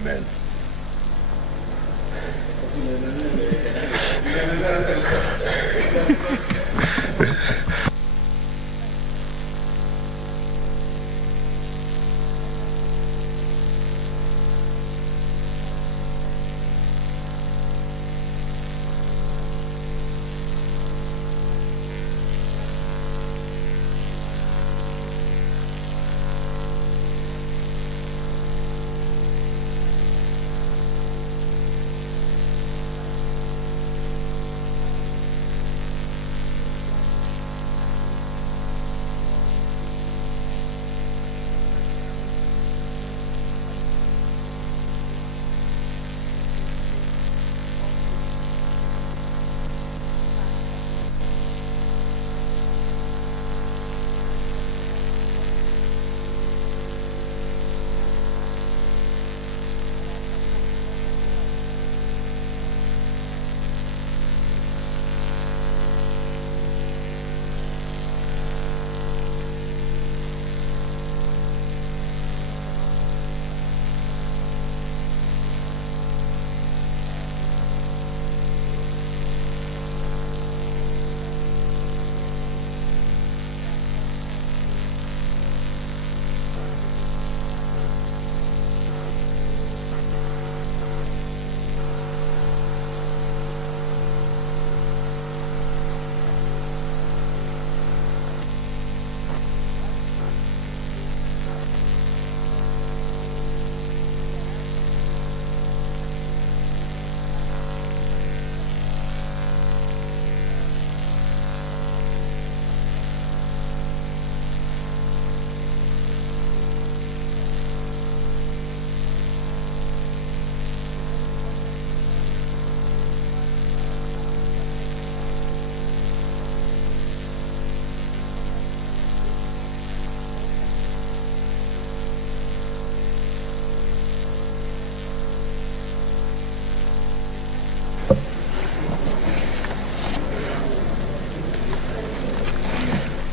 Amen.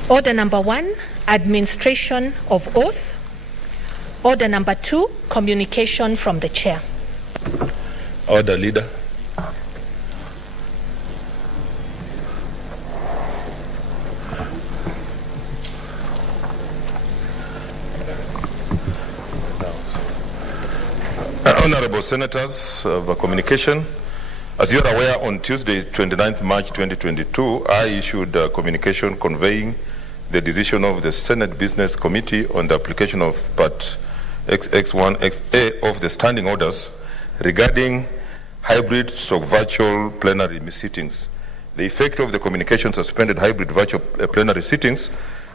Order number 1, administration of oath. Order number 2, communication from the chair. Order, Leader. Honorable Senators of Communication, as you are aware, on Tuesday, 29th March 2022, I issued a communication conveying the decision of the Senate Business Committee on the application of Part XX1XA of the standing orders regarding hybrid virtual plenary sittings. The effect of the communication suspended hybrid virtual plenary sittings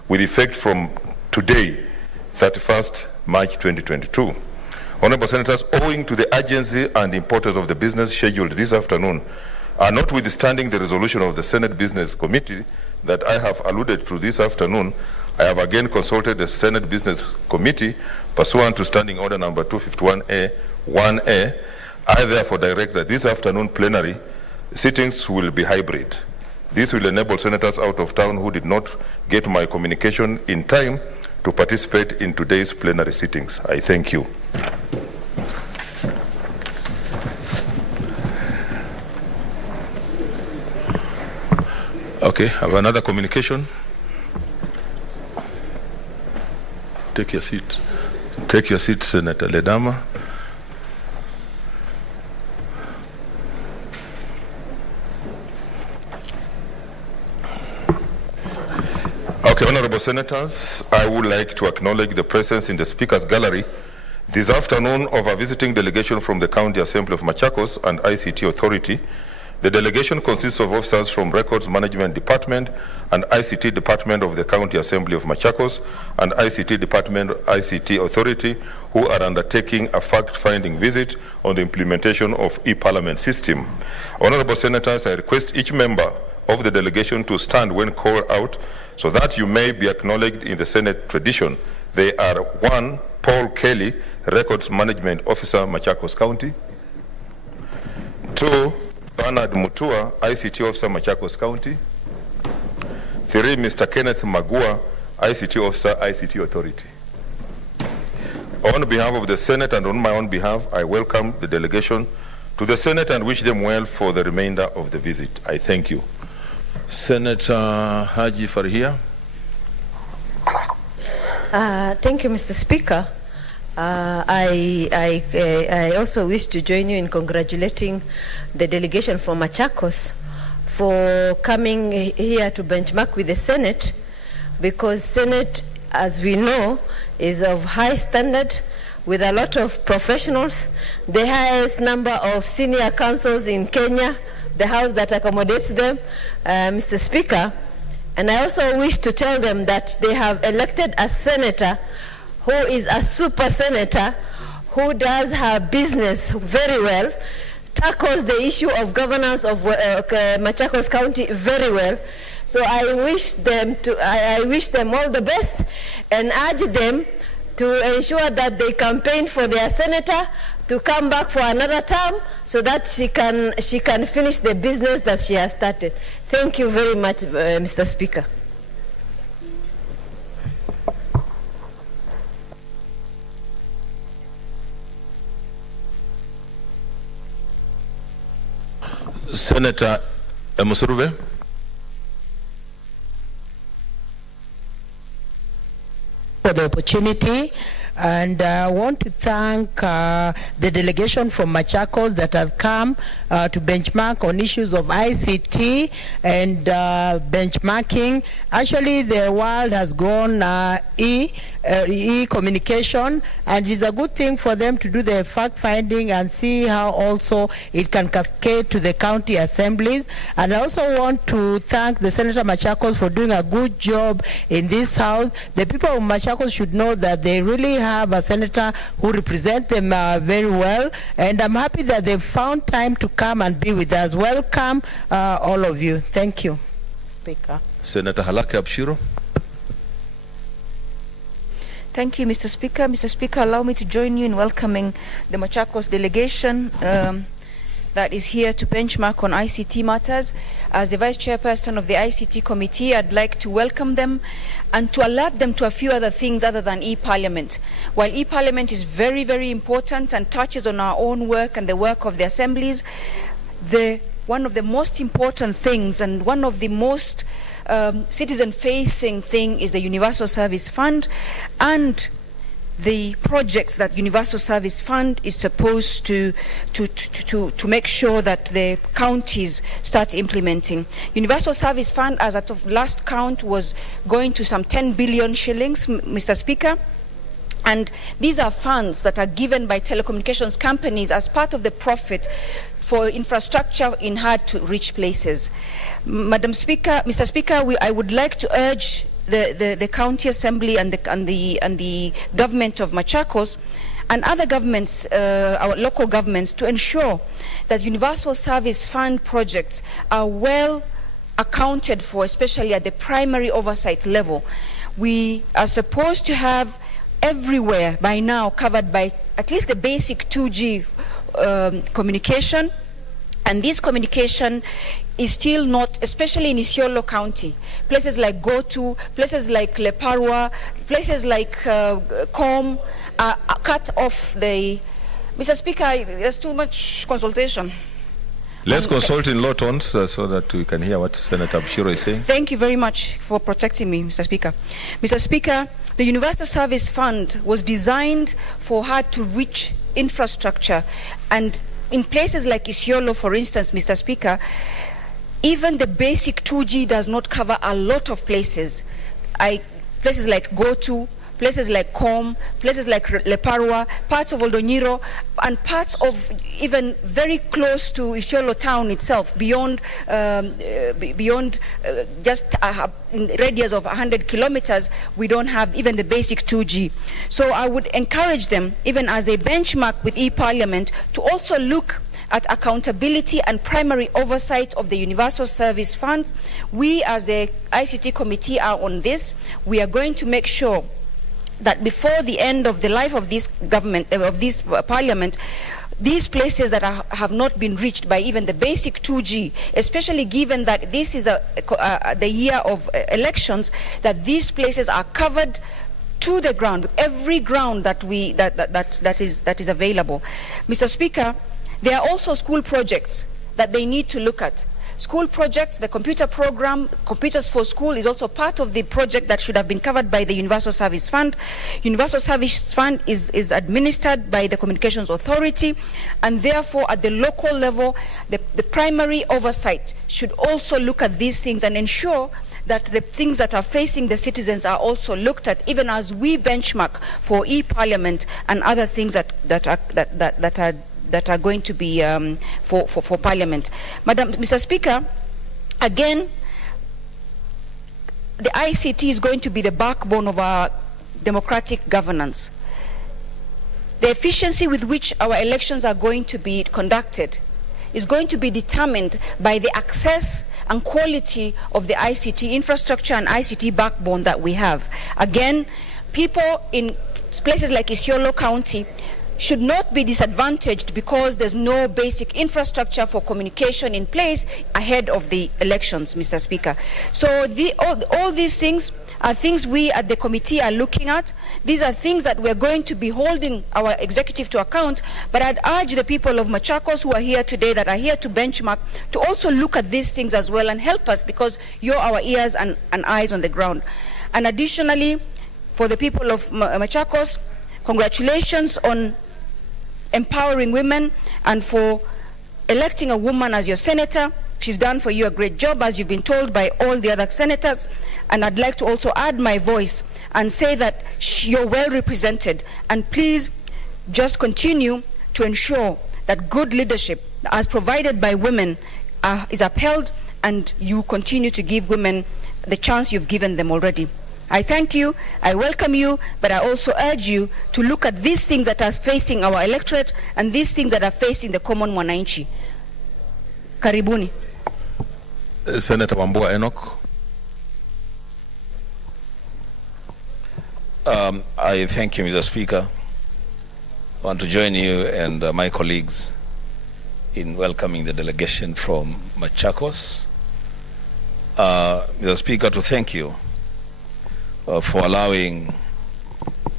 with effect from today, 31st March 2022. Honorable Senators, owing to the urgency and importance of the business scheduled this afternoon, and notwithstanding the resolution of the Senate Business Committee that I have alluded to this afternoon, I have again consulted the Senate Business Committee pursuant to Standing Order number 251A 1A. I therefore direct that this afternoon plenary sittings will be hybrid. This will enable senators out of town who did not get my communication in time to participate in today's plenary sittings. I thank you. Okay, I have another communication. Take your seat. Take your seat, Senator Ledama. Okay, Honorable Senators, I would like to acknowledge the presence in the Speaker's Gallery this afternoon of a visiting delegation from the County Assembly of Machakos and ICT Authority. The delegation consists of officers from Records Management Department and ICT Department of the County Assembly of Machakos and ICT Department ICT Authority, who are undertaking a fact-finding visit on the implementation of e-Parliament system. Honorable Senators, I request each member of the delegation to stand when called out so that you may be acknowledged in the Senate tradition. They are 1, Paul Kelly, Records Management Officer, Machakos County. 2, Bernard Mutua, ICT Officer, Machakos County. 3, Mr. Kenneth Magua, ICT Officer, ICT Authority. On behalf of the Senate and on my own behalf, I welcome the delegation to the Senate and wish them well for the remainder of the visit. I thank you. Senator Haji Farhia. Thank you, Mr. Speaker. I also wish to join you in congratulating the delegation from Machakos for coming here to benchmark with the Senate, because Senate, as we know, is of high standard with a lot of professionals, the highest number of senior councils in Kenya, the house that accommodates them, Mr. Speaker. And I also wish to tell them that they have elected a senator who is a super senator, who does her business very well, tackles the issue of governance of Machakos County very well. So I wish them all the best and urge them to ensure that they campaign for their senator to come back for another term so that she can finish the business that she has started. Thank you very much, Mr. Speaker. Senator Musurube. For the opportunity, and I want to thank the delegation from Machakos that has come to benchmark on issues of ICT and benchmarking. Actually, the world has gone e-communication, and it's a good thing for them to do the fact-finding and see how also it can cascade to the county assemblies. And I also want to thank the Senator Machakos for doing a good job in this house. The people of Machakos should know that they really have a senator who represents them very well, and I'm happy that they've found time to come and be with us. Welcome, all of you. Thank you, Speaker. Senator Halake Abshiro. Thank you, Mr. Speaker. Mr. Speaker, allow me to join you in welcoming the Machakos delegation that is here to benchmark on ICT matters. As the Vice Chairperson of the ICT Committee, I'd like to welcome them and to alert them to a few other things other than e-Parliament. While e-Parliament is very, very important and touches on our own work and the work of the assemblies, one of the most important things and one of the most citizen-facing thing is the Universal Service Fund and the projects that Universal Service Fund is supposed to make sure that the counties start implementing. Universal Service Fund, as at of last count, was going to some 10 billion shillings, Mr. Speaker. And these are funds that are given by telecommunications companies as part of the profit for infrastructure in hard-to-reach places. Madam Speaker, Mr. Speaker, I would like to urge the county assembly and the government of Machakos and other governments, our local governments, to ensure that Universal Service Fund projects are well accounted for, especially at the primary oversight level. We are supposed to have everywhere by now covered by at least the basic 2G communication, and this communication is still not, especially in Isiolo County, places like Gotu, places like Leparwa, places like Com are cut off the... Mr. Speaker, there's too much consultation. Let's consult in low tones so that we can hear what Senator Abshiro is saying. Thank you very much for protecting me, Mr. Speaker. Mr. Speaker, the Universal Service Fund was designed for hard-to-reach infrastructure, and in places like Isiolo, for instance, Mr. Speaker, even the basic 2G does not cover a lot of places. Places like Gotu, places like Com, places like Leparwa, parts of Oldonyiro, and parts of even very close to Isiolo town itself, beyond just in radius of 100 kilometers, we don't have even the basic 2G. So I would encourage them, even as they benchmark with e-Parliament, to also look at accountability and primary oversight of the Universal Service Funds. We as the ICT Committee are on this. We are going to make sure that before the end of the life of this government, of this Parliament, these places that have not been reached by even the basic 2G, especially given that this is the year of elections, that these places are covered to the ground, every ground that is available. Mr. Speaker, there are also school projects that they need to look at. School projects, the computer program, Computers for School, is also part of the project that should have been covered by the Universal Service Fund. Universal Service Fund is administered by the Communications Authority, and therefore at the local level, the primary oversight should also look at these things and ensure that the things that are facing the citizens are also looked at, even as we benchmark for e-Parliament and other things that are going to be for Parliament. Mr. Speaker, again, the ICT is going to be the backbone of our democratic governance. The efficiency with which our elections are going to be conducted is going to be determined by the access and quality of the ICT infrastructure and ICT backbone that we have. Again, people in places like Isiolo County should not be disadvantaged because there's no basic infrastructure for communication in place ahead of the elections, Mr. Speaker. So all these things are things we at the committee are looking at. These are things that we're going to be holding our executive to account, but I'd urge the people of Machakos who are here today, that are here to benchmark, to also look at these things as well and help us, because you're our ears and eyes on the ground. And additionally, for the people of Machakos, congratulations on empowering women and for electing a woman as your senator. She's done for you a great job, as you've been told by all the other senators. And I'd like to also add my voice and say that you're well represented. And please just continue to ensure that good leadership as provided by women is upheld, and you continue to give women the chance you've given them already. I thank you, I welcome you, but I also urge you to look at these things that are facing our electorate and these things that are facing the common mwananchi. Karibuni. Senator Wambua Enoch. I thank you, Mr. Speaker. I want to join you and my colleagues in welcoming the delegation from Machakos. Mr. Speaker, to thank you for allowing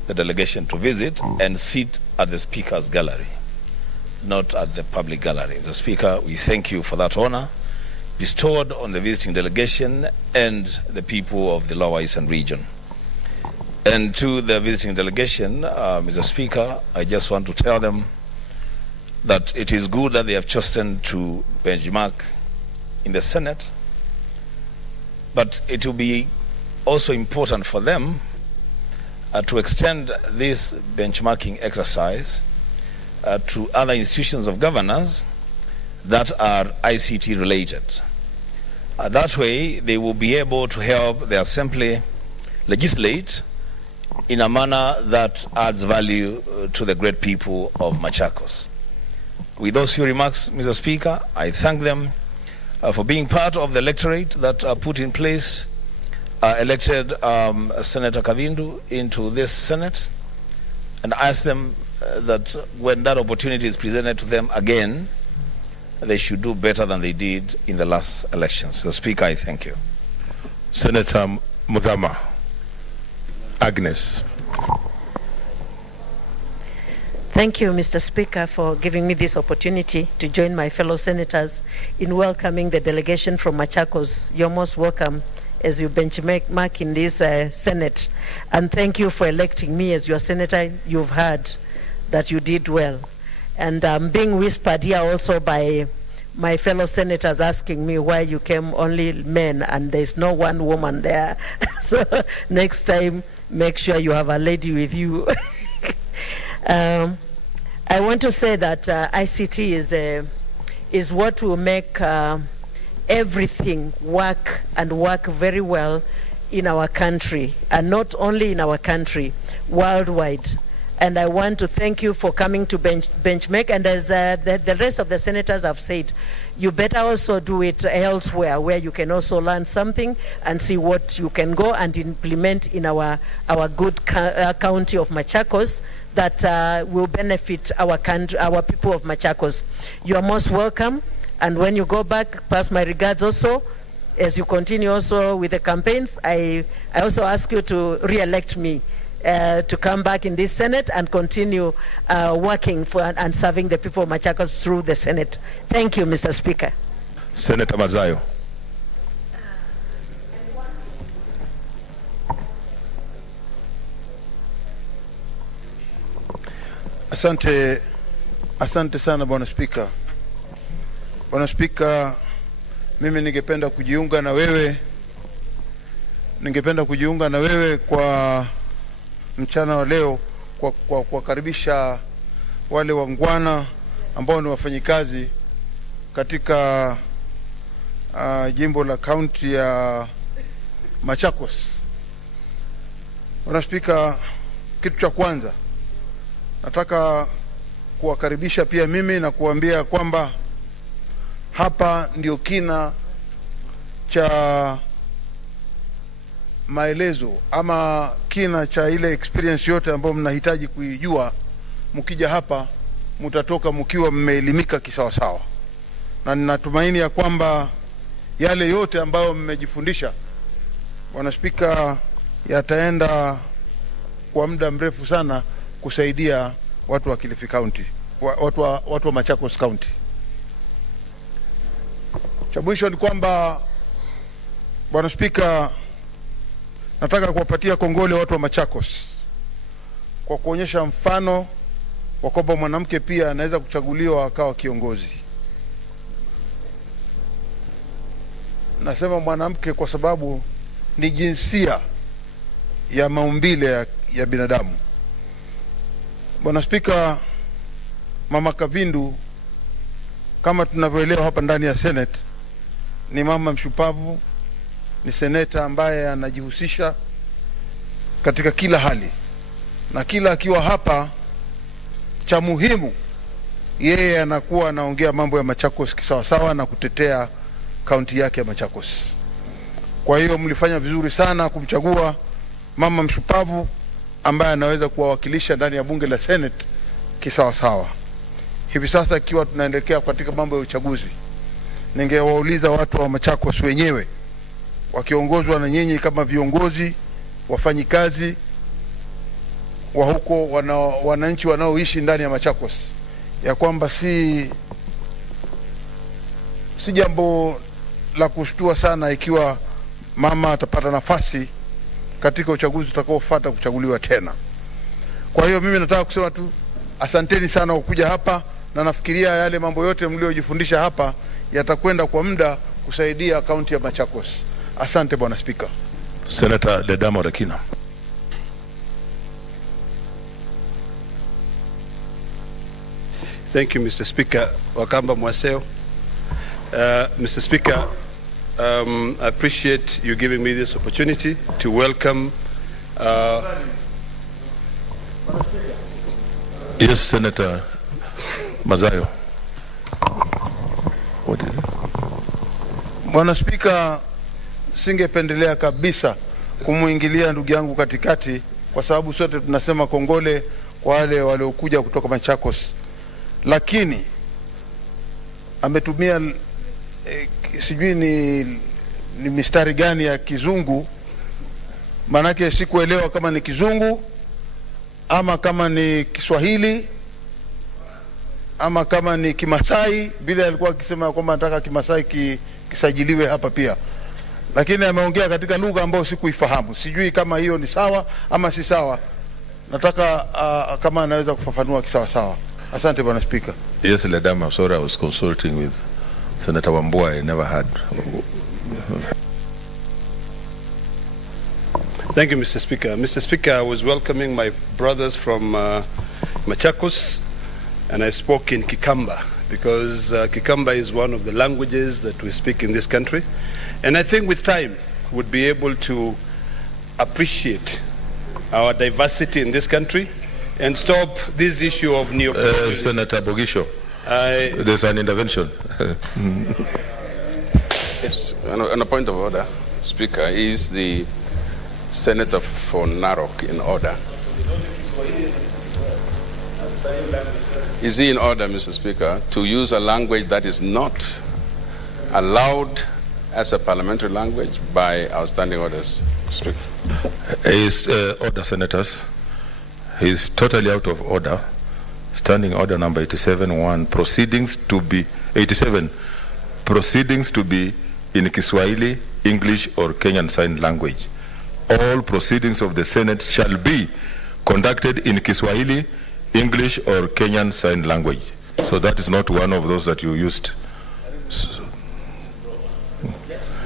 the delegation to visit and sit at the Speaker's gallery, not at the public gallery. Mr. Speaker, we thank you for that honor bestowed on the visiting delegation and the people of the Lower Eastern region. And to the visiting delegation, Mr. Speaker, I just want to tell them that it is good that they have chosen to benchmark in the Senate, but it will be also important for them to extend this benchmarking exercise to other institutions of governance that are ICT related. That way, they will be able to help the Assembly legislate in a manner that adds value to the great people of Machakos. With those few remarks, Mr. Speaker, I thank them for being part of the electorate that put in place, elected Senator Kavindu into this Senate, and ask them that when that opportunity is presented to them again, they should do better than they did in the last elections. So, Speaker, I thank you. Senator Mudhama. Agnes. Thank you, Mr. Speaker, for giving me this opportunity to join my fellow senators in welcoming the delegation from Machakos. You're most welcome as you benchmark in this Senate. And thank you for electing me as your senator. You've heard that you did well. And I'm being whispered here also by my fellow senators asking me why you came only men and there's no one woman there. So next time, make sure you have a lady with you. I want to say that ICT is what will make everything work and work very well in our country, and not only in our country, worldwide. And I want to thank you for coming to benchmark. And as the rest of the senators have said, you better also do it elsewhere where you can also learn something and see what you can go and implement in our good county of Machakos that will benefit our country, our people of Machakos. You are most welcome. And when you go back, pass my regards also. As you continue also with the campaigns, I also ask you to re-elect me to come back in this Senate and continue working for and serving the people of Machakos through the Senate. Thank you, Mr. Speaker. Senator Mazayo. Asante sana Bwana Spika. Bwana Spika, mimi ningependa kujiunga na wewe kwa mchana wa leo kwa kuwakaribisha wale wangwana ambao ni wafanyikazi katika jimbo la kaunti ya Machakos. Bwana Spika, kitu cha kwanza nataka kuwakaribisha pia mimi na kuambia kwamba hapa ndio kina cha maelezo ama kina cha ile experience yote ambayo mnahitaji kuijua. Mkija hapa mtatoka mkiwa mmeelimika kisawasawa, na ninatumaini ya kwamba yale yote ambayo mmejifundisha, Bwana Spika, yataenda kwa muda mrefu sana kusaidia watu wa Kilifi County, watu wa Machakos County. Cha mwisho ni kwamba Bwana Spika, nataka kuwapatia kongole watu wa Machakos kwa kuonyesha mfano wa kwamba mwanamke pia anaweza kuchaguliwa akawa kiongozi. Nasema mwanamke kwa sababu ni jinsia ya maumbile ya binadamu. Bwana Spika, Mama Kavindu kama tunavyoelewa hapa ndani ya Senate ni mama mshupavu, ni seneta ambaye anajihusisha katika kila hali, na kila akiwa hapa cha muhimu yeye anakuwa anaongea mambo ya Machakos kisawasawa na kutetea kaunti yake ya Machakos. Kwa hiyo mlifanya vizuri sana kumchagua mama mshupavu ambaye anaweza kuwawakilisha ndani ya bunge la Senate kisawasawa. Hivi sasa ikiwa tunaendelea katika mambo ya uchaguzi, ningewauliza watu wa Machakos wenyewe wakiongozwa na nyinyi kama viongozi, wafanyikazi wa huko, wananchi wanaoishi ndani ya Machakos, ya kwamba si jambo la kushtua sana ikiwa mama atapata nafasi katika uchaguzi utakaofuata kuchaguliwa tena. Kwa hiyo mimi nataka kusema tu asanteni sana kwa kuja hapa, na nafikiria yale mambo yote mliojifundisha hapa yatakwenda kwa muda kusaidia kaunti ya Machakos. Asante Bwana Spika. Senator Ledamo Rekina. Thank you, Mr. Speaker. Wakamba Mwaseo. Mr. Speaker, I appreciate you giving me this opportunity to welcome. Yes, Senator Mazayo. What is it? Bwana Spika, singependelea kabisa kumuingilia ndugu yangu katikati, kwa sababu sote tunasema kongole kwa wale waliokuja kutoka Machakos, lakini ametumia sijui ni mistari gani ya Kizungu, manake sikuelewa kama ni Kizungu ama kama ni Kiswahili ama kama ni Kimasai. Bila alikuwa akisema kwamba nataka Kimasai kisajiliwe hapa pia, lakini ameongea katika lugha ambayo sikuifahamu. Sijui kama hiyo ni sawa ama si sawa. Nataka kama anaweza kufafanua kisawa sawa. Asante Bwana Speaker. Yes, Ledama, sorry, I was consulting with Senator Wambua. I never had. Thank you, Mr. Speaker. Mr. Speaker, I was welcoming my brothers from Machakos, and I spoke in Kikamba because Kikamba is one of the languages that we speak in this country. And I think with time, we'll be able to appreciate our diversity in this country and stop this issue of neo-colonialism. Senator Bogisho, there's an intervention. Yes, on a point of order, Speaker, is the Senator for Narok in order? Is he in order, Mr. Speaker, to use a language that is not allowed as a parliamentary language by our standing orders? Speaker. Is order, senators. is totally out of order. Standing order number 87-1, proceedings to be 87. Proceedings to be in Kiswahili, English, or Kenyan Sign Language. All proceedings of the Senate shall be conducted in Kiswahili, English, or Kenyan Sign Language. So that is not one of those that you used. So,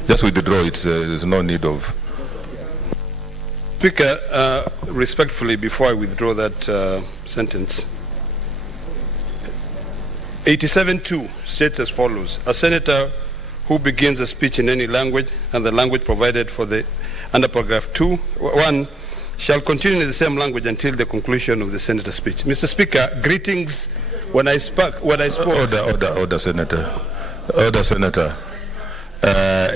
just withdraw it. There's no need of. Speaker, respectfully, before I withdraw that sentence, 87.2 states as follows: a senator who begins a speech in any language and the language provided for the under paragraph 2(1) shall continue in the same language until the conclusion of the senator's speech. Mr. Speaker, greetings. When I spoke. Order, Senator. Order, Senator.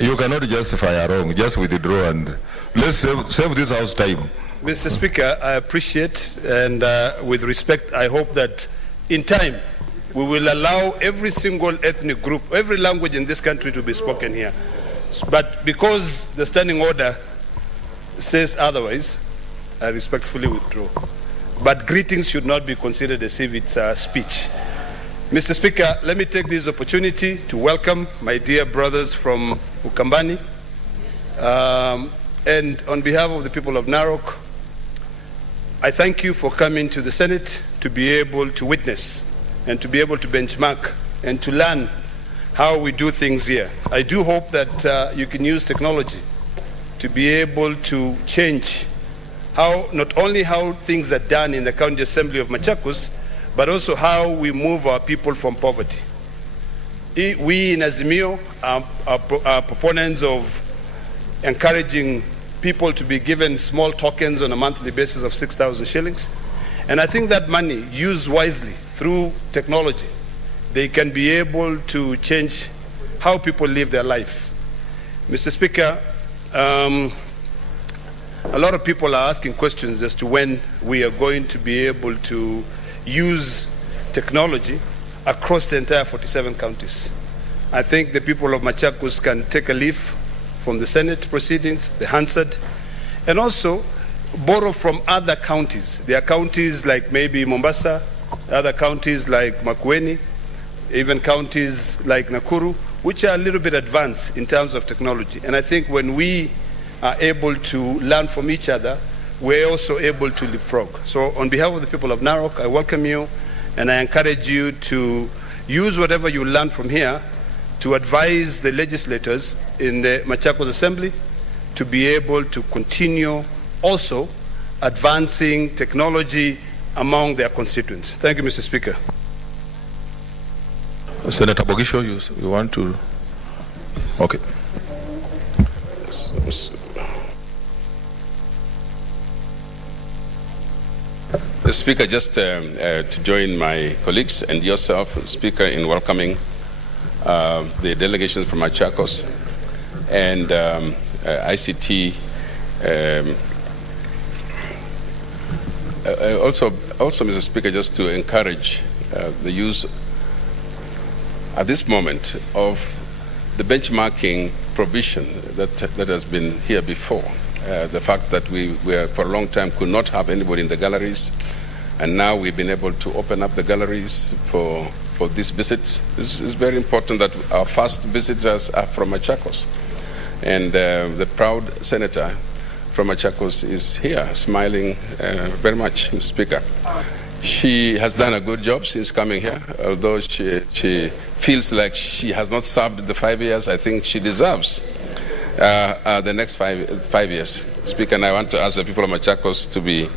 You cannot justify a wrong. Just withdraw and let's save this House time. Mr. Speaker, I appreciate and with respect, I hope that in time we will allow every single ethnic group, every language in this country to be spoken here. But because the standing order says otherwise, I respectfully withdraw. But greetings should not be considered as if it's a speech. Mr. Speaker, let me take this opportunity to welcome my dear brothers from Ukambani. And on behalf of the people of Narok, I thank you for coming to the Senate to be able to witness and to be able to benchmark and to learn how we do things here. I do hope that you can use technology to be able to change not only how things are done in the County Assembly of Machakos, but also how we move our people from poverty. We in Azimio are proponents of encouraging people to be given small tokens on a monthly basis of 6,000 shillings. And I think that money, used wisely through technology, they can be able to change how people live their life. Mr. Speaker, a lot of people are asking questions as to when we are going to be able to use technology across the entire 47 counties. I think the people of Machakos can take a leaf from the Senate proceedings, the Hansard, and also borrow from other counties. There are counties like maybe Mombasa, other counties like Makueni, even counties like Nakuru, which are a little bit advanced in terms of technology. And I think when we are able to learn from each other, we're also able to leapfrog. So on behalf of the people of Narok, I welcome you and I encourage you to use whatever you learn from here to advise the legislators in the Machakos Assembly to be able to continue also advancing technology among their constituents. Thank you, Mr. Speaker. Senator Bogisho, you want to? Okay. The Speaker, just to join my colleagues and yourself, Speaker, in welcoming the delegations from Machakos and ICT. Also, Mr. Speaker, just to encourage the use at this moment of the benchmarking provision that has been here before. The fact that we for a long time could not have anybody in the galleries, and now we've been able to open up the galleries for this visit. It's very important that our first visitors are from Machakos. And the proud senator from Machakos is here, smiling very much, Mr. Speaker. She has done a good job since coming here, although she feels like she has not served the 5 years. I think she deserves the next 5 years. Speaker, and I want to ask the people of Machakos to be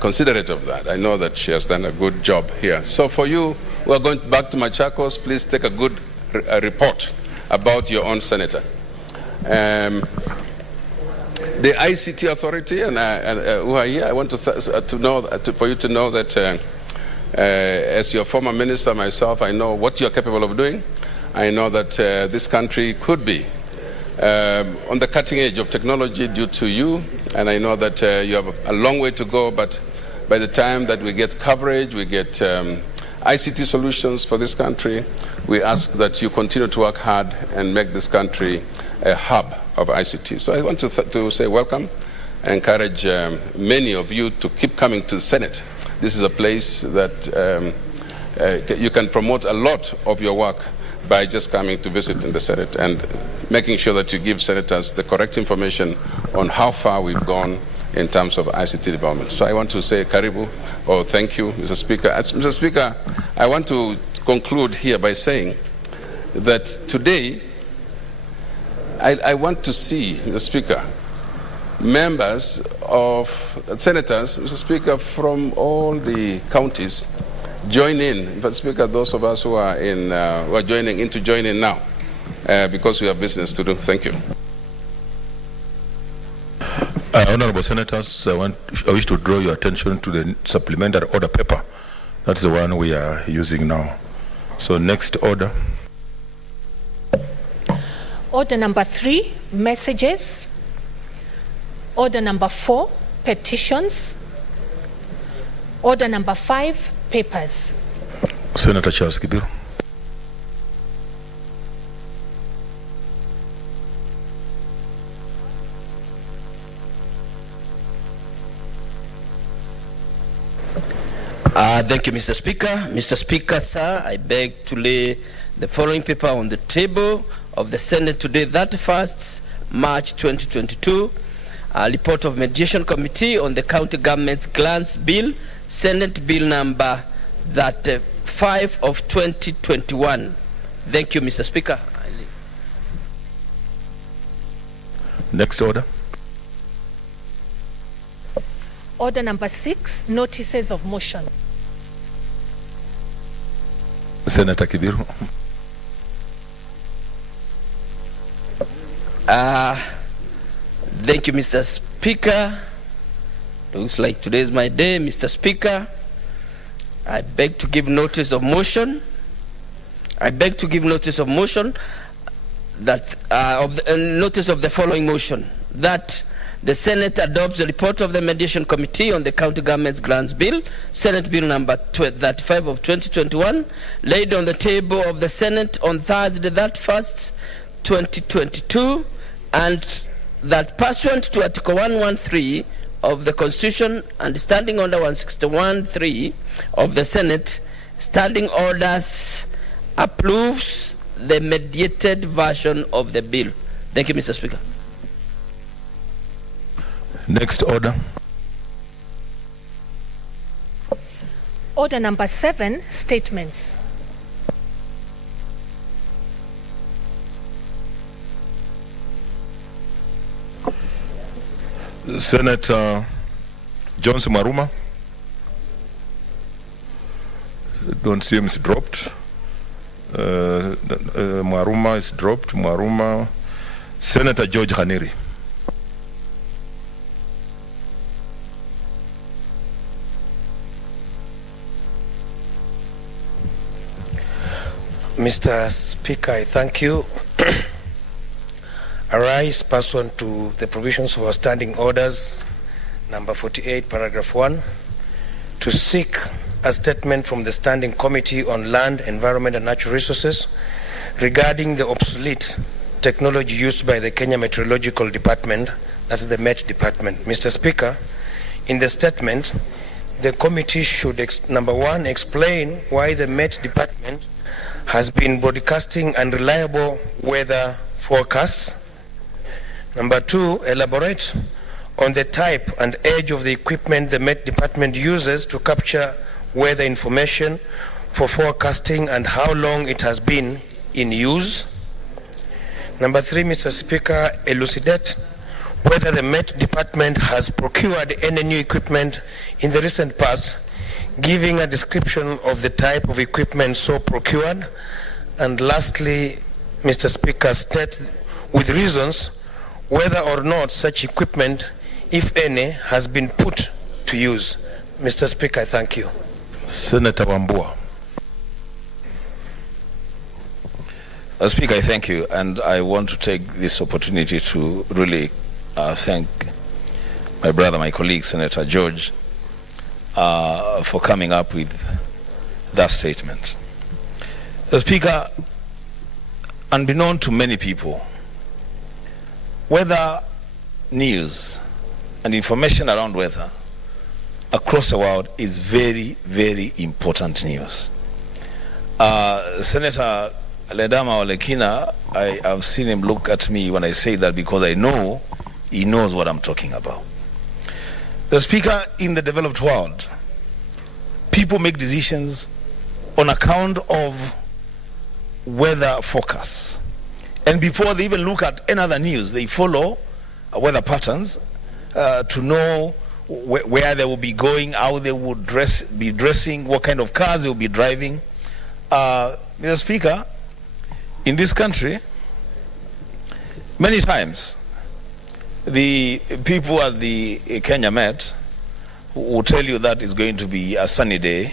considerate of that. I know that she has done a good job here. So for you who are going back to Machakos, please take a good report about your own senator. The ICT authority and who are here, I want for you to know that as your former minister myself, I know what you're capable of doing. I know that this country could be on the cutting edge of technology due to you, and I know that you have a long way to go, but by the time that we get coverage, we get ICT solutions for this country, we ask that you continue to work hard and make this country a hub of ICT. So I want to say welcome encourage many of you to keep coming to the Senate. This is a place that you can promote a lot of your work by just coming to visit in the Senate and making sure that you give senators the correct information on how far we've gone in terms of ICT development. So I want to say karibu, or thank you, Mr. Speaker. Mr. Speaker, I want to conclude here by saying that today I want to see, Mr. Speaker, members of senators, Mr. Speaker, from all the counties join in. Mr. Speaker, those of us who are joining now, because we have business to do. Thank you. Honorable Senators, I wish to draw your attention to the supplementary order paper. That's the one we are using now. So next order. Order number 3, messages. Order number 4, petitions. Order number 5, papers. Senator Charles Kibiru. Thank you, Mr. Speaker. Mr. Speaker, sir, I beg to lay the following paper on the table of the Senate today, 31st March 2022. A report of Mediation Committee on the County Government's Grants Bill, Senate Bill number 35 of 2021. Thank you, Mr. Speaker. Next order. Order number 6, notices of motion. Senator Kibiru. Thank you, Mr. Speaker. Looks like today is my day, Mr. Speaker. I beg to give notice of motion. I beg to give notice of motion that notice of the following motion: that the Senate adopts the report of the Mediation Committee on the County Government's Grants Bill, Senate Bill number 35 of 2021, laid on the table of the Senate on Thursday, that 1st, 2022, and that pursuant to Article 113 of the Constitution and Standing Order 161.3 of the Senate, Standing Orders approves the mediated version of the bill. Thank you, Mr. Speaker. Next order. Order number 7, statements. Senator Johnson Maruma. Don't see him, is dropped. Maruma is dropped. Maruma. Senator George Khaniri. Mr. Speaker, I thank you. Arise pursuant to the provisions of our standing orders, number 48, paragraph 1, to seek a statement from the Standing Committee on Land, Environment and Natural Resources regarding the obsolete technology used by the Kenya Meteorological Department, that's the Met Department. Mr. Speaker, in the statement, the committee should, number 1, explain why the Met Department has been broadcasting unreliable weather forecasts. Number 2, elaborate on the type and age of the equipment the Met Department uses to capture weather information for forecasting and how long it has been in use. Number 3, Mr. Speaker, elucidate whether the Met Department has procured any new equipment in the recent past, giving a description of the type of equipment so procured. And lastly, Mr. Speaker, state with reasons whether or not such equipment, if any, has been put to use. Mr. Speaker, I thank you. Senator Wambua. Speaker, I thank you, and I want to take this opportunity to really thank my brother, my colleague, Senator George, for coming up with that statement. Speaker, unbeknown to many people, weather news and information around weather across the world is very, very important news. Senator Ledama Olekina, I have seen him look at me when I say that because I know he knows what I'm talking about. The Speaker, in the developed world, people make decisions on account of weather forecasts. And before they even look at any other news, they follow weather patterns to know where they will be going, how they would be dressing, what kind of cars they will be driving. Mr. Speaker, in this country, many times the people at the Kenya Met will tell you that it's going to be a sunny day,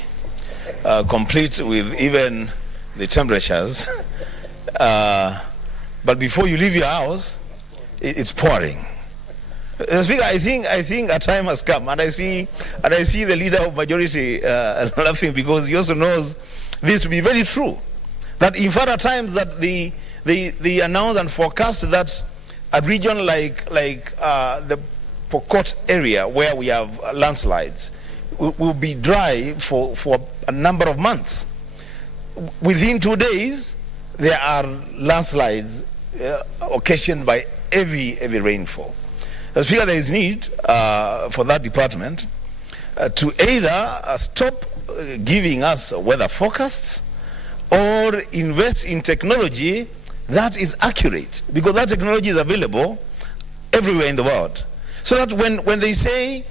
complete with even the temperatures. But before you leave your house, it's pouring. Speaker, I think a time has come, and I see the leader of majority laughing because he also knows this to be very true. That in fact at times that they announce and forecast that a region like the Pokot area where we have landslides will be dry for a number of months. Within 2 days, there are landslides occasioned by heavy rainfall. Speaker, there is need for that department to either stop giving us weather forecasts or invest in technology that is accurate, because that technology is available everywhere in the world. So that when they say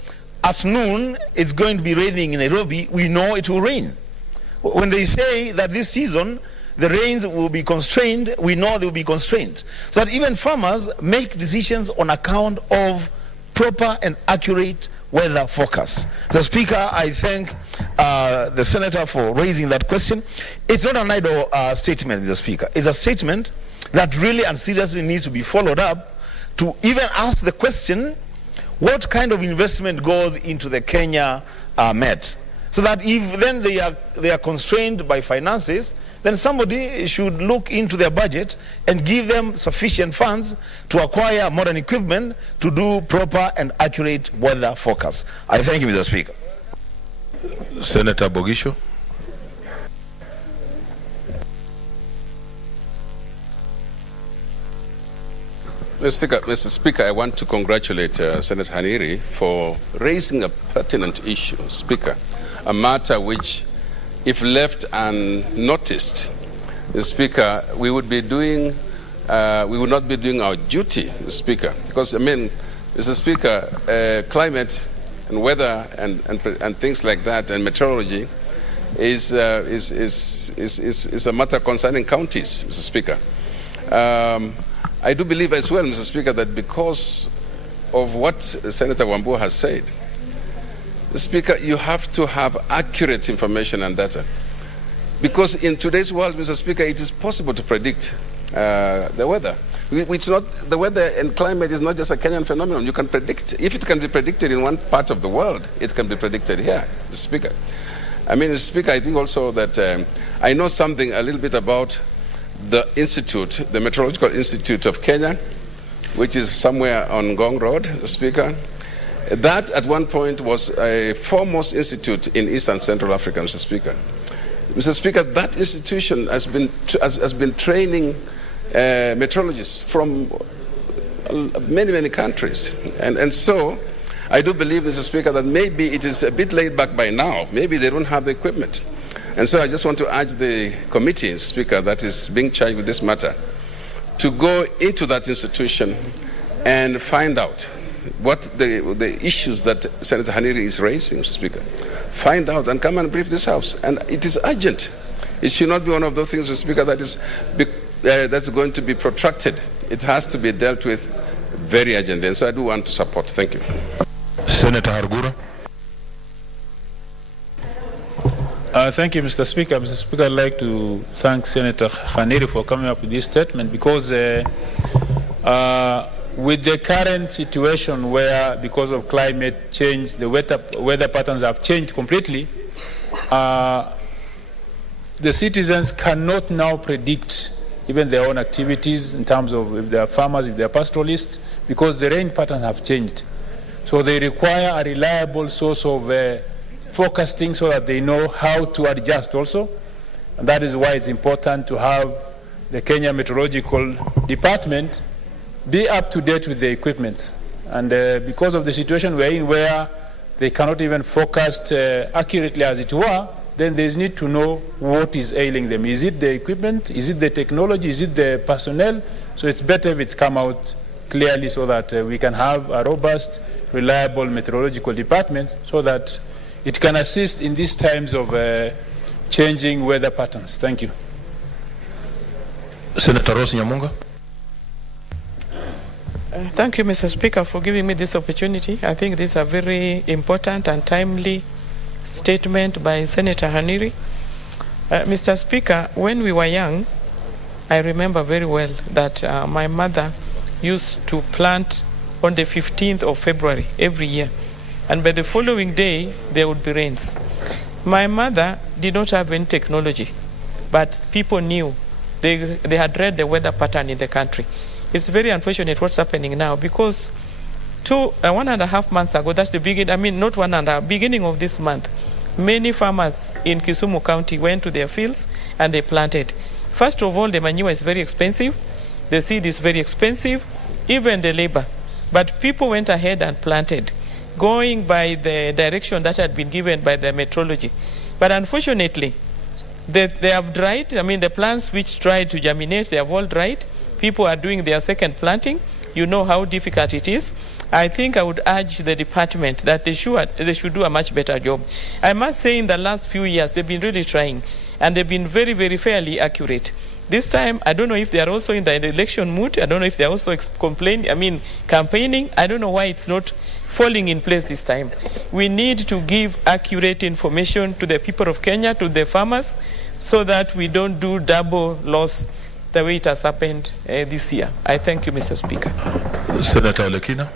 at noon it's going to be raining in Nairobi, we know it will rain. When they say that this season the rains will be constrained, we know they will be constrained. So that even farmers make decisions on account of proper and accurate weather forecasts. The Speaker, I thank the Senator for raising that question. It's not an idle statement, Mr. Speaker. It's a statement that really and seriously needs to be followed up to even ask the question, what kind of investment goes into the Kenya Met? So that if then they are constrained by finances, then somebody should look into their budget and give them sufficient funds to acquire modern equipment to do proper and accurate weather forecasts. I thank you, Mr. Speaker. Senator Bogisho. Mr. Speaker, I want to congratulate Senator Haniri for raising a pertinent issue, Speaker, a matter which, if left unnoticed, Speaker, we would not be doing our duty, Speaker, because I mean, Mr. Speaker, climate and weather and things like that and meteorology is a matter concerning counties, Mr. Speaker. I do believe as well, Mr. Speaker, that because of what Senator Wambua has said, Speaker, you have to have accurate information and data. Because in today's world, Mr. Speaker, it is possible to predict the weather. It's not, the weather and climate is not just a Kenyan phenomenon. You can predict. If it can be predicted in one part of the world, it can be predicted here, Mr. Speaker. I mean, Mr. Speaker, I think also that I know something a little bit about the institute, the Meteorological Institute of Kenya, which is somewhere on Ngong Road, Mr. Speaker. That at one point was a foremost institute in East and Central Africa, Mr. Speaker. Mr. Speaker, that institution has been training meteorologists from many countries. And so I do believe, Mr. Speaker, that maybe it is a bit laid back by now. Maybe they don't have the equipment. And so I just want to urge the committee, Speaker, that is being charged with this matter, to go into that institution and find out what the issues that Senator Haniri is raising, Speaker. Find out and come and brief this House. And it is urgent. It should not be one of those things, Speaker, that's going to be protracted. It has to be dealt with very urgently. And so I do want to support. Thank you. Senator Hargura. Thank you, Mr. Speaker. Mr. Speaker, I'd like to thank Senator Haniri for coming up with this statement because with the current situation where, because of climate change, the weather patterns have changed completely, the citizens cannot now predict even their own activities in terms of if they are farmers, if they are pastoralists, because the rain patterns have changed. So they require a reliable source of forecasting so that they know how to adjust also. And that is why it's important to have the Kenya Meteorological Department be up to date with the equipment. And because of the situation we're in where they cannot even forecast accurately as it were, then there's need to know what is ailing them. Is it the equipment? Is it the technology? Is it the personnel? So it's better if it's come out clearly so that we can have a robust, reliable meteorological department so that it can assist in these times of changing weather patterns. Thank you. Senator Rose Nyamunga. Thank you, Mr. Speaker, for giving me this opportunity. I think this is a very important and timely statement by Senator Haniri. Mr. Speaker, when we were young, I remember very well that my mother used to plant on the 15th of February every year. And by the following day, there would be rains. My mother did not have any technology, but people knew. They had read the weather pattern in the country. It's very unfortunate what's happening now because 1.5 months ago, that's the beginning, not 1.5, beginning of this month, many farmers in Kisumu County went to their fields and they planted. First of all, the manure is very expensive. The seed is very expensive, even the labor. But people went ahead and planted, going by the direction that had been given by the meteorology. But unfortunately, they have dried. The plants which tried to germinate, they have all dried. People are doing their second planting. You know how difficult it is. I think I would urge the department that they should do a much better job. I must say in the last few years, they've been really trying, and they've been very, very fairly accurate. This time, I don't know if they are also in the election mood. I don't know if they're also campaigning. I don't know why it's not falling in place this time. We need to give accurate information to the people of Kenya, to the farmers, so that we don't do double loss the way it has happened this year. I thank you, Mr. Speaker. Senator Lekina.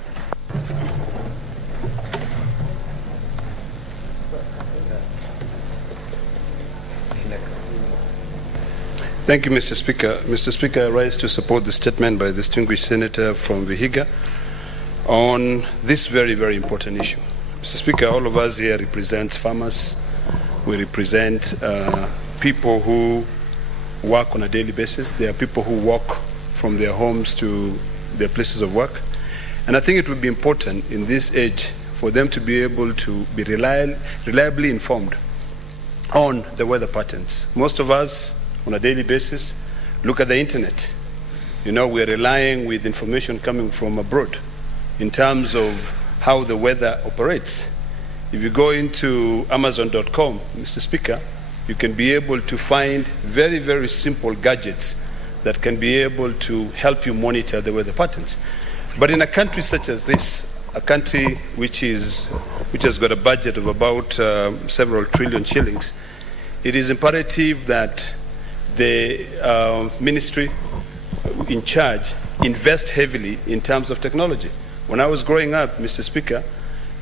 Thank you, Mr. Speaker. Mr. Speaker, I rise to support the statement by the distinguished senator from Vihiga on this very, very important issue. Mr. Speaker, all of us here represent farmers. We represent people who work on a daily basis. There are people who walk from their homes to their places of work. And I think it would be important in this age for them to be able to be reliably informed on the weather patterns. Most of us on a daily basis look at the internet. We're relying with information coming from abroad in terms of how the weather operates. If you go into Amazon.com, Mr. Speaker, you can be able to find very, very simple gadgets that can be able to help you monitor the weather patterns. But in a country such as this, a country which has got a budget of about several trillion shillings, it is imperative that the ministry in charge invest heavily in terms of technology. When I was growing up, Mr. Speaker,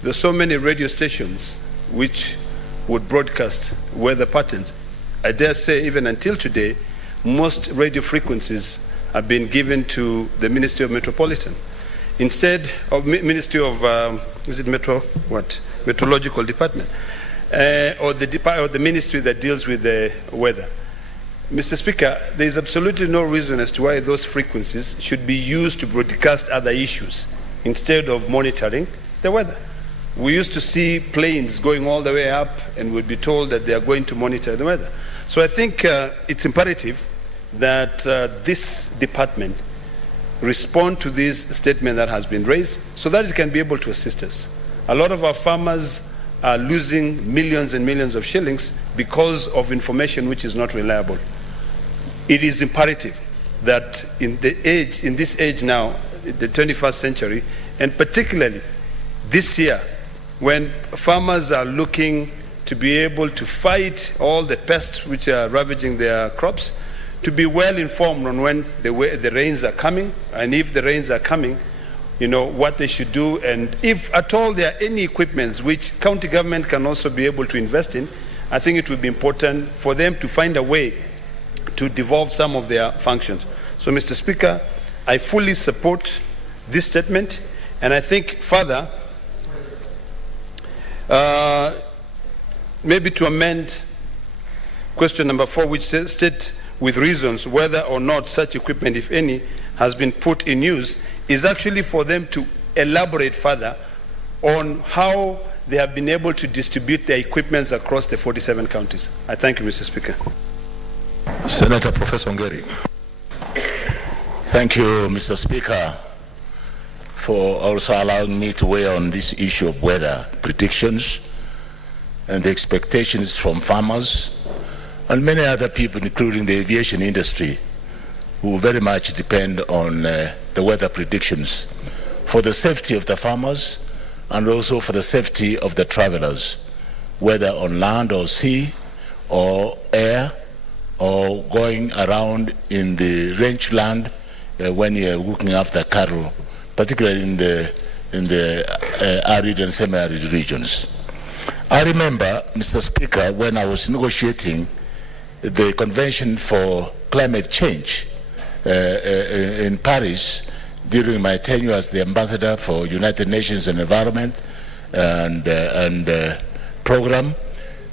there were so many radio stations which would broadcast weather patterns. I dare say even until today, most radio frequencies have been given to the Ministry of Metropolitan. Instead of Ministry of, Meteorological Department, or the ministry that deals with the weather. Mr. Speaker, there is absolutely no reason as to why those frequencies should be used to broadcast other issues instead of monitoring the weather. We used to see planes going all the way up and we'd be told that they are going to monitor the weather. So I think it's imperative that this department respond to this statement that has been raised so that it can be able to assist us. A lot of our farmers are losing millions and millions of shillings because of information which is not reliable. It is imperative that in this age now, the 21st century, and particularly this year, when farmers are looking to be able to fight all the pests which are ravaging their crops, to be well informed on when the rains are coming, and if the rains are coming, what they should do, and if at all there are any equipments which county government can also be able to invest in, I think it would be important for them to find a way to devolve some of their functions. So, Mr. Speaker, I fully support this statement, and I think further, Maybe to amend question number 4, which says, state with reasons whether or not such equipment, if any, has been put in use, is actually for them to elaborate further on how they have been able to distribute their equipments across the 47 counties. I thank you, Mr. Speaker. Senator Professor Ongeri. Thank you, Mr. Speaker, for also allowing me to weigh on this issue of weather predictions and the expectations from farmers and many other people, including the aviation industry, who very much depend on the weather predictions for the safety of the farmers and also for the safety of the travelers, whether on land or sea or air or going around in the rangeland when you're looking after cattle, particularly in the arid and semi-arid regions. I remember, Mr. Speaker, when I was negotiating the Convention for Climate Change in Paris during my tenure as the ambassador for United Nations and Environment and program,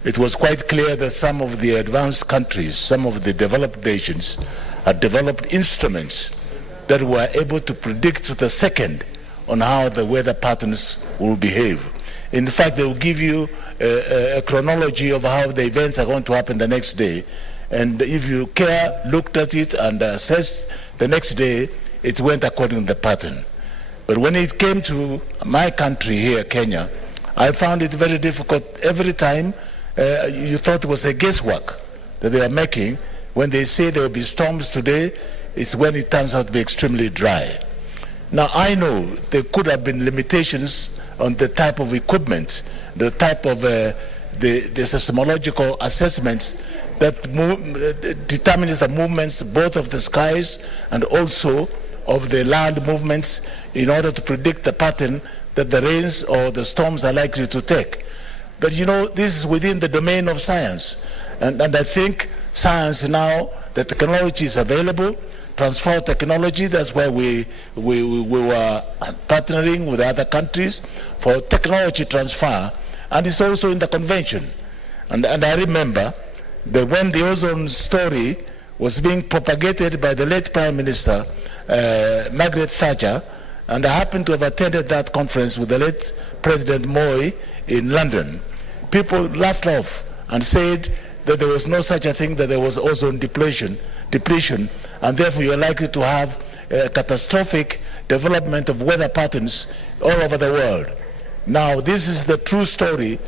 it was quite clear that some of the advanced countries, some of the developed nations, had developed instruments that were able to predict to the second on how the weather patterns will behave. In fact, they will give you a chronology of how the events are going to happen the next day. And if you looked at it and assessed the next day, it went according to the pattern. But when it came to my country here, Kenya, I found it very difficult. Every time you thought it was a guesswork that they are making. When they say there will be storms today, it's when it turns out to be extremely dry. Now, I know there could have been limitations on the type of equipment, the type of the seismological assessments that determines the movements both of the skies and also of the land movements in order to predict the pattern that the rains or the storms are likely to take. But you know, this is within the domain of science. And I think science now, the technology is available, transfer technology, that's why we were partnering with other countries for technology transfer, and it's also in the convention. And I remember that when the ozone story was being propagated by the late Prime Minister, Margaret Thatcher, and I happened to have attended that conference with the late President Moi in London, people laughed off and said that there was no such a thing, that there was ozone depletion, and therefore you're likely to have a catastrophic development of weather patterns all over the world. Now, this is the true story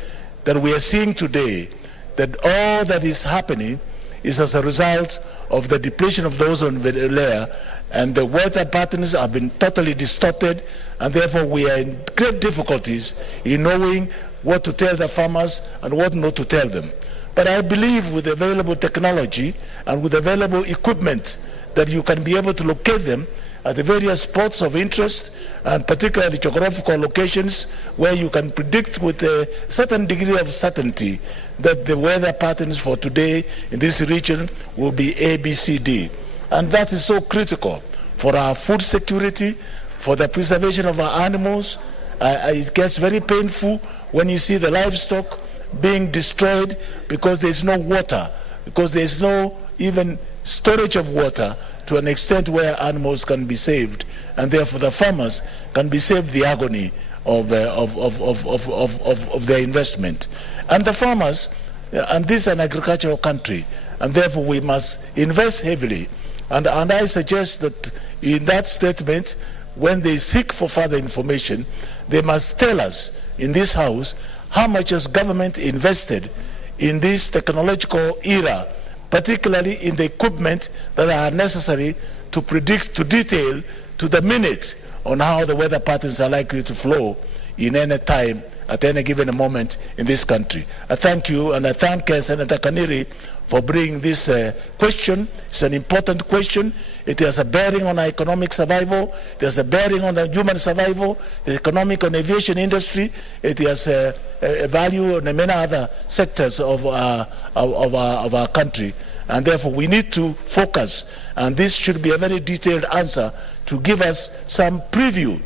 that we are seeing today, that all that is happening is as a result of the depletion of the ozone layer, and the weather patterns have been totally distorted, and therefore we are in great difficulties in knowing what to tell the farmers and what not to tell them. But I believe with available technology and with available equipment that you can be able to locate them at the various spots of interest, and particularly geographical locations where you can predict with a certain degree of certainty that the weather patterns for today in this region will be A, B, C, D. And that is so critical for our food security, for the preservation of our animals. It gets very painful when you see the livestock being destroyed because there is no water, because there is no even storage of water to an extent where animals can be saved, and therefore the farmers can be saved the agony of their investment. And the farmers, and this is an agricultural country, and therefore we must invest heavily. And I suggest that in that statement, when they seek for further information, they must tell us in this House how much has government invested in this technological era, particularly in the equipment that are necessary to predict, to detail, to the minute on how the weather patterns are likely to flow in any time, at any given moment in this country. I thank you, and I thank Senator Kaniri for bringing this question. It's an important question. It has a bearing on our economic survival. It has a bearing on the human survival, the economic and aviation industry. It has a value in many other sectors of our country. And therefore we need to focus, and this should be a very detailed answer to give us some preview,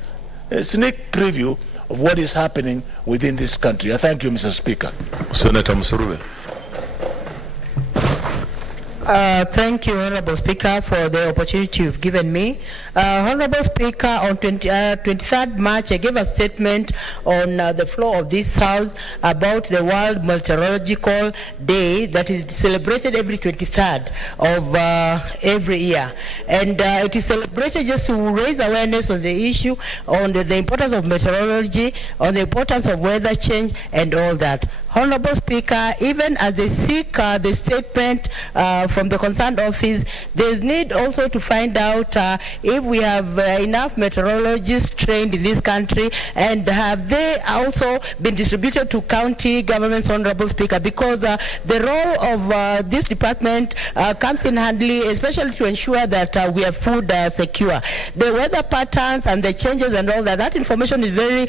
a sneak preview of what is happening within this country. I thank you, Mr. Speaker. Senator Musurube. Thank you, Honorable Speaker, for the opportunity you've given me. Honorable Speaker, on 23rd March, I gave a statement on the floor of this House about the World Meteorological Day that is celebrated every 23rd of every year. And it is celebrated just to raise awareness on the issue, on the importance of meteorology, on the importance of weather change, and all that. Honorable Speaker, even as they seek the statement from the concerned office, there's need also to find out if we have enough meteorologists trained in this country, and have they also been distributed to county governments, Honorable Speaker, because the role of this department comes in handy, especially to ensure that we have food secure. The weather patterns and the changes and all that, that information is very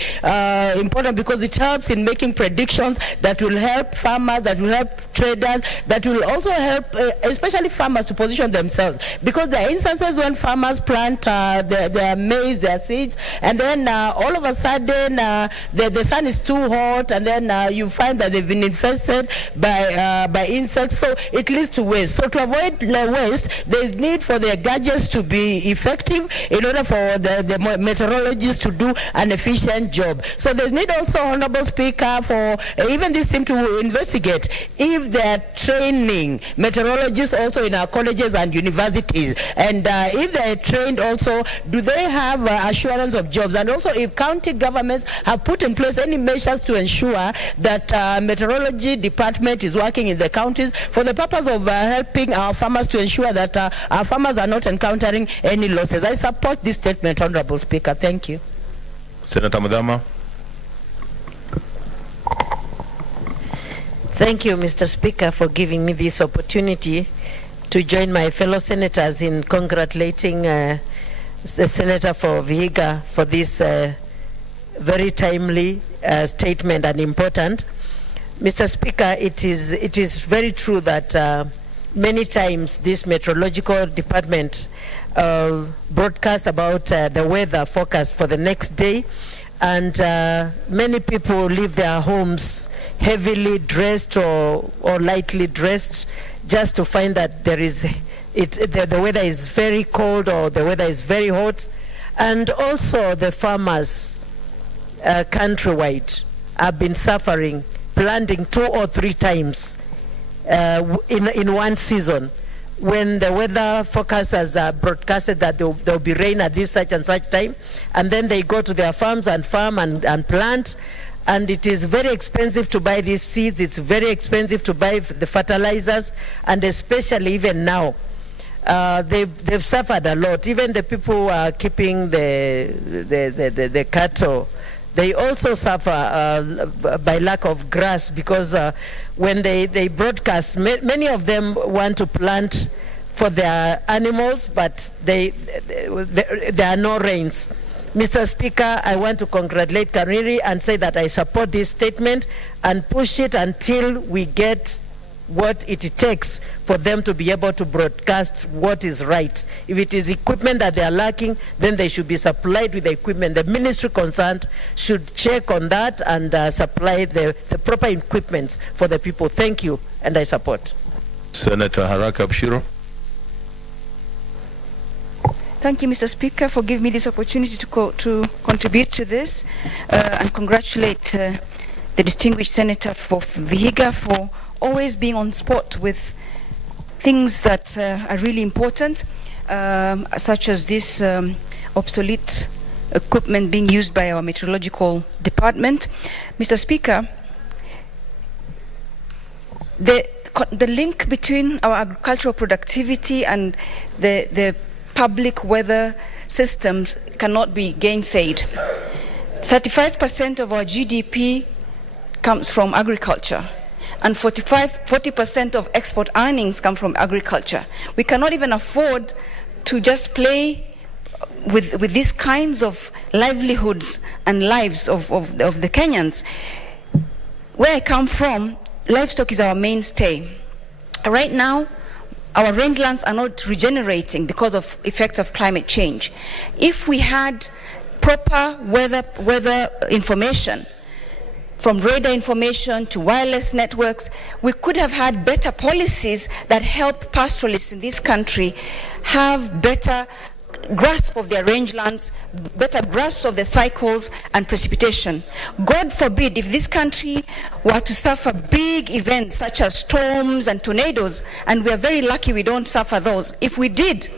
important, because it helps in making predictions that will help farmers, that will help traders, that will also help especially farmers to position themselves, because there are instances when farmers plant their maize, their seeds, and then all of a sudden the sun is too hot, and then you find that they've been infested by insects, so it leads to waste. So to avoid waste, there is need for the gadgets to be effective in order for the meteorologists to do an efficient job. So there's need also, Honorable Speaker, for even this team to investigate if they're training meteorologists also in our colleges and universities, and if they're trained also, do they have assurance of jobs, and also if county governments have put in place any measures to ensure that meteorology department is working in the counties for the purpose of helping our farmers to ensure that our farmers are not encountering any losses. I support this statement, Honorable Speaker. Thank you. Senator Mudama. Thank you, Mr. Speaker, for giving me this opportunity to join my fellow senators in congratulating the Senator for Vihiga for this very timely statement and important. Mr. Speaker, it is very true that many times this meteorological department broadcast about the weather forecast for the next day, and many people leave their homes heavily dressed or lightly dressed just to find that the weather is very cold or the weather is very hot. And also the farmers countrywide have been suffering, planting 2 or 3 times in one season, when the weather forecasters broadcasted that there will be rain at this such and such time, and then they go to their farms and farm and plant, and it is very expensive to buy these seeds, it's very expensive to buy the fertilizers, and especially even now, they've suffered a lot. Even the people who are keeping the cattle, they also suffer by lack of grass, because when they broadcast, many of them want to plant for their animals, but there are no rains. Mr. Speaker, I want to congratulate Kariri and say that I support this statement and push it until we get what it takes for them to be able to broadcast what is right. If it is equipment that they are lacking, then they should be supplied with the equipment. The ministry concerned should check on that and supply the proper equipment for the people. Thank you, and I support. Senator Haraka Abshiro. Thank you, Mr. Speaker, for giving me this opportunity to contribute to this and congratulate the distinguished Senator for Vihiga for always being on spot with things that are really important, such as this obsolete equipment being used by our meteorological department. Mr. Speaker, the link between our agricultural productivity and the public weather systems cannot be gainsaid. 35% of our GDP comes from agriculture, and 40% of export earnings come from agriculture. We cannot even afford to just play with these kinds of livelihoods and lives of the Kenyans. Where I come from, livestock is our mainstay. Right now, our rangelands are not regenerating because of effects of climate change. If we had proper weather information, from radar information to wireless networks. We could have had better policies that help pastoralists in this country have better grasp of their rangelands, better grasp of the cycles and precipitation. God forbid if this country were to suffer big events such as storms and tornadoes, and we are very lucky we don't suffer those. If we did,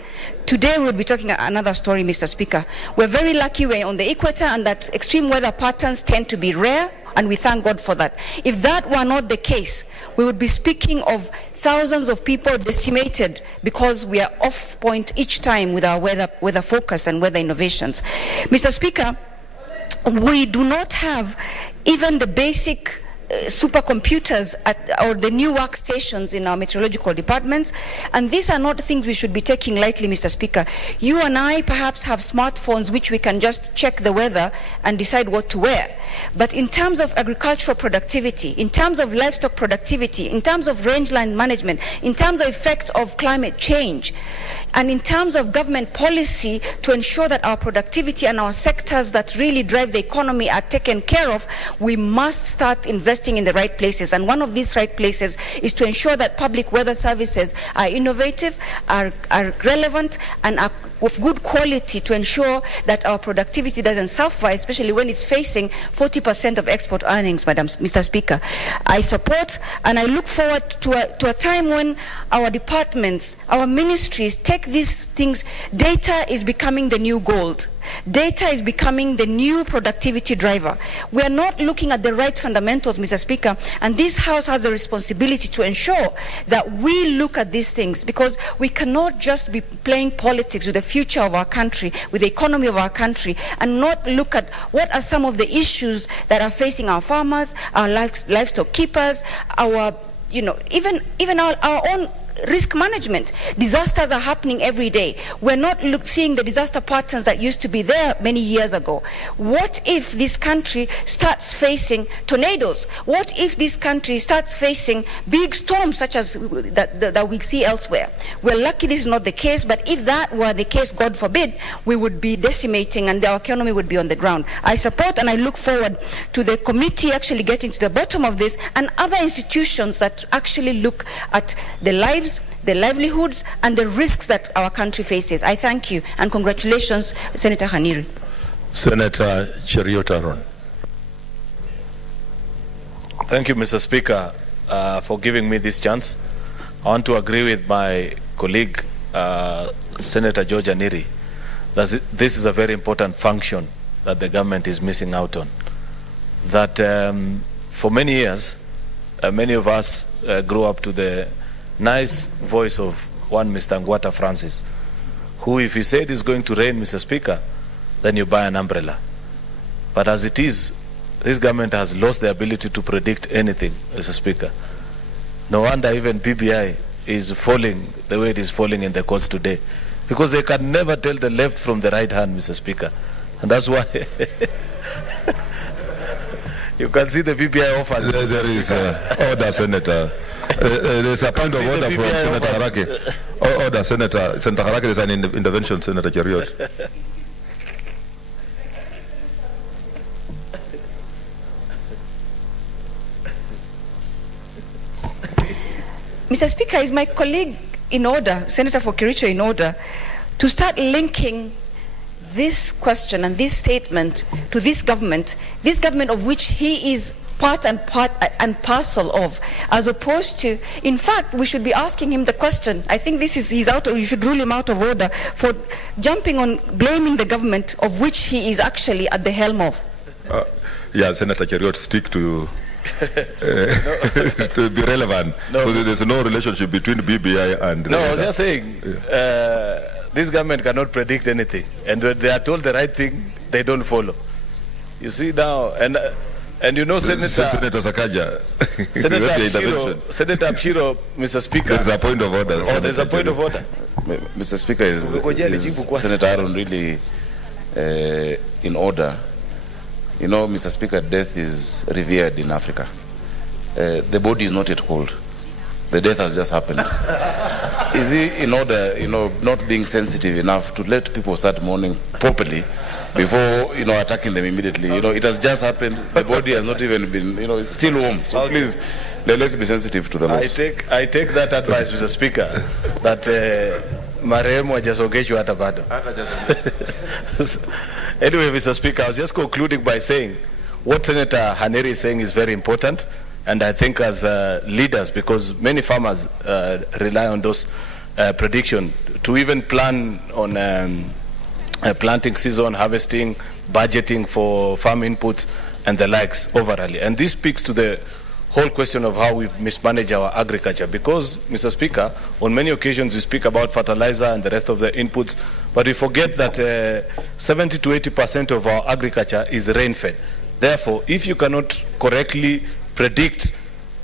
today we'll be talking another story, Mr. Speaker. We're very lucky we're on the equator and that extreme weather patterns tend to be rare, and we thank God for that. If that were not the case, we would be speaking of thousands of people decimated because we are off point each time with our weather focus and weather innovations. Mr. Speaker, we do not have even the basic supercomputers or the new workstations in our meteorological departments, and these are not things we should be taking lightly, Mr. Speaker. You and I perhaps have smartphones which we can just check the weather and decide what to wear. But in terms of agricultural productivity, in terms of livestock productivity, in terms of rangeland management, in terms of effects of climate change, and in terms of government policy to ensure that our productivity and our sectors that really drive the economy are taken care of, we must start investing in the right places. And one of these right places is to ensure that public weather services are innovative, are relevant, and are of good quality to ensure that our productivity doesn't suffer, especially when it's facing 40% of export earnings, Mr. Speaker. I support and I look forward to a time when our departments, our ministries take these things. Data is becoming the new gold. Data is becoming the new productivity driver. We are not looking at the right fundamentals, Mr. Speaker, and this House has a responsibility to ensure that we look at these things, because we cannot just be playing politics with the future of our country, with the economy of our country, and not look at what are some of the issues that are facing our farmers, our livestock keepers, our, even our own risk management. Disasters are happening every day. We're not seeing the disaster patterns that used to be there many years ago. What if this country starts facing tornadoes? What if this country starts facing big storms such as that we see elsewhere? We're lucky this is not the case, but if that were the case, God forbid, we would be decimating and our economy would be on the ground. I support and I look forward to the committee actually getting to the bottom of this, and other institutions that actually look at the lives, the livelihoods, and the risks that our country faces. I thank you and congratulations, Senator Haniri. Senator Cheruiyot. Thank you, Mr. Speaker, for giving me this chance. I want to agree with my colleague, Senator George Haniri, that this is a very important function that the government is missing out on. That for many years, many of us grew up to the nice voice of one Mr. Ngwata Francis, who, if he said it's going to rain, Mr. Speaker, then you buy an umbrella. But as it is, this government has lost the ability to predict anything, Mr. Speaker. No wonder even BBI is falling the way it is falling in the courts today, because they can never tell the left from the right hand, Mr. Speaker. And that's why you can see the BBI offers. There is order, Senator. There's a point of order from Senator Harake. Order, Senator Harake, there's an intervention, Senator Cheruiyot. Mr. Speaker, is my colleague in order, Senator for Kericho in order, to start linking this question and this statement to this government of which he is part and parcel of, as opposed to, in fact, we should be asking him the question. I think he's out, or you should rule him out of order for jumping on blaming the government of which he is actually at the helm of. Yeah, Senator Cheruiyot, stick to to be relevant. No. So there's no relationship between BBI and... No, I was just saying, this government cannot predict anything. And when they are told the right thing, they don't follow. You see now, and you know, Senator Sakaja, Senator Abshiro, Mr. Speaker. There's a point of order. Oh, there's a point of order. Mr. Speaker, is Senator Aaron really in order? You know, Mr. Speaker, death is revered in Africa. The body is not yet cold. The death has just happened. is he in order, not being sensitive enough to let people start mourning properly before, attacking them immediately? It has just happened. The body has not even been, it's still warm. So please, let's be sensitive to the loss. I take that advice, Mr. Speaker, that marehemu hajasogeshwa hata bado. Anyway, Mr. Speaker, I was just concluding by saying what Senator Haneri is saying is very important. And I think as leaders, because many farmers rely on those predictions to even plan on planting season, harvesting, budgeting for farm inputs and the likes overall. And this speaks to the whole question of how we mismanage our agriculture. Because, Mr. Speaker, on many occasions we speak about fertilizer and the rest of the inputs, but we forget that 70 to 80% of our agriculture is rain-fed. Therefore, if you cannot correctly predict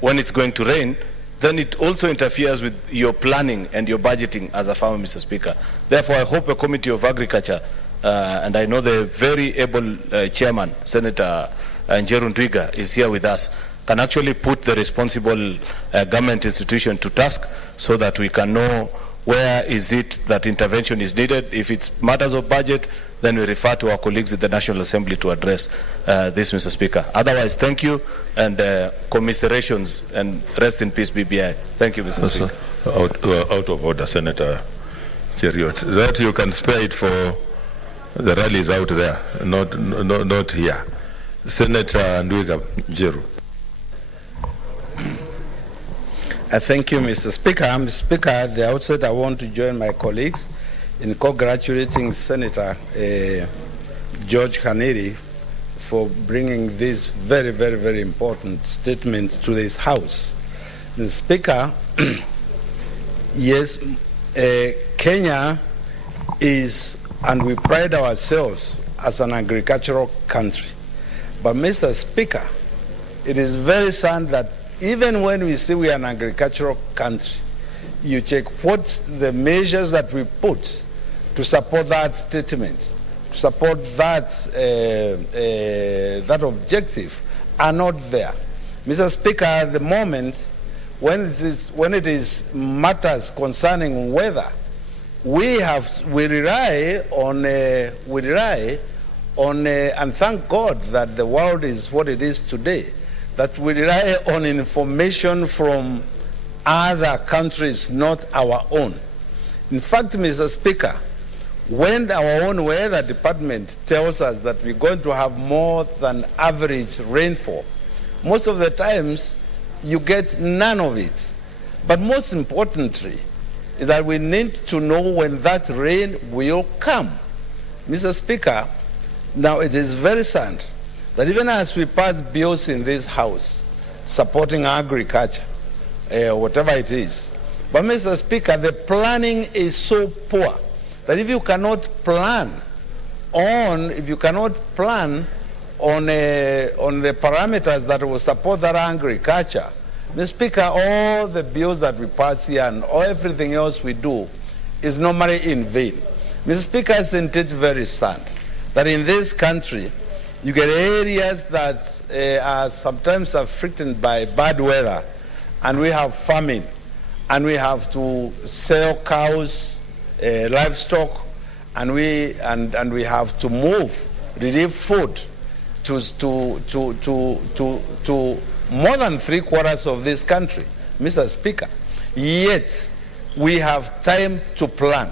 when it's going to rain, then it also interferes with your planning and your budgeting as a farmer, Mr. Speaker. Therefore, I hope a Committee of Agriculture, and I know the very able chairman, Senator Njeru Ndwiga, is here with us, can actually put the responsible government institution to task so that we can know where is it that intervention is needed. If it's matters of budget, then we refer to our colleagues in the National Assembly to address this, Mr. Speaker. Otherwise, thank you, and commiserations, and rest in peace, BBI. Thank you, Mr. Speaker. Out of order, Senator Cheriot. That you can spare it for the rallies out there, not here. Senator Ndwiga Njeru. Thank you, Mr. Speaker. Mr. Speaker, at the outset, I want to join my colleagues in congratulating Senator George Haneri for bringing this very, very, very important statement to this House. Mr. Speaker, yes, Kenya is, and we pride ourselves as an agricultural country. But, Mr. Speaker, it is very sad that even when we say we are an agricultural country, you check what the measures that we put to support that statement, to support that that objective, are not there. Mr. Speaker, at the moment, when it is matters concerning weather, we rely on, and thank God that the world is what it is today, that we rely on information from other countries, not our own. In fact, Mr. Speaker, when our own weather department tells us that we're going to have more than average rainfall, most of the times you get none of it. But most importantly is that we need to know when that rain will come. Mr. Speaker, now it is very sad that even as we pass bills in this House supporting agriculture, whatever it is, but Mr. Speaker, the planning is so poor that if you cannot plan on the parameters that will support that agriculture, Mr. Speaker, all the bills that we pass here and everything else we do is normally in vain. Mr. Speaker, isn't it very sad that in this country you get areas that are sometimes afflicted by bad weather, and we have famine, and we have to sell cows, livestock, and we have to move relief food to more than 3/4 of this country, Mr. Speaker. Yet we have time to plan,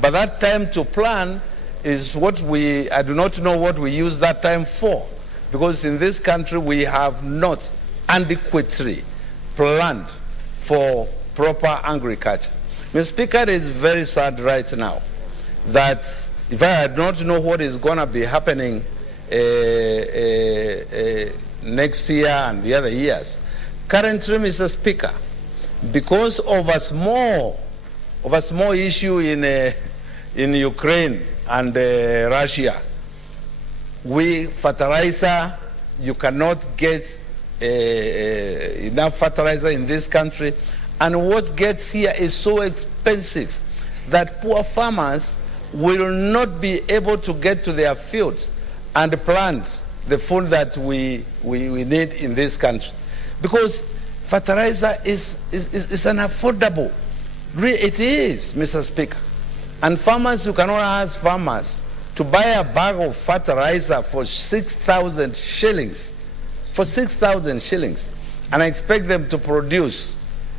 but that time to plan is what I do not know what we use that time for, because in this country we have not adequately planned for proper agriculture. Mr. Speaker, it is very sad right now that if I had not know what is going to be happening next year and the other years, currently, Mr. Speaker, because of a small issue in Ukraine and Russia, fertilizer, you cannot get enough fertilizer in this country, and what gets here is so expensive that poor farmers will not be able to get to their fields and plant the food that we need in this country, because fertilizer is unaffordable. It is, Mr. Speaker. And farmers, you cannot ask farmers to buy a bag of fertilizer for 6,000 shillings. For 6,000 shillings. And I expect them to produce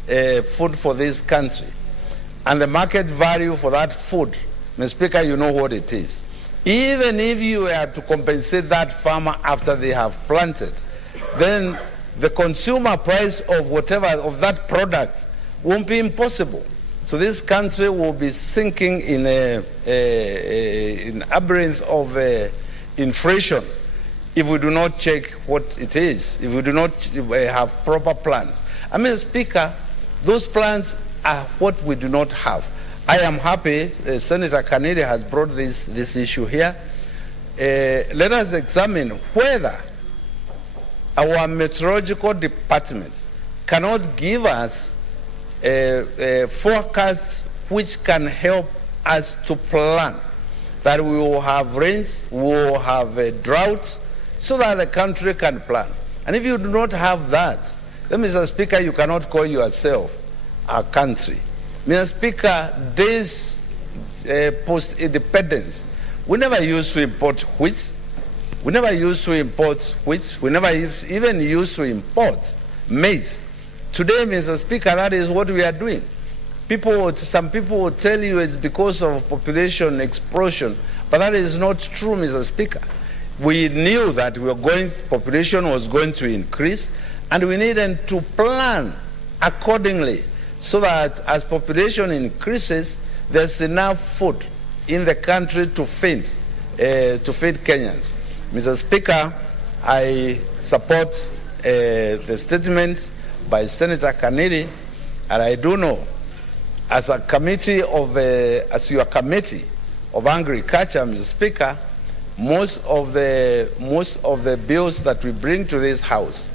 food for this country. And the market value for that food, Mr. Speaker, you know what it is. Even if you were to compensate that farmer after they have planted, then the consumer price of whatever, of that product won't be impossible. So this country will be sinking in a labyrinth of inflation if we do not check what it is, if we do not have proper plans. I mean, Speaker, those plans are what we do not have. I am happy Senator Kaniri has brought this issue here. Let us examine whether our meteorological department cannot give us forecasts which can help us to plan that we will have rains, we will have droughts, so that the country can plan. And if you do not have that, then, Mr. Speaker, you cannot call yourself a country. Mr. Speaker, this post-independence, we never used to import wheat. We never used to import wheat. We never even used to import maize. Today, Mr. Speaker, that is what we are doing. Some people will tell you it's because of population explosion, but that is not true, Mr. Speaker. We knew that population was going to increase, and we needed to plan accordingly so that as population increases, there's enough food in the country to feed Kenyans. Mr. Speaker, I support the statement by Senator Kaniri, and I do know, as your committee of agriculture, Mr. Speaker, most of the bills that we bring to this House,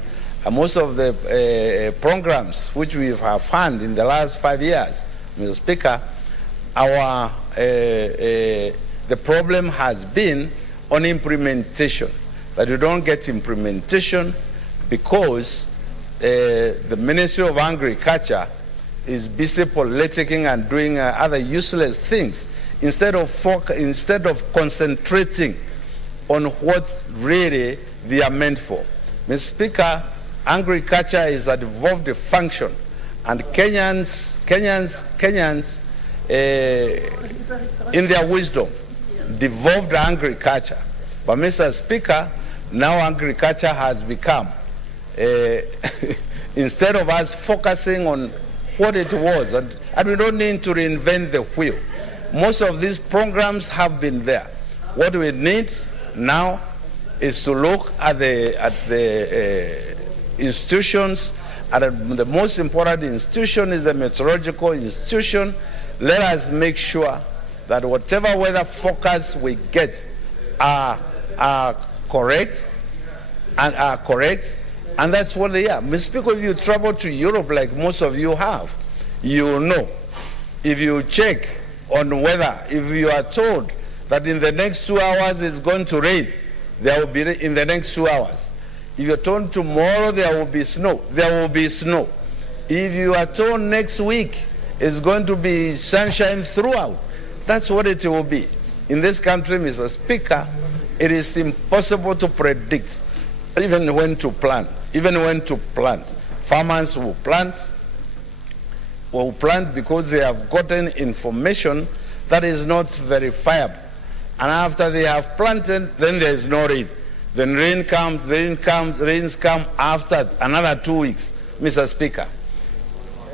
and most of the programs which we have had in the last 5 years, Mr. Speaker, the problem has been on implementation, that you don't get implementation because the Ministry of Agriculture is busy politicking and doing other useless things instead of concentrating on what really they are meant for. Mr. Speaker, agriculture is a devolved function, and Kenyans in their wisdom devolved agriculture. But Mr. Speaker, now agriculture has become, instead of us focusing on what it was, and we don't need to reinvent the wheel. Most of these programs have been there. What we need now is to look at the institutions, and the most important institution is the meteorological institution. Let us make sure that whatever weather forecasts we get are correct, and that's what they are. Mr. Speaker, if you travel to Europe like most of you have, you know, if you check on weather, if you are told that in the next 2 hours it's going to rain, there will be in the next 2 hours. If you're told tomorrow there will be snow, there will be snow. If you are told next week it's going to be sunshine throughout, that's what it will be. In this country, Mr. Speaker, it is impossible to predict even when to plant. Farmers will plant because they have gotten information that is not verifiable. And after they have planted, then there is no rain. Then rains come after another 2 weeks, Mr. Speaker.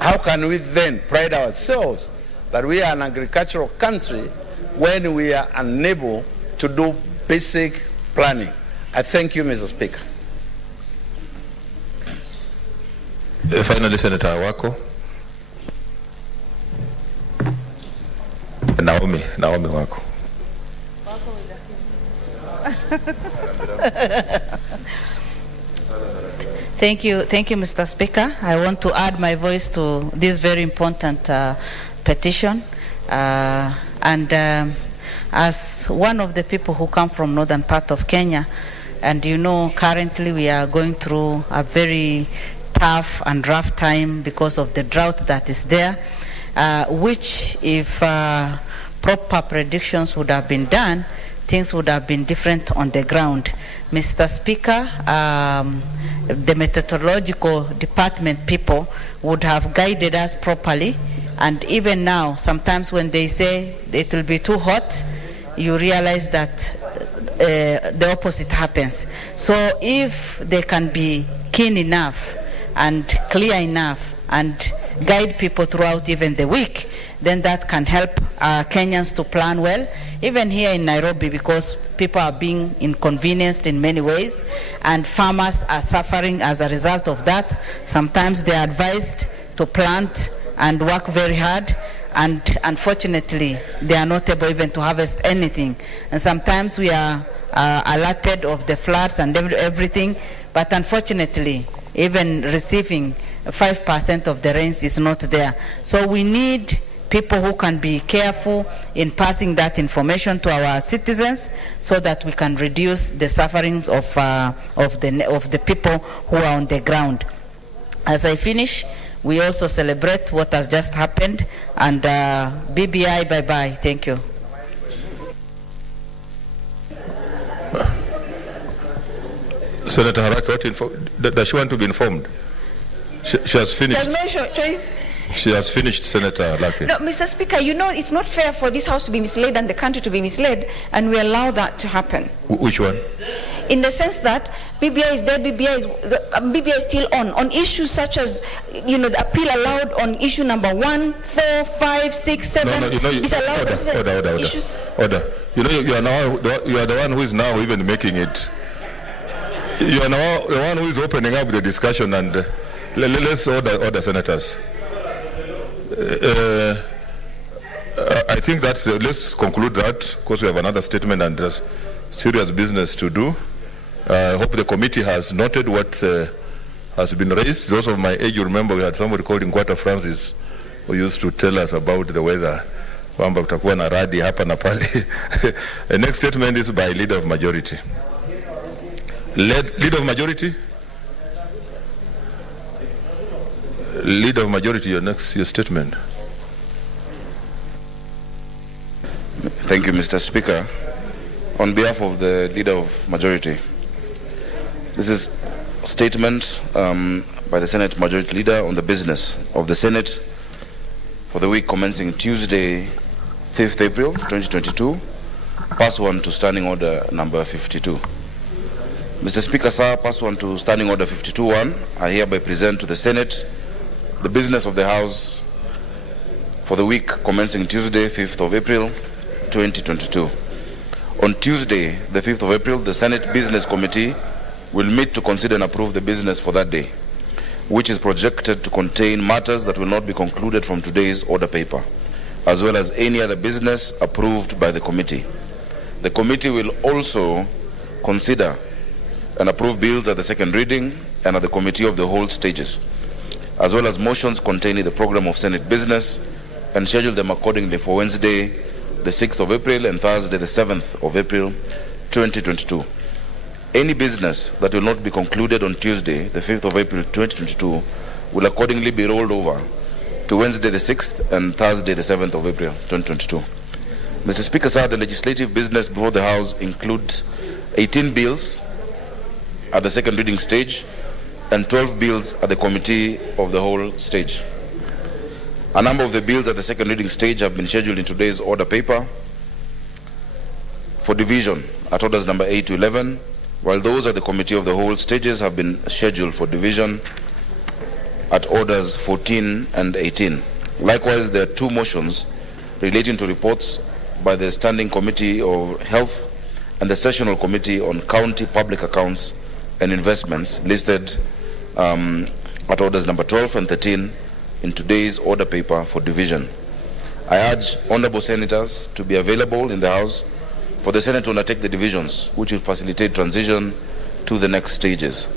How can we then pride ourselves that we are an agricultural country when we are unable to do basic planning? I thank you, Mr. Speaker. Finally, Senator Wako. Naomi Wako. Thank you, Mr. Speaker. I want to add my voice to this very important petition. As one of the people who come from northern part of Kenya, and you know, currently we are going through a very tough and rough time because of the drought that is there. which if proper predictions would have been done, things would have been different on the ground. Mr. Speaker, the methodological department people would have guided us properly, and even now, sometimes when they say it will be too hot, you realize that the opposite happens. So if they can be keen enough and clear enough and guide people throughout even the week, then that can help Kenyans to plan well, even here in Nairobi, because people are being inconvenienced in many ways, and farmers are suffering as a result of that. Sometimes they are advised to plant and work very hard, and unfortunately, they are not able even to harvest anything. And sometimes we are alerted of the floods and everything, but unfortunately, even receiving 5% of the rains is not there. So we need people who can be careful in passing that information to our citizens, so that we can reduce the sufferings of the people who are on the ground. As I finish, we also celebrate what has just happened, and BBI, bye-bye. Thank you. Senator Haraka, does she want to be informed? She has finished. There's no choice. She has finished, Senator Lake. No, Mr. Speaker, you know it's not fair for this House to be misled and the country to be misled, and we allow that to happen. Which one? In the sense that BBI is dead, BBI is still on issues such as, the appeal allowed on issue number 1, 4, 5, 6, 7. No, it's allowed. Order. You are the one who is now even making it. You are now the one who is opening up the discussion, and let's order senators. I think that's, let's conclude that, because we have another statement and there's serious business to do. I hope the committee has noted what has been raised. Those of my age, you remember we had somebody called Ngwata Francis who used to tell us about the weather. Kwamba kutakuwa na radi hapa na pale. The next statement is by Leader of Majority. Leader of Majority? Leader of Majority, your statement. Thank you, Mr. Speaker. On behalf of the Leader of Majority, this is a statement by the Senate Majority Leader on the business of the Senate for the week commencing Tuesday, 5th April 2022, pursuant to Standing Order number 52. Mr. Speaker, sir, pursuant to Standing Order 52.1, I hereby present to the Senate the business of the House for the week commencing Tuesday, 5th of April 2022. On Tuesday, the 5th of April, the Senate Business Committee will meet to consider and approve the business for that day, which is projected to contain matters that will not be concluded from today's order paper, as well as any other business approved by the committee. The committee will also consider and approve bills at the second reading and at the committee of the whole stages, as well as motions containing the program of Senate business, and schedule them accordingly for Wednesday, the 6th of April and Thursday, the 7th of April, 2022. Any business that will not be concluded on Tuesday, the 5th of April, 2022, will accordingly be rolled over to Wednesday, the 6th and Thursday, the 7th of April, 2022. Mr. Speaker, sir, the legislative business before the House includes 18 bills at the second reading stage and 12 bills at the committee of the whole stage. A number of the bills at the second reading stage have been scheduled in today's order paper for division at orders number 8 to 11, while those at the committee of the whole stages have been scheduled for division at orders 14 and 18. Likewise, there are two motions relating to reports by the Standing Committee of Health and the Sessional Committee on County Public Accounts and Investments listed at orders number 12 and 13 in today's order paper for division. I urge honorable senators to be available in the House for the Senate to undertake the divisions, which will facilitate transition to the next stages.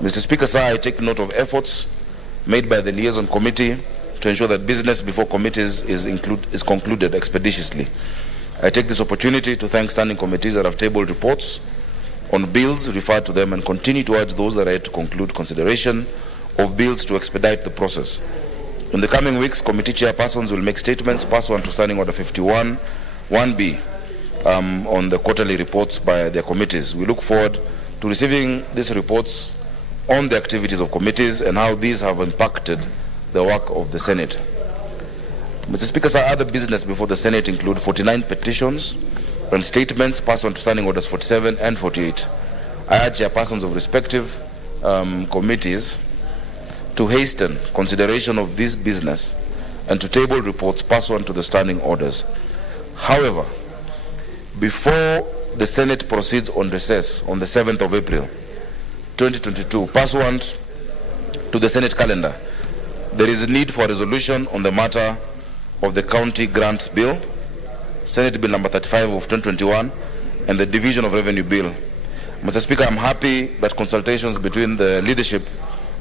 Mr. Speaker, sir, I take note of efforts made by the Liaison Committee to ensure that business before committees is concluded expeditiously. I take this opportunity to thank standing committees that have tabled reports on bills, refer to them, and continue to urge those that are yet to conclude consideration of bills to expedite the process. In the coming weeks, committee chairpersons will make statements pursuant to Standing Order 51, 1B, on the quarterly reports by their committees. We look forward to receiving these reports on the activities of committees and how these have impacted the work of the Senate. Mr. Speaker, sir, other business before the Senate include 49 petitions and statements pursuant to Standing Orders 47 and 48. I urge chairpersons of respective committees to hasten consideration of this business and to table reports pursuant to the standing orders. However, before the Senate proceeds on recess on the 7th of April, 2022, pursuant to the Senate calendar, there is a need for a resolution on the matter of the County Grants Bill, Senate Bill number 35 of 2021, and the Division of Revenue Bill. Mr. Speaker, I'm happy that consultations between the leadership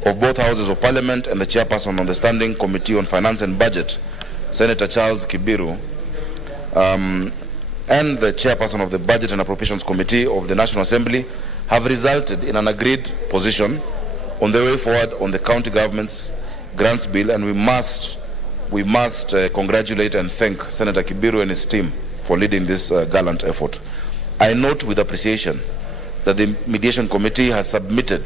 of both Houses of Parliament and the chairperson on the Standing Committee on Finance and Budget, Senator Charles Kibiru, and the chairperson of the Budget and Appropriations Committee of the National Assembly have resulted in an agreed position on the way forward on the county government's grants bill, and we must congratulate and thank Senator Kibiru and his team for leading this gallant effort. I note with appreciation that the Mediation Committee has submitted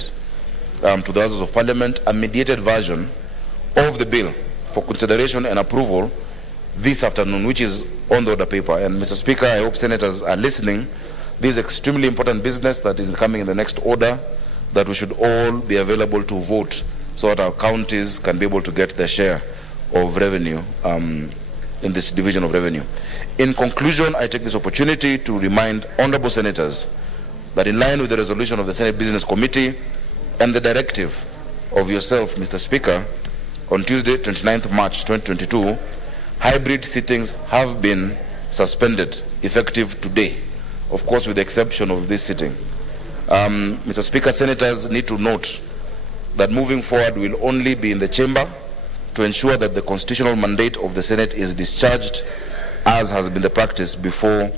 to the Houses of Parliament a mediated version of the bill for consideration and approval this afternoon, which is on the order paper. And Mr. Speaker, I hope senators are listening. This is extremely important business that is coming in the next order, that we should all be available to vote so that our counties can be able to get their share of revenue in this division of revenue. In conclusion, I take this opportunity to remind honorable senators that in line with the resolution of the Senate Business Committee and the directive of yourself, Mr. Speaker, on Tuesday, 29th March 2022, hybrid sittings have been suspended effective today, of course with the exception of this sitting. Mr. Speaker, senators need to note that moving forward will only be in the chamber to ensure that the constitutional mandate of the Senate is discharged, as has been the practice before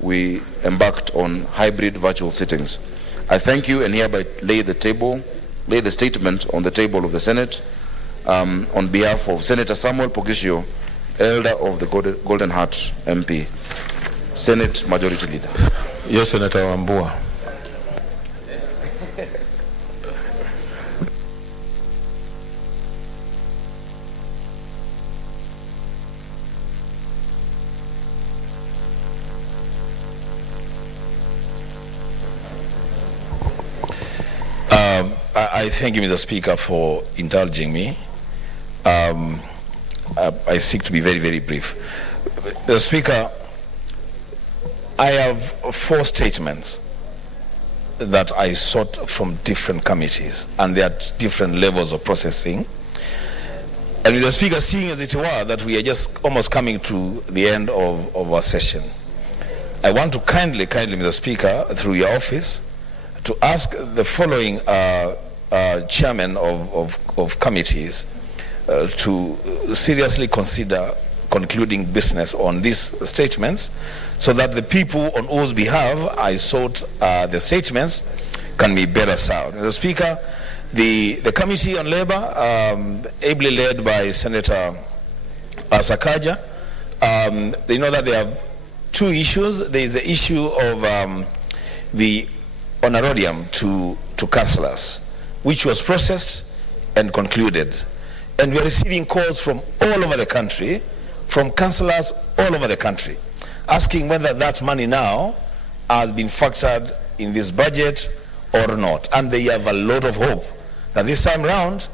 we embarked on hybrid virtual sittings. I thank you and hereby lay the statement on the table of the Senate on behalf of Senator Samuel Pogisio, Elder of the Golden Heart MP, Senate Majority Leader. Yes, Senator Wambua. I thank you, Mr. Speaker, for indulging me. I seek to be very, very brief. Mr. Speaker, I have 4 statements that I sought from different committees, and they are at different levels of processing. And Mr. Speaker, seeing as it were that we are just almost coming to the end of our session, I want to kindly, Mr. Speaker, through your office, to ask the following chairmen of committees to seriously consider concluding business on these statements, so that the people on whose behalf I sought the statements can be better served. Mr. Speaker, the Committee on Labor, ably led by Senator Sakaja, they know that they have 2 issues. There is the issue of the honorarium to councillors, which was processed and concluded. And we are receiving calls from all over the country, from councillors all over the country, asking whether that money now has been factored in this budget or not. And they have a lot of hope that this time round,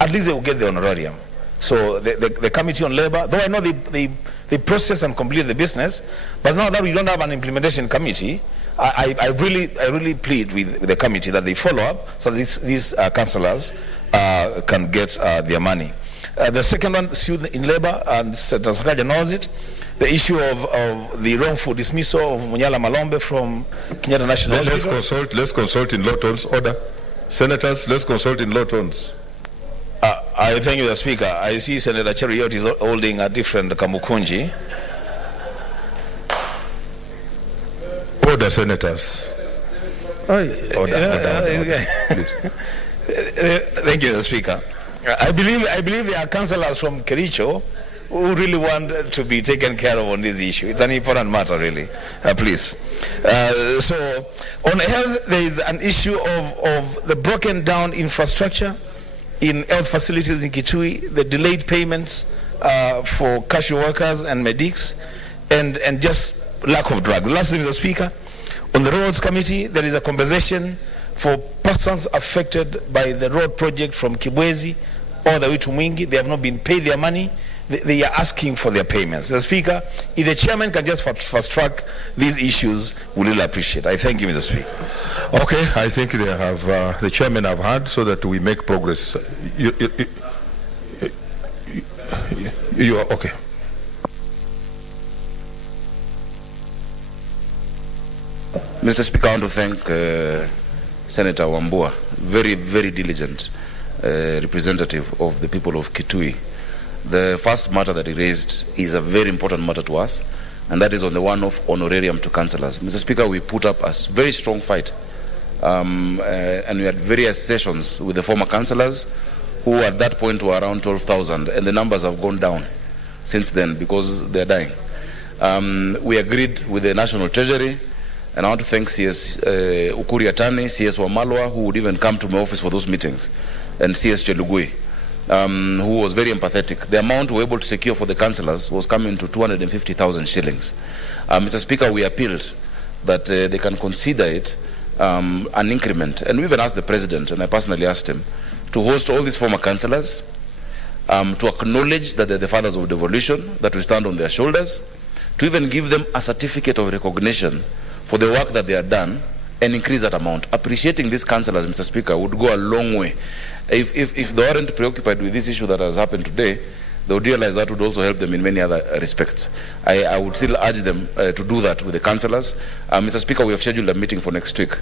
at least they will get the honorarium. So the Committee on Labor, though I know they process and complete the business, but now that we don't have an implementation committee, I really plead with the committee that they follow up so that these councillors can get their money. The second one, student in labor, and Senator Sakaja knows it, the issue of the wrongful dismissal of Munyala Malombe from Kenyatta National Hospital. Let's consult in low tones. Order. Senators, let's consult in low tones. I thank you, Mr. Speaker. I see Senator Cheriot is holding a different kamukunji. Order, senators. Order. Thank you, Mr. Speaker. I believe there are councillors from Kericho who really want to be taken care of on this issue. It's an important matter, really. Please. So, on health, there is an issue of the broken down infrastructure in health facilities in Kitui, the delayed payments for casual workers and medics, and just lack of drugs. Lastly, Mr. Speaker, on the roads committee, there is a compensation for persons affected by the road project from Kibwezi all the way to Mwingi. They have not been paid their money. They are asking for their payments. Mr. Speaker, if the chairman can just fast track these issues, we will appreciate. I thank you, Mr. Speaker. Okay, I think they have the chairman have heard, so that we make progress. You are okay. Mr. Speaker, I want to thank Senator Wambua, very, very diligent representative of the people of Kitui. The first matter that he raised is a very important matter to us, and that is on the one-off honorarium to councillors. Mr. Speaker, we put up a very strong fight, and we had various sessions with the former councillors, who at that point were around 12,000, and the numbers have gone down since then because they're dying. We agreed with the National Treasury, and I want to thank CS Ukuri Atani, CS Wamalwa, who would even come to my office for those meetings, and CS Chelugui, who was very empathetic. The amount we were able to secure for the councillors was coming to 250,000 shillings. Mr. Speaker, we appealed that they can consider it an increment, and we even asked the President, and I personally asked him, to host all these former councillors, to acknowledge that they're the fathers of devolution, that we stand on their shoulders, to even give them a certificate of recognition for the work that they have done, and increase that amount. Appreciating these councillors, Mr. Speaker, would go a long way. If they weren't preoccupied with this issue that has happened today, they would realize that would also help them in many other respects. I would still urge them to do that with the councillors. Mr. Speaker, we have scheduled a meeting for next week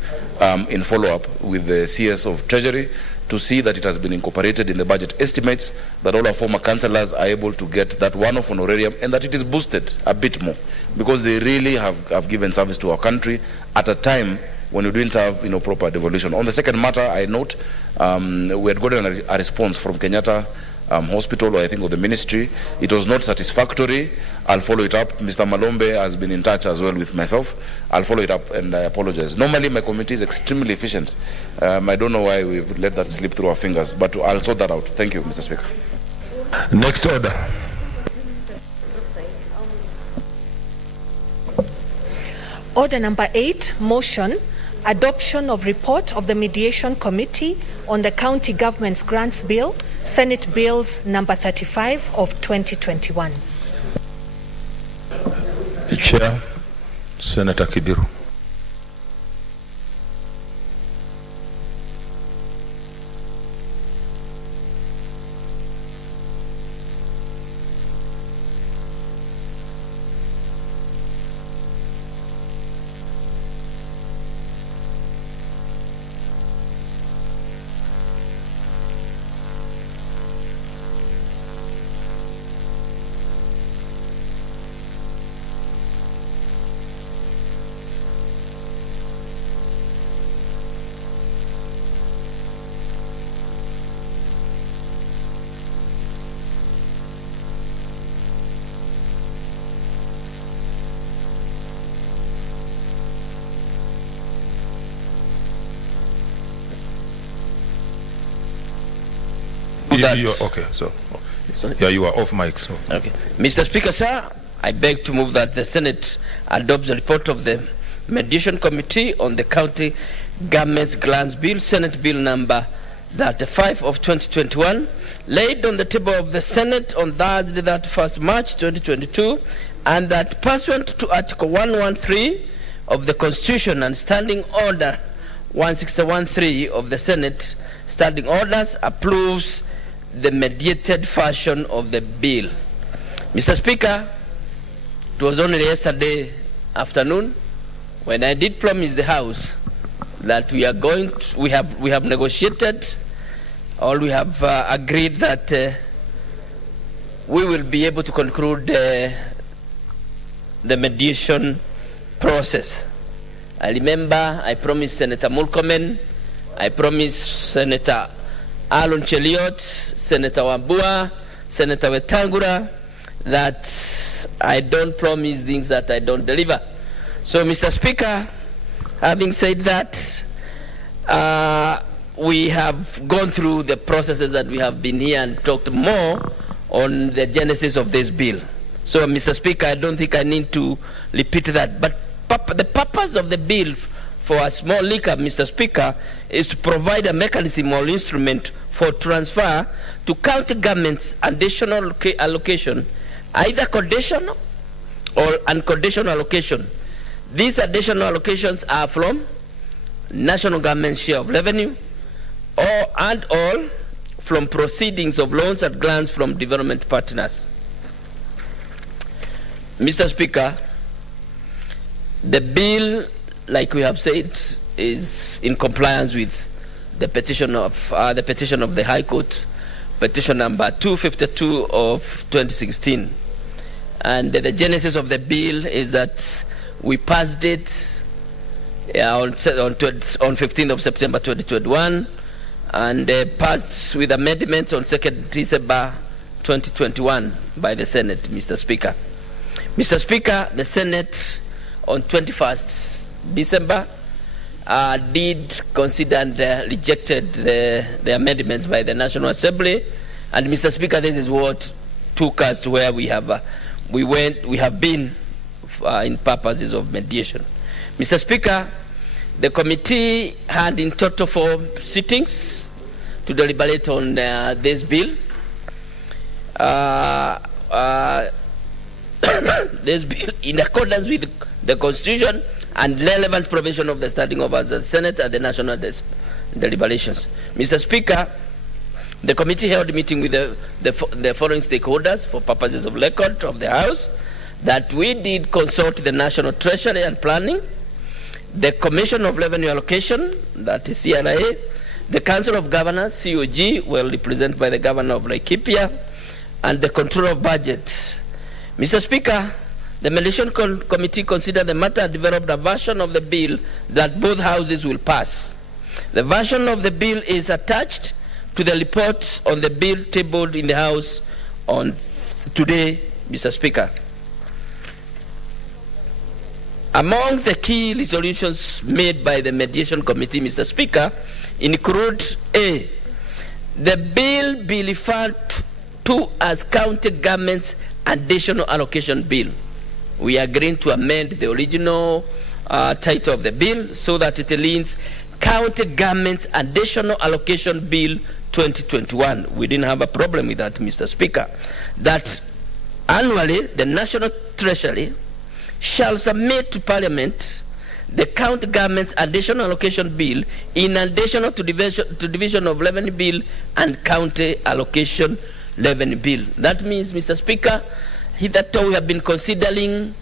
in follow-up with the CS of Treasury to see that it has been incorporated in the budget estimates, that all our former councillors are able to get that one-off honorarium, and that it is boosted a bit more, because they really have given service to our country at a time when we didn't have proper devolution. On the second matter, I note we had gotten a response from Kenyatta Hospital, or I think of the ministry. It was not satisfactory. I'll follow it up. Mr. Malombe has been in touch as well with myself. I'll follow it up, and I apologize. Normally my committee is extremely efficient. I don't know why we've let that slip through our fingers, but I'll sort that out. Thank you, Mr. Speaker. Next order. Order number 8, motion, adoption of report of the Mediation Committee on the County Government's Grants Bill, Senate Bills number 35 of 2021. Chair, Senator Kibiru. Okay, so yeah, you are off mic. So. Okay, Mr. Speaker, sir, I beg to move that the Senate adopts the report of the Mediation Committee on the County Government's Grants Bill, Senate Bill number 35 of 2021, laid on the table of the Senate on Thursday, 31st March 2022, and that pursuant to Article 113 of the Constitution and Standing Order 161.3 of the Senate Standing Orders, approves the mediated version of the bill. Mr. Speaker, it was only yesterday afternoon when I did promise the House that we have negotiated, or we have agreed that we will be able to conclude the mediation process. I remember I promised Senator Mulkomen, I promised Senator Alon Cheliot, Senator Wambua, Senator Wetangula, that I don't promise things that I don't deliver. So, Mr. Speaker, having said that, we have gone through the processes that we have been here and talked more on the genesis of this bill. So, Mr. Speaker, I don't think I need to repeat that. But the purpose of the bill for a small liquor, Mr. Speaker, is to provide a mechanism or instrument for transfer to county governments additional allocation, either conditional or unconditional allocation. These additional allocations are from national government share of revenue and all from proceedings of loans and grants from development partners. Mr. Speaker, the bill, like we have said, is in compliance with the petition of the High Court, petition number 252 of 2016. And the genesis of the bill is that we passed it on 15th of September 2021 and passed with amendments on 2nd December 2021 by the Senate, Mr. Speaker. Mr. Speaker, the Senate on 21st December did consider and rejected the amendments by the National Assembly. And Mr. Speaker, this is what took us to where we have been in purposes of mediation. Mr. Speaker, the committee had in total 4 sittings to deliberate on this bill. This bill, in accordance with the Constitution and relevant provision of the standing of the Senate and the national deliberations. Mr. Speaker, the committee held a meeting with the following stakeholders for purposes of record of the House, that we did consult the National Treasury and Planning, the Commission of Revenue Allocation, that is CRA, the Council of Governors, COG, well represented by the Governor of Laikipia, and the Control of Budget. Mr. Speaker, the Mediation Committee considered the matter and developed a version of the bill that both houses will pass. The version of the bill is attached to the report on the bill tabled in the House on today, Mr. Speaker. Among the key resolutions made by the Mediation Committee, Mr. Speaker, include A, the bill be referred to as County Government's Additional Allocation Bill. We are agreeing to amend the original title of the bill so that it reads County Government's Additional Allocation Bill 2021. We didn't have a problem with that, Mr. Speaker. That annually the National Treasury shall submit to Parliament the County Government's Additional Allocation Bill in addition to Division of Revenue Bill and County Allocation Revenue Bill. That means, Mr. Speaker, hitherto we have been considering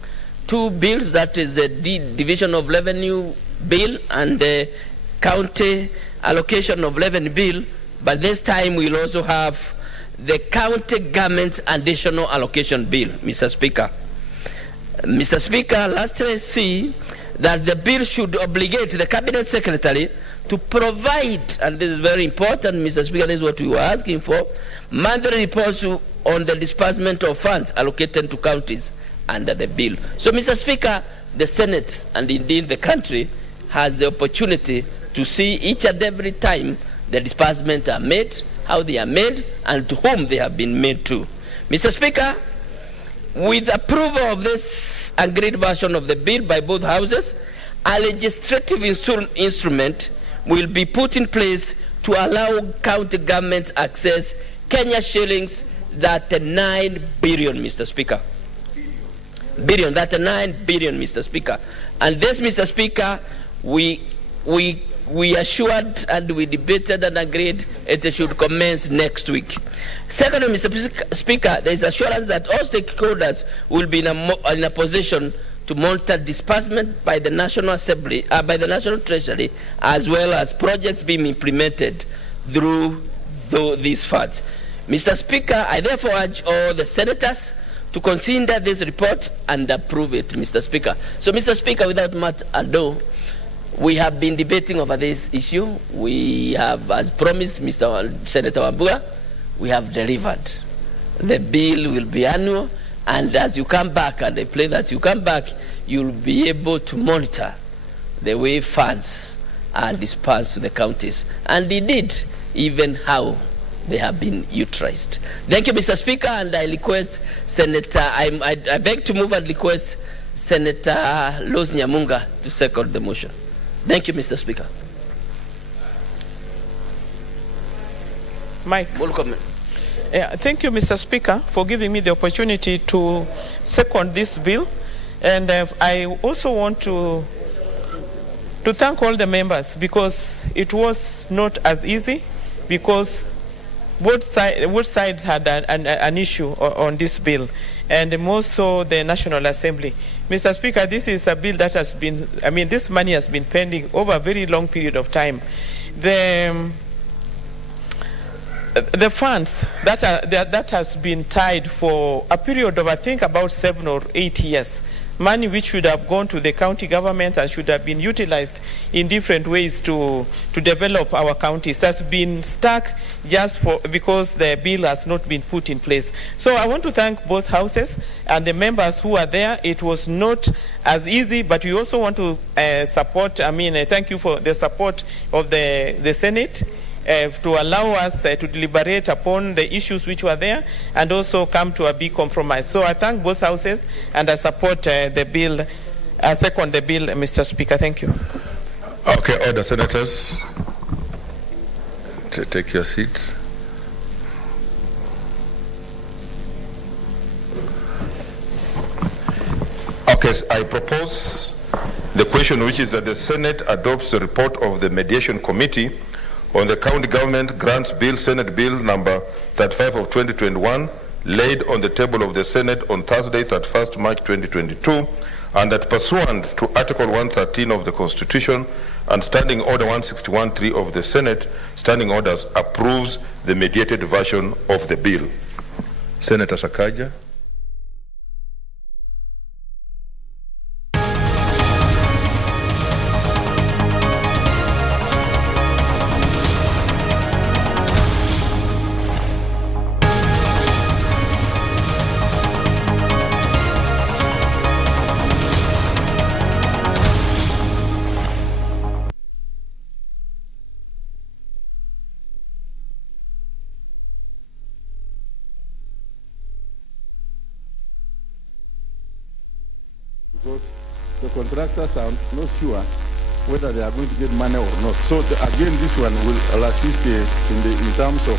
2 bills, that is the Division of Revenue Bill and the County Allocation of Revenue Bill, but this time we'll also have the County Government's Additional Allocation Bill, Mr. Speaker. Mr. Speaker, lastly, see that the bill should obligate the Cabinet Secretary to provide, and this is very important, Mr. Speaker, this is what we were asking for, monthly reports on the disbursement of funds allocated to counties under the bill. So, Mr. Speaker, the Senate and indeed the country has the opportunity to see each and every time the disbursements are made, how they are made, and to whom they have been made to. Mr. Speaker, with approval of this agreed version of the bill by both houses, a legislative instrument will be put in place to allow county governments access Kenya shillings that are 9 billion, Mr. Speaker. Billion, that are 9 billion, Mr. Speaker. And this, Mr. Speaker, we assured and we debated and agreed it should commence next week. Secondly, Mr. Speaker, there is assurance that all stakeholders will be in a position to monitor disbursement by the National Assembly, by the National Treasury, as well as projects being implemented through these funds. Mr. Speaker, I therefore urge all the senators to consider this report and approve it, Mr. Speaker. So, Mr. Speaker, without much ado, We have been debating over this issue. We have, as promised, Mr. Senator Wambua, we have delivered. The bill will be annual, and as you come back, and I pray that you come back, you'll be able to monitor the way funds are dispersed to the counties, and indeed, even how they have been utilized. Thank you, Mr. Speaker, and I request Senator, I beg to move and request Senator Los Nyamunga to second the motion. Thank you, Mr. Speaker. Mike. Welcome. Thank you, Mr. Speaker, for giving me the opportunity to second this bill. And I also want to thank all the members, because it was not as easy, because both sides had an issue on this bill, and more so the National Assembly. Mr. Speaker, this is a bill that has been, this money has been pending over a very long period of time. The funds that has been tied for a period of, I think, about 7 or 8 years, money which should have gone to the county government and should have been utilized in different ways to develop our counties, has been stuck just because the bill has not been put in place. So I want to thank both houses and the members who are there. It was not as easy, but we also want to support, thank you for the support of the Senate, to allow us to deliberate upon the issues which were there and also come to a big compromise. So I thank both houses, and I support the bill, second the bill, Mr. Speaker. Thank you. Okay, order, senators. Take your seats. Okay, so I propose the question, which is that the Senate adopts the report of the Mediation Committee on the County Government Grants Bill, Senate Bill number 35 of 2021, laid on the table of the Senate on Thursday, 31st March 2022, and that pursuant to Article 113 of the Constitution and Standing Order 161.3 of the Senate, Standing Orders approves the mediated version of the bill. Senator Sakaja. Contractors are not sure whether they are going to get money or not. So again, this one will assist in terms of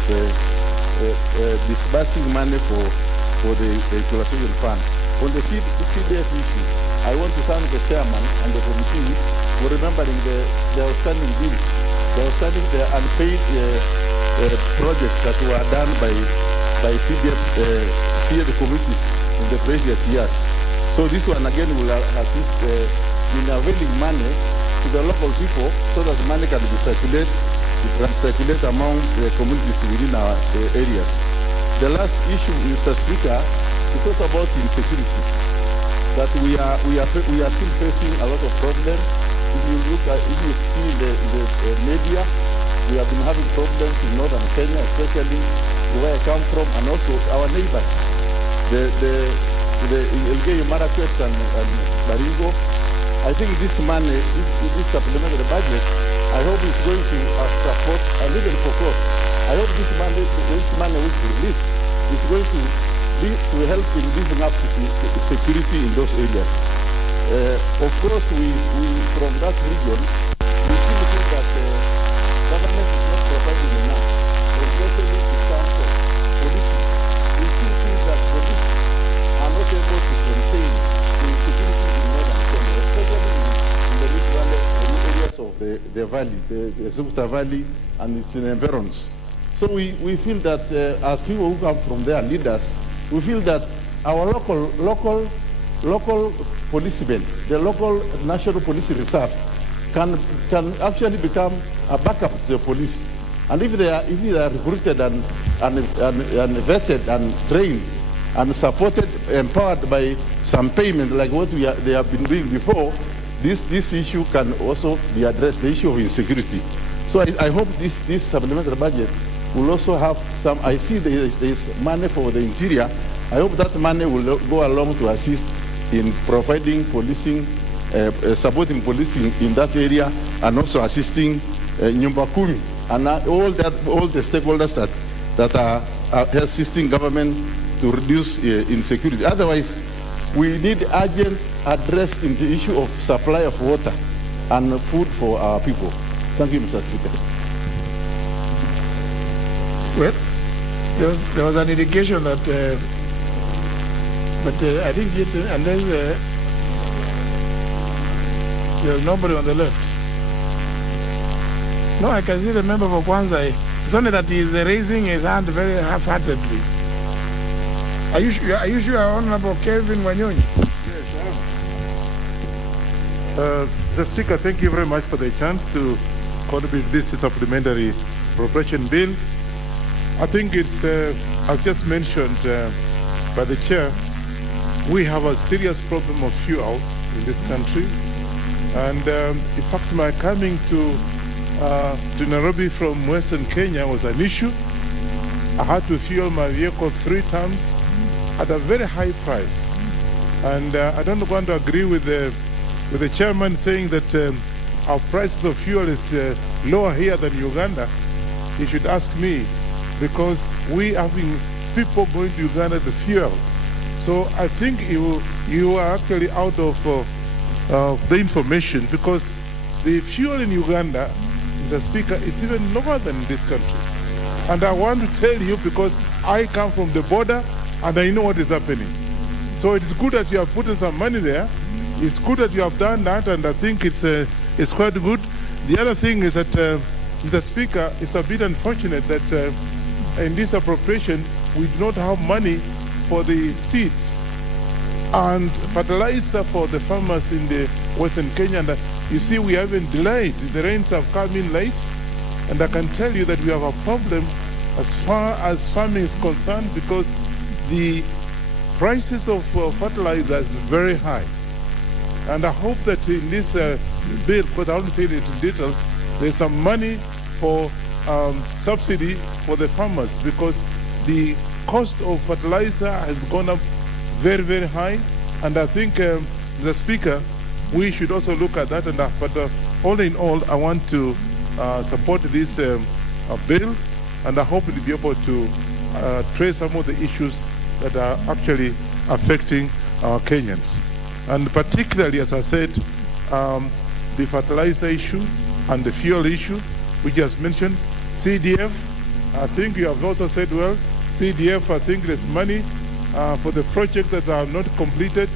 disbursing money for the equalization fund. On the CDF issue, I want to thank the chairman and the committee for remembering the outstanding bills, the unpaid projects that were done by CDF committees in the previous years. So this one again will assist in availing money to the local people, so that the money can be circulate among the communities within our areas. The last issue, Mr. Speaker, is also about insecurity. That we are still facing a lot of problems. If you see the media, we have been having problems in northern Kenya, especially where I come from, and also our neighbors. The Elgeyo Marakwet and Baringo. I think this money, this supplementary budget, I hope it's going to support, and even for crops. I hope this money which is released is going to help in building up security in those areas. Of course, we from that region, we still think that government is not providing enough, especially in terms of policing. We still think that police are not able to contain the insecurity in northern Kenya, especially in the Rift Valley, areas of the valley, the Zufta Valley and its environs. So we feel that as people who come from there, leaders, we feel that our local policemen, the local National Police Reserve, can actually become a backup to the police. And if they are recruited and vetted and trained and supported, empowered by some payment like what they have been doing before, this issue can also be addressed, the issue of insecurity. So I hope this supplementary budget will also have some, I see there's money for the interior. I hope that money will go along to assist in providing policing, supporting policing in that area, and also assisting Nyumba Kumi and all the stakeholders that are assisting government to reduce insecurity. Otherwise, we need urgent address in the issue of supply of water and food for our people. Thank you, Mr. Speaker. Well, there was an indication that, but I think unless there's nobody on the left. No, I can see the member for Kwanzaa. It's only that he's raising his hand very half-heartedly. Are you sure, Honorable Kevin Wanyonyi? Yes, I am. Mr. Speaker, thank you very much for the chance to contribute this supplementary appropriation bill. I think it's, as just mentioned by the chair, we have a serious problem of fuel in this country. And in fact, my coming to Nairobi from Western Kenya was an issue. I had to fuel my vehicle 3 times at a very high price. And I don't want to agree with the chairman saying that our prices of fuel is lower here than Uganda. He should ask me, because we are having people going to Uganda to fuel. So I think you are actually out of the information, because the fuel in Uganda, Mr. Speaker, is even lower than this country. And I want to tell you, because I come from the border and I know what is happening. So it is good that you have put in some money there. It's good that you have done that, and I think it's quite good. The other thing is that, Mr. Speaker, it's a bit unfortunate that in this appropriation, we do not have money for the seeds and fertilizer for the farmers in the Western Kenya. And you see, we have been delayed. The rains have come in late, and I can tell you that we have a problem as far as farming is concerned, because the prices of fertilizer is very high. And I hope that in this bill, because I won't say it in details, there's some money for subsidy for the farmers, because the cost of fertilizer has gone up very, very high. And I think, the Speaker, we should also look at that. And but all in all, I want to support this bill, and I hope we'll be able to trace some of the issues that are actually affecting our Kenyans. And particularly, as I said, the fertilizer issue and the fuel issue, which just mentioned, CDF, I think you have also said, well, CDF, I think there's money for the projects that are not completed,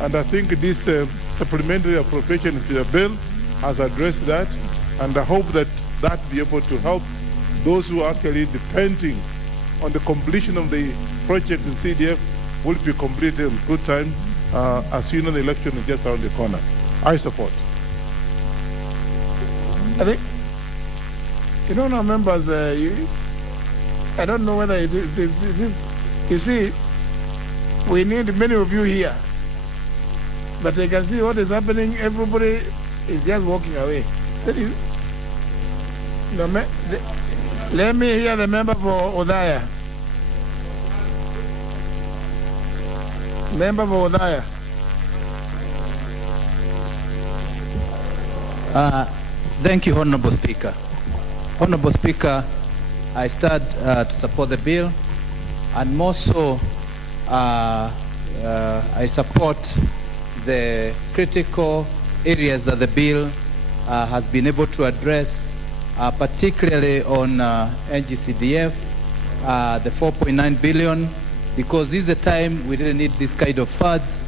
and I think this supplementary appropriation to the bill has addressed that, and I hope that that be able to help those who are actually depending on the completion of the project in CDF will be completed in good time. As you know, the election is just around the corner. I support. I think, you know, our members, I don't know whether it is, you see, we need many of you here. But you can see what is happening, everybody is just walking away. Let me hear the member for Odaya. Member for Odaya. Thank you, Honorable Speaker. Honorable Speaker, I stand to support the bill, and more so, I support the critical areas that the bill has been able to address, particularly on NGCDF, the 4.9 billion, because this is the time we really need this kind of funds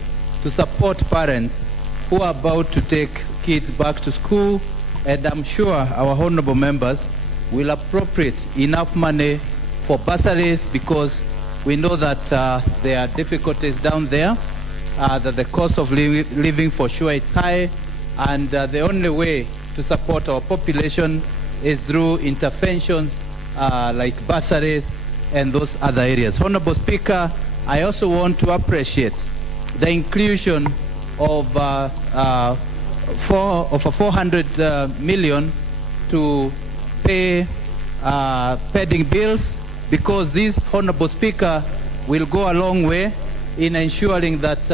to support parents who are about to take kids back to school, and I'm sure our honorable members will appropriate enough money for bursaries, because we know that there are difficulties down there, that the cost of living for sure is high, and the only way to support our population is through interventions like bursaries and those other areas. Honorable Speaker, I also want to appreciate the inclusion of over 400 million to pay pending bills, because this, Honorable Speaker, will go a long way in ensuring that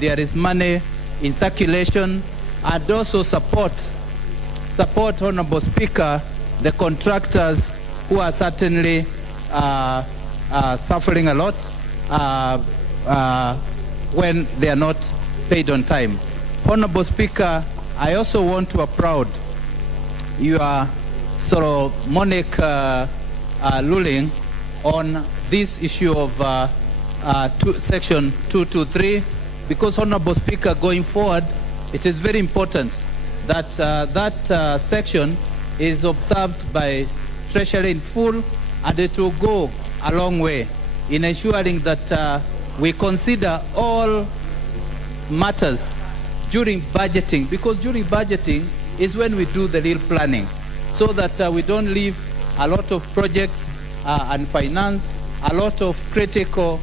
there is money in circulation, and also support, Honorable Speaker, the contractors who are certainly suffering a lot when they are not paid on time. Honorable Speaker, I also want to applaud your Solomonic ruling on this issue of Section 223, because, Honorable Speaker, going forward, it is very important that that section is observed by Treasury in full, and it will go a long way in ensuring that we consider all matters during budgeting, because during budgeting is when we do the real planning, so that we don't leave a lot of projects and finance a lot of critical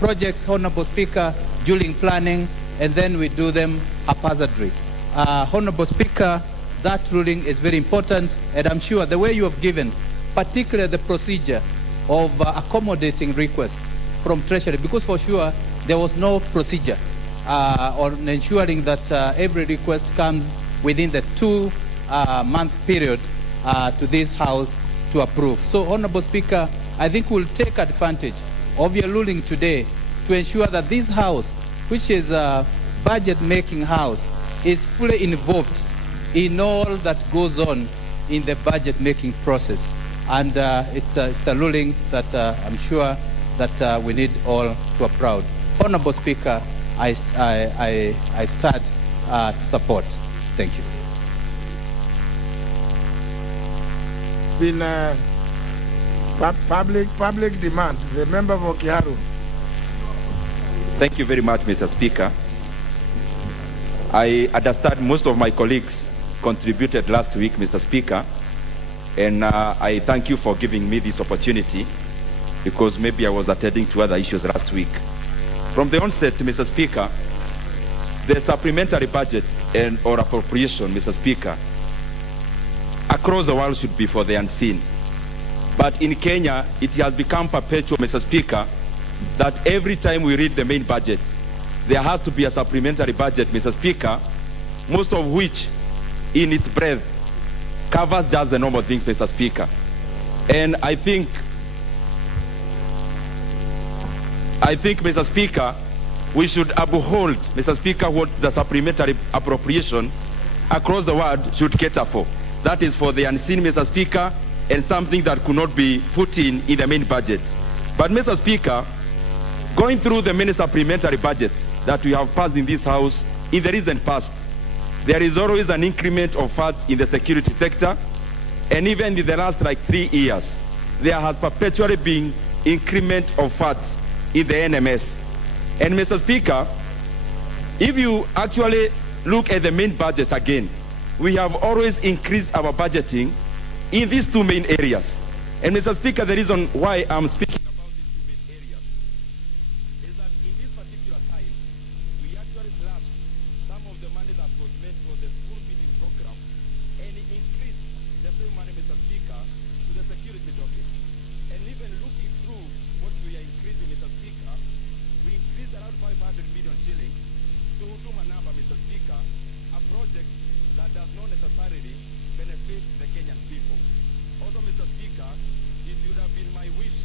projects, Honorable Speaker, during planning, and then we do them haphazardly. Honorable Speaker, that ruling is very important, and I'm sure the way you have given, particularly the procedure of accommodating requests from Treasury, because for sure there was no procedure on ensuring that every request comes within the 2-month period to this House to approve. So, Honorable Speaker, I think we'll take advantage of your ruling today to ensure that this House, which is a budget-making House, is fully involved in all that goes on in the budget-making process. And it's a ruling that I'm sure that we need all to applaud. Honorable Speaker, I stand to support. Thank you. Been public demand. The member for Kiharu. Thank you very much, Mr. Speaker. I understand most of my colleagues contributed last week, Mr. Speaker, and I thank you for giving me this opportunity, because maybe I was attending to other issues last week. From the onset, Mr. Speaker, the supplementary budget or appropriation, Mr. Speaker, across the world should be for the unseen. But in Kenya, it has become perpetual, Mr. Speaker, that every time we read the main budget, there has to be a supplementary budget, Mr. Speaker, most of which, in its breadth, covers just the normal things, Mr. Speaker. And I think, Mr. Speaker, we should uphold, Mr. Speaker, what the supplementary appropriation across the world should cater for. That is for the unseen, Mr. Speaker, and something that could not be put in the main budget. But, Mr. Speaker, going through the many supplementary budgets that we have passed in this House in the recent past, there is always an increment of funds in the security sector, and even in the last 3 years, there has perpetually been increment of funds in the NMS. And, Mr. Speaker, if you actually look at the main budget again, we have always increased our budgeting in these two main areas. And, Mr. Speaker, the reason why I'm speaking about these two main areas is that in this particular time, we actually slashed some of the money that was meant for the school feeding program, and increased the same money, Mr. Speaker, to the security docket. And even looking through what we are increasing, Mr. Speaker, we increased around 500 million shillings to Huduma Number, Mr. Speaker, a project that does not necessarily benefit the Kenyan people. Also, Mr. Speaker, it would have been my wish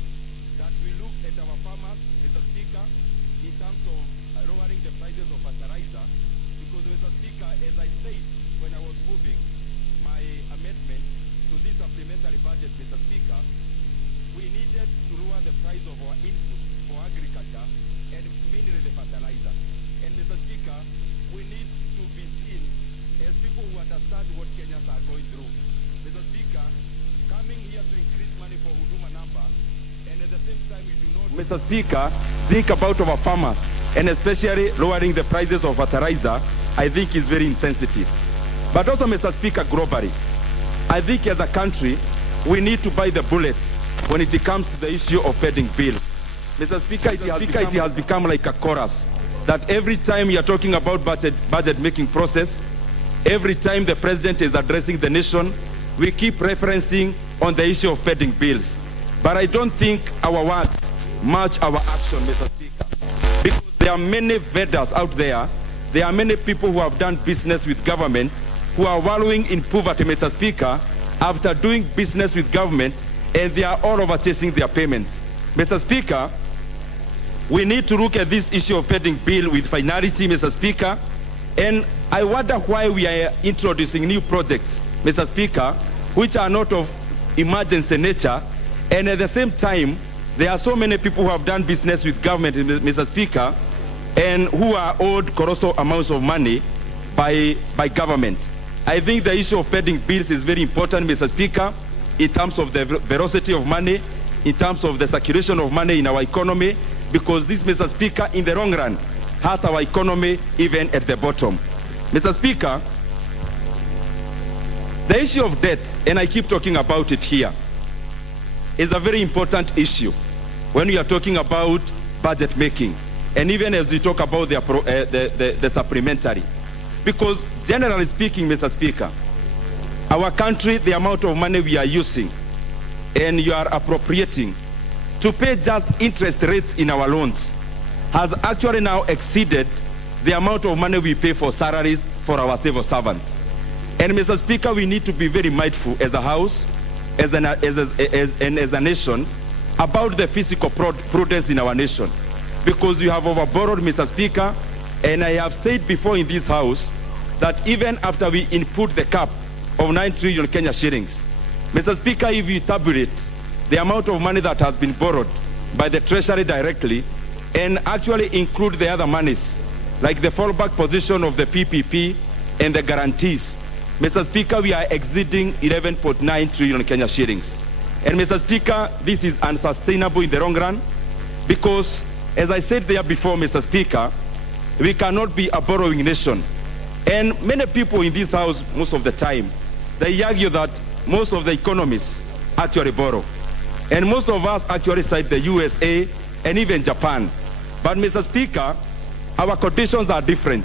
that we look at our farmers, Mr. Speaker, in terms of lowering the prices of fertilizer, because, Mr. Speaker, as I said when I was moving my amendment to this supplementary budget, Mr. Speaker, we needed to lower the price of our inputs for agriculture, and mainly the fertilizer. And, Mr. Speaker, we need to be seen as people who understand what Kenyans are going through. Mr. Speaker, coming here to increase money for Huduma Number, and at the same time we do not, Mr. Speaker, think about our farmers, and especially lowering the prices of fertilizer, I think is very insensitive. But also, Mr. Speaker, globally, I think as a country, we need to bite the bullet when it comes to the issue of pending bills. Mr. Speaker, it has become like a chorus that every time you're talking about budget making process, every time the president is addressing the nation, we keep referencing on the issue of pending bills. But I don't think our words match our action, Mr. Speaker. Because there are many vendors out there, there are many people who have done business with government who are wallowing in poverty, Mr. Speaker, after doing business with government, and they are all over chasing their payments. Mr. Speaker, we need to look at this issue of pending bill with finality, Mr. Speaker, and I wonder why we are introducing new projects, Mr. Speaker, which are not of emergency nature, and at the same time, there are so many people who have done business with government, Mr. Speaker, and who are owed colossal amounts of money by government. I think the issue of pending bills is very important, Mr. Speaker, in terms of the velocity of money, in terms of the circulation of money in our economy, because this, Mr. Speaker, in the long run, hurts our economy even at the bottom. Mr. Speaker, the issue of debt, and I keep talking about it here, is a very important issue when we are talking about budget making, and even as we talk about the supplementary. Because generally speaking, Mr. Speaker, our country, the amount of money we are using and you are appropriating to pay just interest rates in our loans has actually now exceeded the amount of money we pay for salaries for our civil servants. And Mr. Speaker, we need to be very mindful as a house, as a nation, about the fiscal prudence in our nation. Because we have overborrowed, Mr. Speaker, and I have said before in this house that even after we input the cap of 9 trillion Kenya shillings, Mr. Speaker, if you tabulate the amount of money that has been borrowed by the Treasury directly and actually include the other monies, like the fallback position of the PPP and the guarantees, Mr. Speaker, we are exceeding 11.9 trillion Kenya shillings. And Mr. Speaker, this is unsustainable in the long run because, as I said there before, Mr. Speaker, we cannot be a borrowing nation. And many people in this house, most of the time, they argue that most of the economies actually borrow. And most of us actually cite the USA and even Japan. But Mr. Speaker, our conditions are different.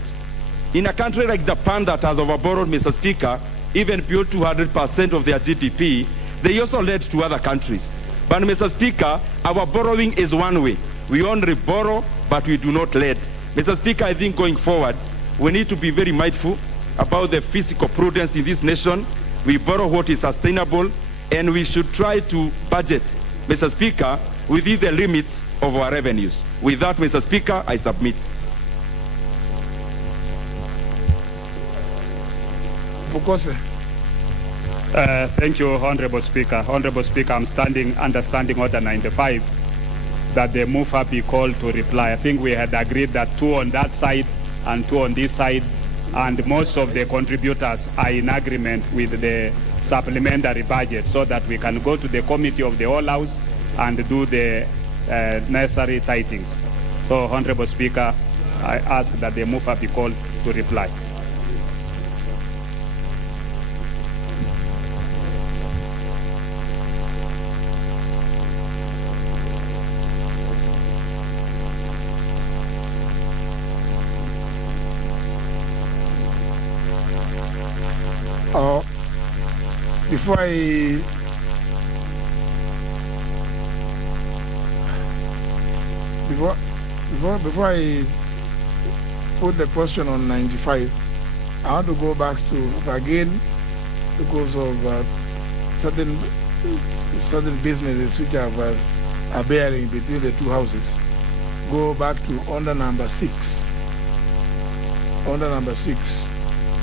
In a country like Japan that has overborrowed, Mr. Speaker, even beyond 200% of their GDP, they also led to other countries. But Mr. Speaker, our borrowing is one way. We only borrow, but we do not lend. Mr. Speaker, I think going forward, we need to be very mindful about the fiscal prudence in this nation. We borrow what is sustainable, and we should try to budget, Mr. Speaker, within the limits of our revenues. With that, Mr. Speaker, I submit. Thank you, Honorable Speaker. Honorable Speaker, I'm understanding Order 95, that the mover be called to reply. I think we had agreed that 2 on that side and 2 on this side, and most of the contributors are in agreement with the supplementary budget so that we can go to the committee of the whole house and do the necessary tidings. So, Honorable Speaker, I ask that the mover be called to reply. Before I put the question on 95, I want to go back to again because of certain businesses which are bearing between the two houses. Go back to order number 6. Order number 6.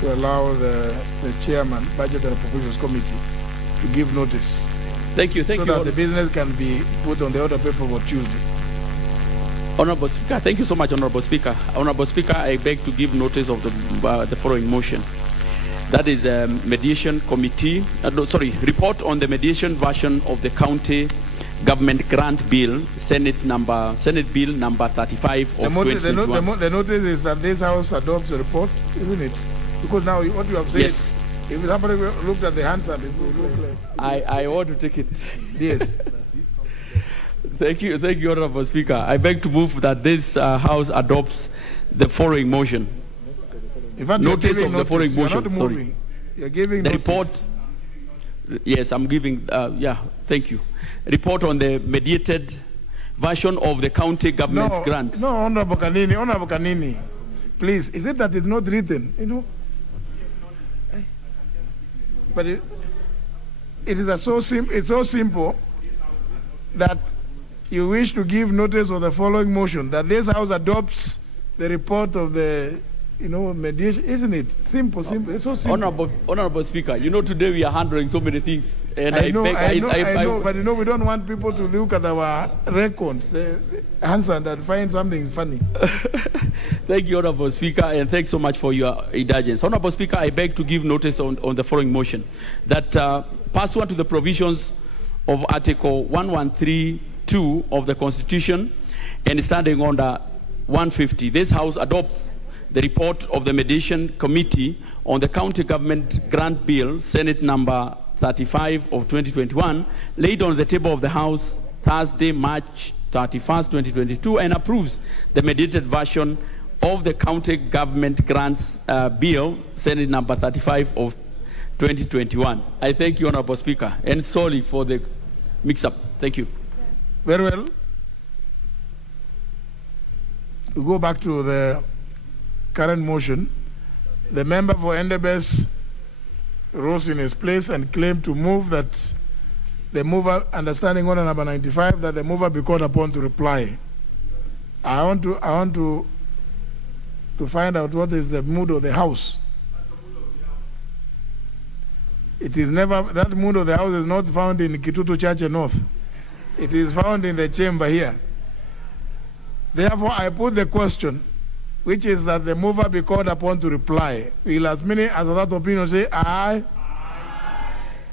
To allow the chairman, Budget and Appropriations Committee, to give notice. Thank you. So that the business can be put on the order paper for Tuesday. Honorable Speaker, thank you so much, Honorable Speaker. Honorable Speaker, I beg to give notice of the following motion. That is mediation committee, report on the mediation version of the county government grant bill, Senate bill number 35 of 2021. The notice is that this house adopts a report, isn't it? Because now what you have said, yes. If somebody looked at the Hansard, it would look like... I want to take it. Yes. Thank you, Honorable Speaker. I beg to move that this House adopts the following motion. In fact, Notice of the following motion. You're not moving. You're giving the notice. report. Yes, I'm giving. Thank you. Report on the mediated version of the county government's grant. No, Honorable Kanini, please. Is it that it's not written? You know. But it is so simple that you wish to give notice of the following motion, that this House adopts the report of the, mediation. Isn't it simple? It's so simple. Honorable Speaker, today we are handling so many things. And I know, but we don't want people to look at our records, answer and find something funny. Thank you, Honorable Speaker, and thanks so much for your indulgence. Honorable Speaker, I beg to give notice on the following motion, that pursuant to the provisions of Article 113(2) of the Constitution and standing under 150, this House adopts the report of the Mediation Committee on the County Government Grant Bill, Senate number 35 of 2021, laid on the table of the House Thursday, March 31st, 2022, and approves the mediated version of the County Government Grants Bill, Senate number 35 of 2021. I thank you, Honorable Speaker, and sorry for the mix-up. Thank you. Very well. We go back to the current motion. The member for Endebess rose in his place and claimed to move that the mover, understanding order number 95, that the mover be called upon to reply. I want to find out what is the mood of the House. It is never, that mood of the House is not found in Kitutu Church North. It is found in the chamber here. Therefore, I put the question, which is that the mover be called upon to reply. Will as many as of that opinion say aye?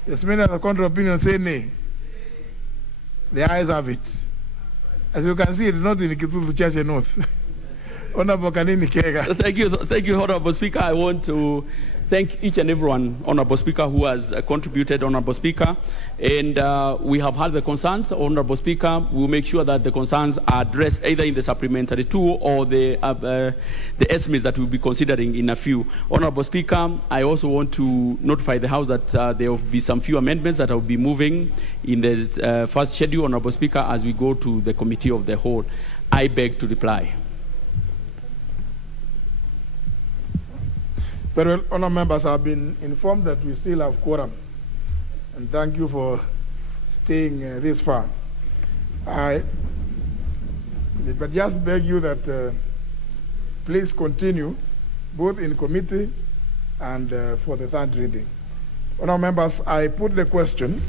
As many as the contrary opinion say nay? The ayes have it. As you can see, it is not in the Kitutu Church North. Honorable Kanini Kega. Thank you, Honorable Speaker. I want to thank each and everyone, Honorable Speaker, who has contributed, Honorable Speaker. And we have heard the concerns, Honorable Speaker. We'll make sure that the concerns are addressed either in the supplementary tool or the estimates that we'll be considering in a few. Honorable Speaker, I also want to notify the House that there will be some few amendments that I will be moving in the first schedule, Honorable Speaker, as we go to the Committee of the Whole. I beg to reply. Very well, honourable members, have been informed that we still have quorum, and thank you for staying this far. But just beg you that please continue both in committee and for the third reading. Honourable members, I put the question,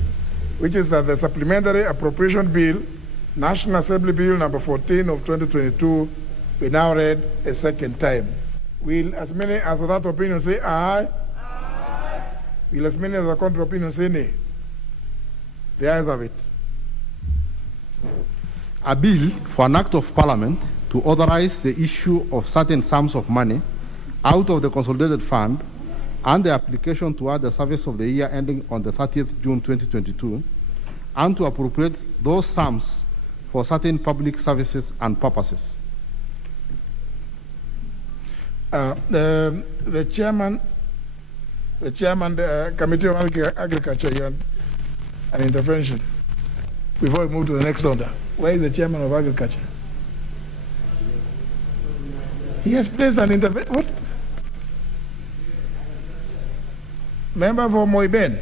which is that the supplementary appropriation bill, National Assembly Bill number 14 of 2022, be now read a second time. Will as many as of that opinion say aye? Aye. Will as many as the contrary opinion say nay? The ayes have it. A bill for an act of parliament to authorize the issue of certain sums of money out of the consolidated fund and the application to add the service of the year ending on the 30th June 2022 and to appropriate those sums for certain public services and purposes. The chairman, the Committee of Agriculture, you had an intervention before we move to the next order. Where is the chairman of Agriculture? He has placed an intervention. What? Member for Moiben.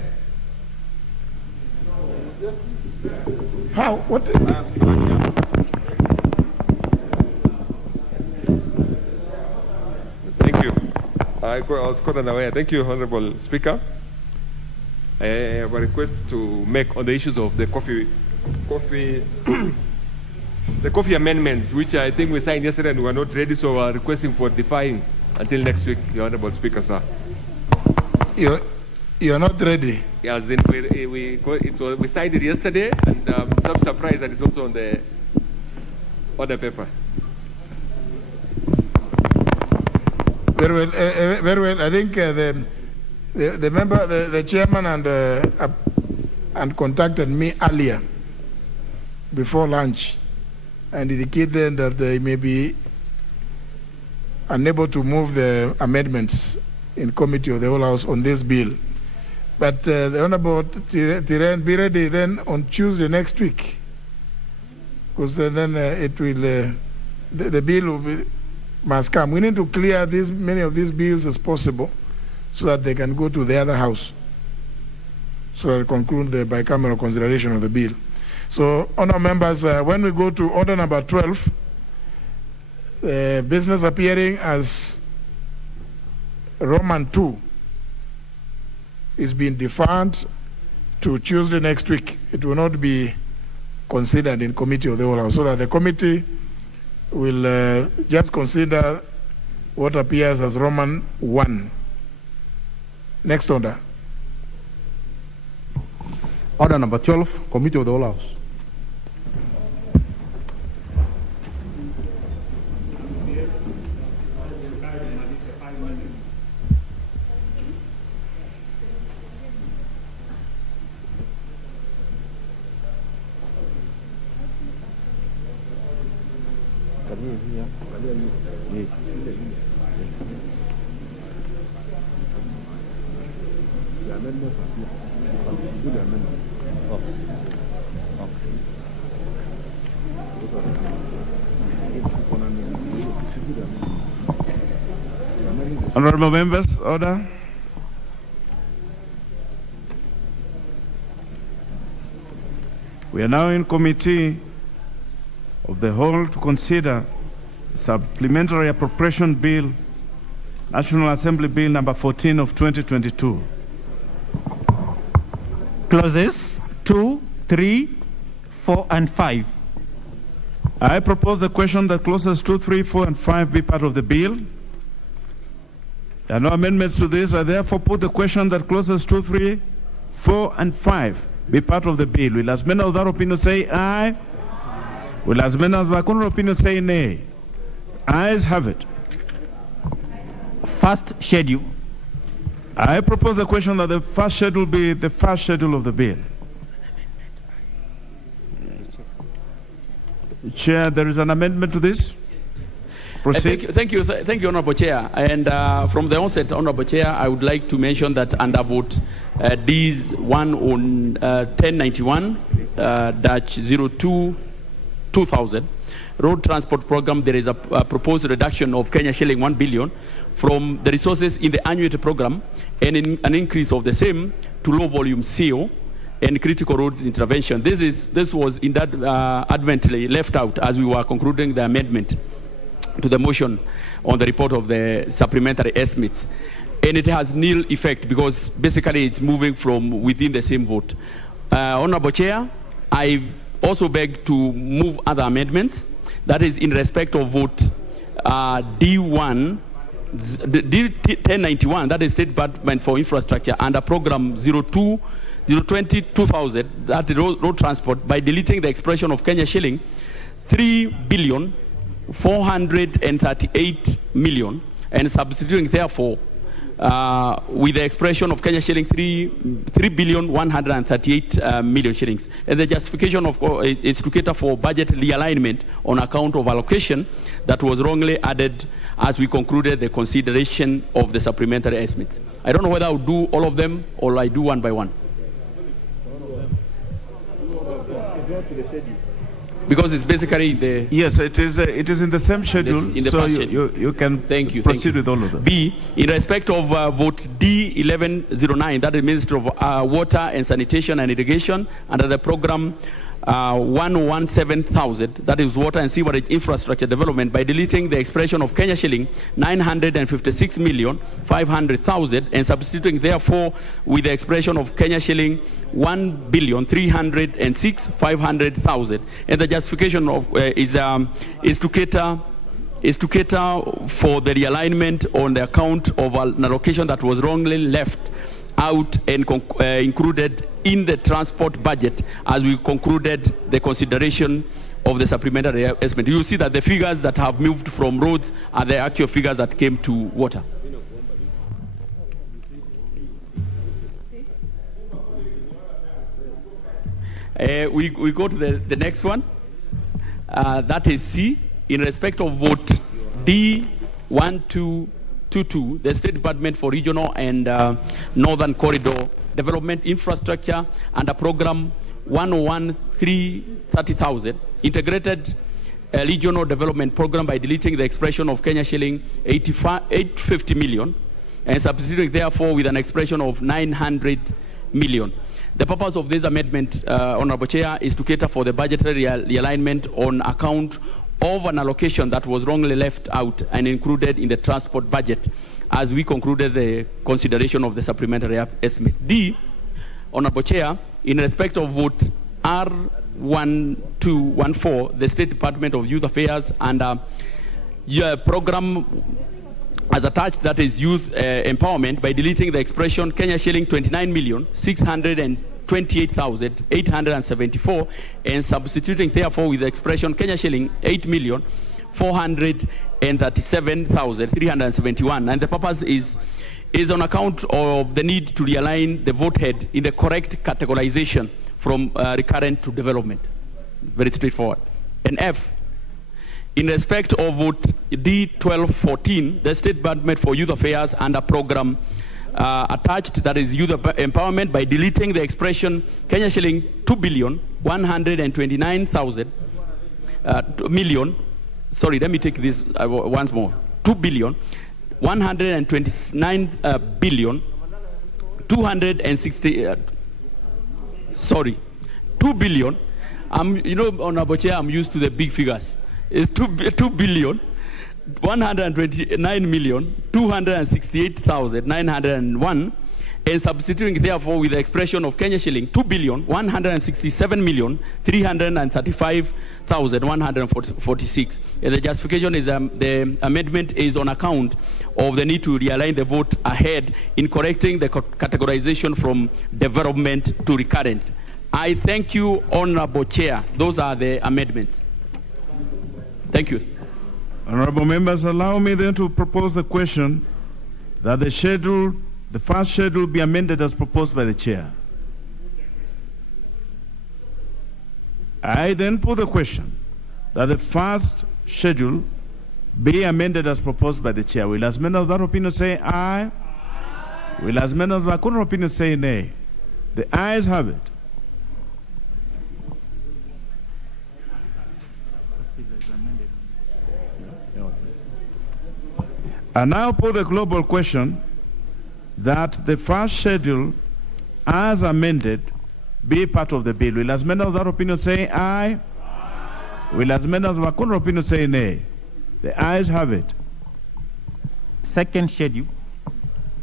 How? What? Thank you. I was caught unaware. Thank you, Honorable Speaker. I have a request to make on the issues of the coffee the coffee amendments, which I think we signed yesterday and we were not ready, so we are requesting for deferring until next week, Your Honorable Speaker, sir. You're not ready? As in, we signed it yesterday, and I'm surprised that it's also on the order paper. Very well. Very well. I think the member, the chairman, and contacted me earlier before lunch, and indicated that he may be unable to move the amendments in committee of the whole House on this bill. But the Honorable Tiren, be ready then on Tuesday next week, because then it will, the bill must come. We need to clear many of these bills as possible so that they can go to the other House, so I'll conclude the bicameral consideration of the bill. So, honourable members, when we go to order number 12, business appearing as Roman 2 is being deferred to Tuesday next week. It will not be considered in committee of the whole House, so that the committee will just consider what appears as Roman 1. Next order. Order number 12, committee of the whole House. Honorable members, order. We are now in committee of the whole to consider supplementary appropriation bill, National Assembly Bill number 14 of 2022. Clauses 2, 3, 4, and 5. I propose the question that clauses 2, 3, 4, and 5 be part of the bill. There are no amendments to this. I therefore put the question that clauses 2, 3, 4, and 5 be part of the bill. Will as many of that opinion say aye? Will as many of the contrary opinion say nay? Ayes have it. First schedule. I propose the question that the first schedule be the first schedule of the bill. Chair, there is an amendment to this. Proceed. Thank you, Honorable Chair. And from the onset, Honorable Chair, I would like to mention that under vote D1 on 1091-02-2000 road transport program, there is a proposed reduction of Kenya shilling 1 billion from the resources in the annuity program and an increase of the same to low volume CO and critical roads intervention. This was inadvertently left out as we were concluding the amendment to the motion on the report of the supplementary estimates. And it has nil effect because basically it's moving from within the same vote. Honorable Chair, I also beg to move other amendments. That is in respect of vote D1, D1091, that is State Department for Infrastructure, under program 020-2000, that road transport, by deleting the expression of Kenya shilling 3,438 million and substituting therefore with the expression of Kenya shilling 3,138 million shillings. And the justification of is to cater for budget realignment on account of allocation that was wrongly added as we concluded the consideration of the supplementary estimates. I don't know whether I'll do all of them or I do one by one. Because it's basically the... Yes, it is in the same schedule, in the so schedule. you can proceed with all of them. B, in respect of vote D1109, that is Ministry of Water and Sanitation and Irrigation, under the program 117,000, that is Water and Sewerage Infrastructure Development, by deleting the expression of Kenya shilling 956,500,000 and substituting therefore with the expression of Kenya shilling 1,306,500,000. And the justification of is to cater for the realignment on the account of an allocation that was wrongly left out and included in the transport budget as we concluded the consideration of the supplementary estimate. You see that the figures that have moved from roads are the actual figures that came to water. We go to the next one. That is C. In respect of vote 1222, the State Department for Regional and Northern Corridor Development Infrastructure, under program 101,330,000, integrated regional development program, by deleting the expression of Kenya shilling 850 million and substituting therefore with an expression of 900 million. The purpose of this amendment, Honorable Chair, is to cater for the budgetary realignment on account of an allocation that was wrongly left out and included in the transport budget as we concluded the consideration of the supplementary estimate. D, Honorable Chair, in respect of vote R1214, the State Department of Youth Affairs and program as attached, that is youth empowerment, by deleting the expression Kenya shilling 29,628,874 and substituting therefore with the expression Kenya shilling 8,437,371. And the purpose is on account of the need to realign the vote head in the correct categorization from recurrent to development. Very straightforward. And F, in respect of vote D1214, the State Department for Youth Affairs under program attached, that is youth empowerment, by deleting the expression Kenya shilling 2,129,000 million. Sorry, let me take this once more. 2,129 billion 260. Sorry, 2 billion. You know, Honorable Chair, I'm used to the big figures. It's 2 billion 129 million 268,901, and substituting therefore with the expression of Kenya shilling 2,167,335,146. The justification is the amendment is on account of the need to realign the vote ahead in correcting the categorization from development to recurrent. I thank you, Honorable Chair. Those are the amendments. Thank you. Honorable members, allow me then to propose the question that the first schedule be amended as proposed by the chair. I then put the question that the first schedule be amended as proposed by the chair. Will as many of that opinion say aye? Will as many of that contrary opinion say nay? The ayes have it. I now put the global question that the first schedule as amended be part of the bill. Will as many of that opinion say aye? Will as many of the contrary opinion say nay? The ayes have it. Second schedule.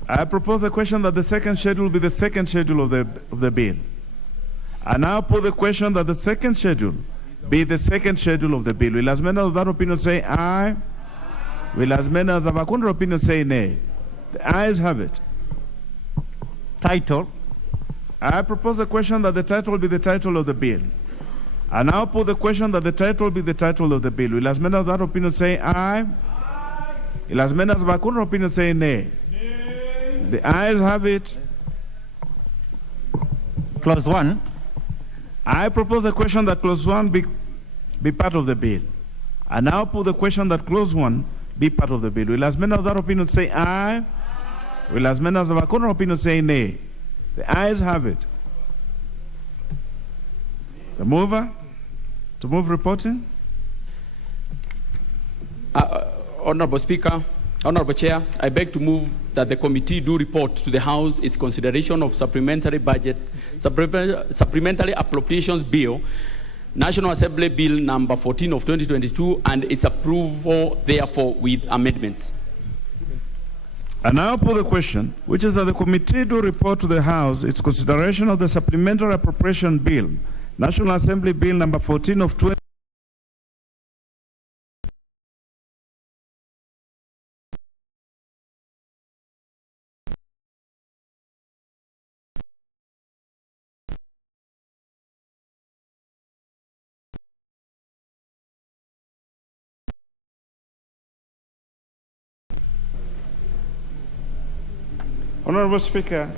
I propose the question that the second schedule be the second schedule of the bill. I now put the question that the second schedule be the second schedule of the bill. Will as many of that opinion say aye? Will as many as have a contrary opinion say nay? The ayes have it. Title. I propose the question that the title be the title of the bill. I now put the question that the title be the title of the bill. Will as many of that opinion say aye? Will as many as have a contrary opinion say nay? The ayes have it. Clause 1. I propose the question that clause 1 be part of the bill. I now put the question that clause 1 be part of the bill. Will as many of that opinion say aye? Will as many as have a contrary opinion say nay? The ayes have it. The mover to move reporting. Honorable Speaker, Honorable Chair, I beg to move that the committee do report to the House its consideration of supplementary appropriations bill, National Assembly Bill number 14 of 2022, and its approval therefore with amendments. I now put the question, which is that the committee do report to the House its consideration of the supplementary appropriation bill, National Assembly Bill number 14 of 2022. Honorable Speaker,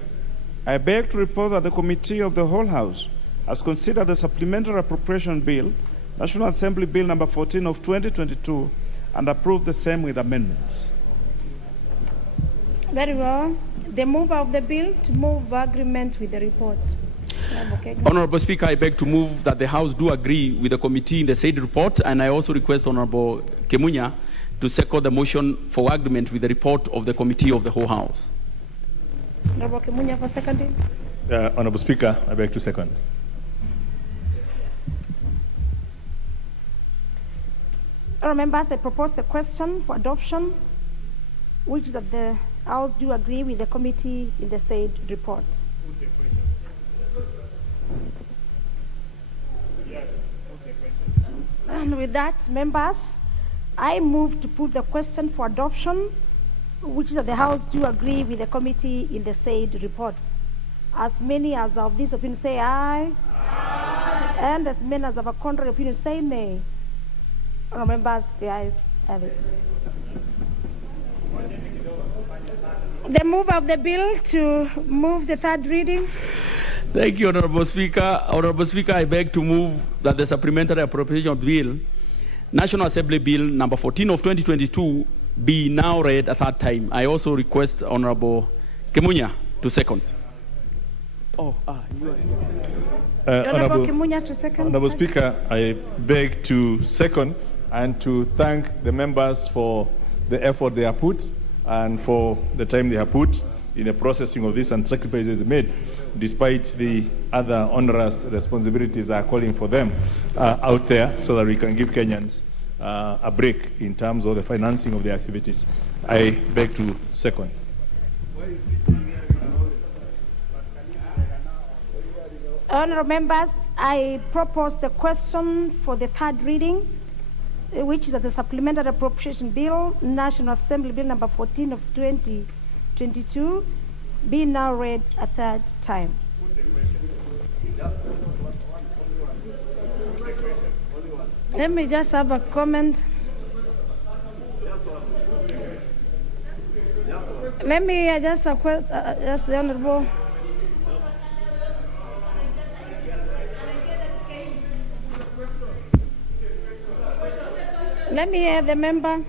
I beg to report that the Committee of the Whole House has considered the Supplementary Appropriation Bill, National Assembly Bill number 14 of 2022, and approved the same with amendments. Very well. The mover of the bill to move agreement with the report. Okay. Honorable Speaker, I beg to move that the House do agree with the committee in the said report, and I also request Honorable Kemunya to second the motion for agreement with the report of the committee of the whole House. Honorable Kemunya for seconding. Honorable Speaker, I beg to second. Honorable members, I propose a question for adoption, which is that the House do agree with the committee in the said report. And with that, members, I move to put the question for adoption, which is that the House do agree with the committee in the said report. As many as of this opinion say aye. Aye. And as many as of a contrary opinion say nay. Members, the ayes have it. The move of the bill to move the third reading. Thank you, Honorable Speaker. Honorable Speaker, I beg to move that the supplementary appropriation bill, National Assembly Bill number 14 of 2022, be now read a third time. I also request Honorable Kemunya to second. Honorable Kemunya to second. Honorable Speaker, I beg to second and to thank the members for the effort they have put and for the time they have put in the processing of this and sacrifices made, despite the other onerous responsibilities that are calling for them out there, so that we can give Kenyans a break in terms of the financing of the activities. I beg to second. Honourable members, I propose the question for the third reading, which is that the Supplementary Appropriation Bill, National Assembly Bill number 14 of 2022, be now read a third time. Let me just have a comment. Let me just ask the Honourable. Let me hear the member.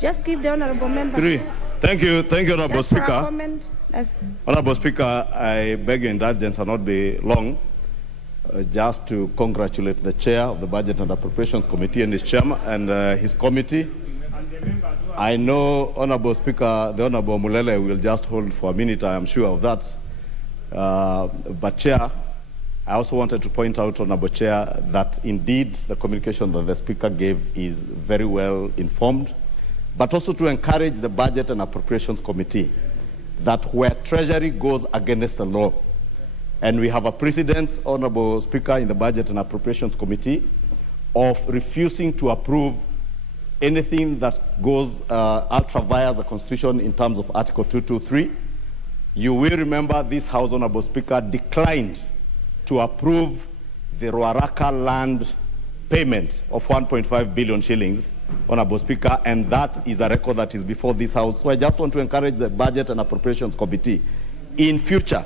Just give the Honourable member. Thank you, Honourable Speaker. Yes. Honourable Speaker, I beg your indulgence and not be long. Just to congratulate the chair of the Budget and Appropriations Committee and his chairman and his committee. I know, Honourable Speaker, the Honourable Mulele will just hold for a minute, I am sure of that. But Chair, I also wanted to point out, Honourable Chair, that indeed the communication that the Speaker gave is very well informed, but also to encourage the Budget and Appropriations Committee that where Treasury goes against the law, and we have a precedent, Honourable Speaker, in the Budget and Appropriations Committee of refusing to approve anything that goes ultra via the Constitution in terms of Article 223. You will remember this House, Honourable Speaker, declined to approve the Ruaraka land payment of 1.5 billion shillings, Honourable Speaker, and that is a record that is before this House. So I just want to encourage the Budget and Appropriations Committee, in future,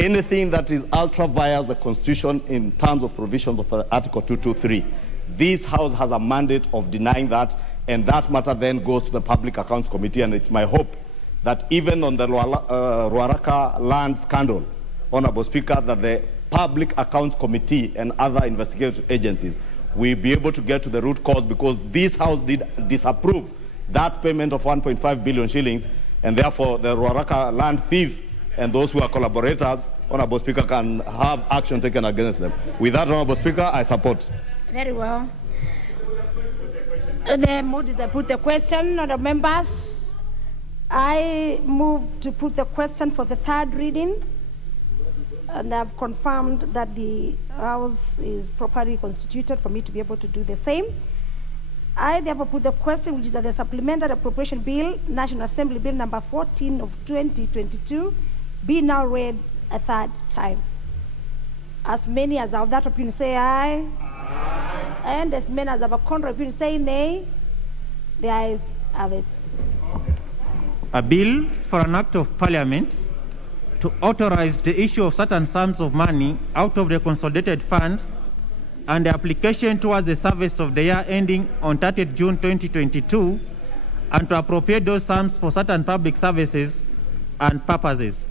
anything that is ultra via the Constitution in terms of provisions of Article 223, this House has a mandate of denying that, and that matter then goes to the Public Accounts Committee, and it's my hope that even on the Ruaraka land scandal, Honourable Speaker, that the Public Accounts Committee and other investigative agencies will be able to get to the root cause, because this House did disapprove that payment of 1.5 billion shillings, and therefore the Ruaraka land thief and those who are collaborators, Honourable Speaker, can have action taken against them. With that, Honourable Speaker, I support. Very well. The mood is I put the question, Honourable members. I move to put the question for the third reading, and I've confirmed that the House is properly constituted for me to be able to do the same. I therefore put the question, which is that the Supplementary Appropriation Bill, National Assembly Bill number 14 of 2022, be now read a third time. As many as of that opinion say aye. Aye. And as many as of a contrary opinion say nay. The ayes have it. A bill for an act of Parliament to authorize the issue of certain sums of money out of the consolidated fund and the application towards the service of the year ending on 30th June 2022, and to appropriate those sums for certain public services and purposes.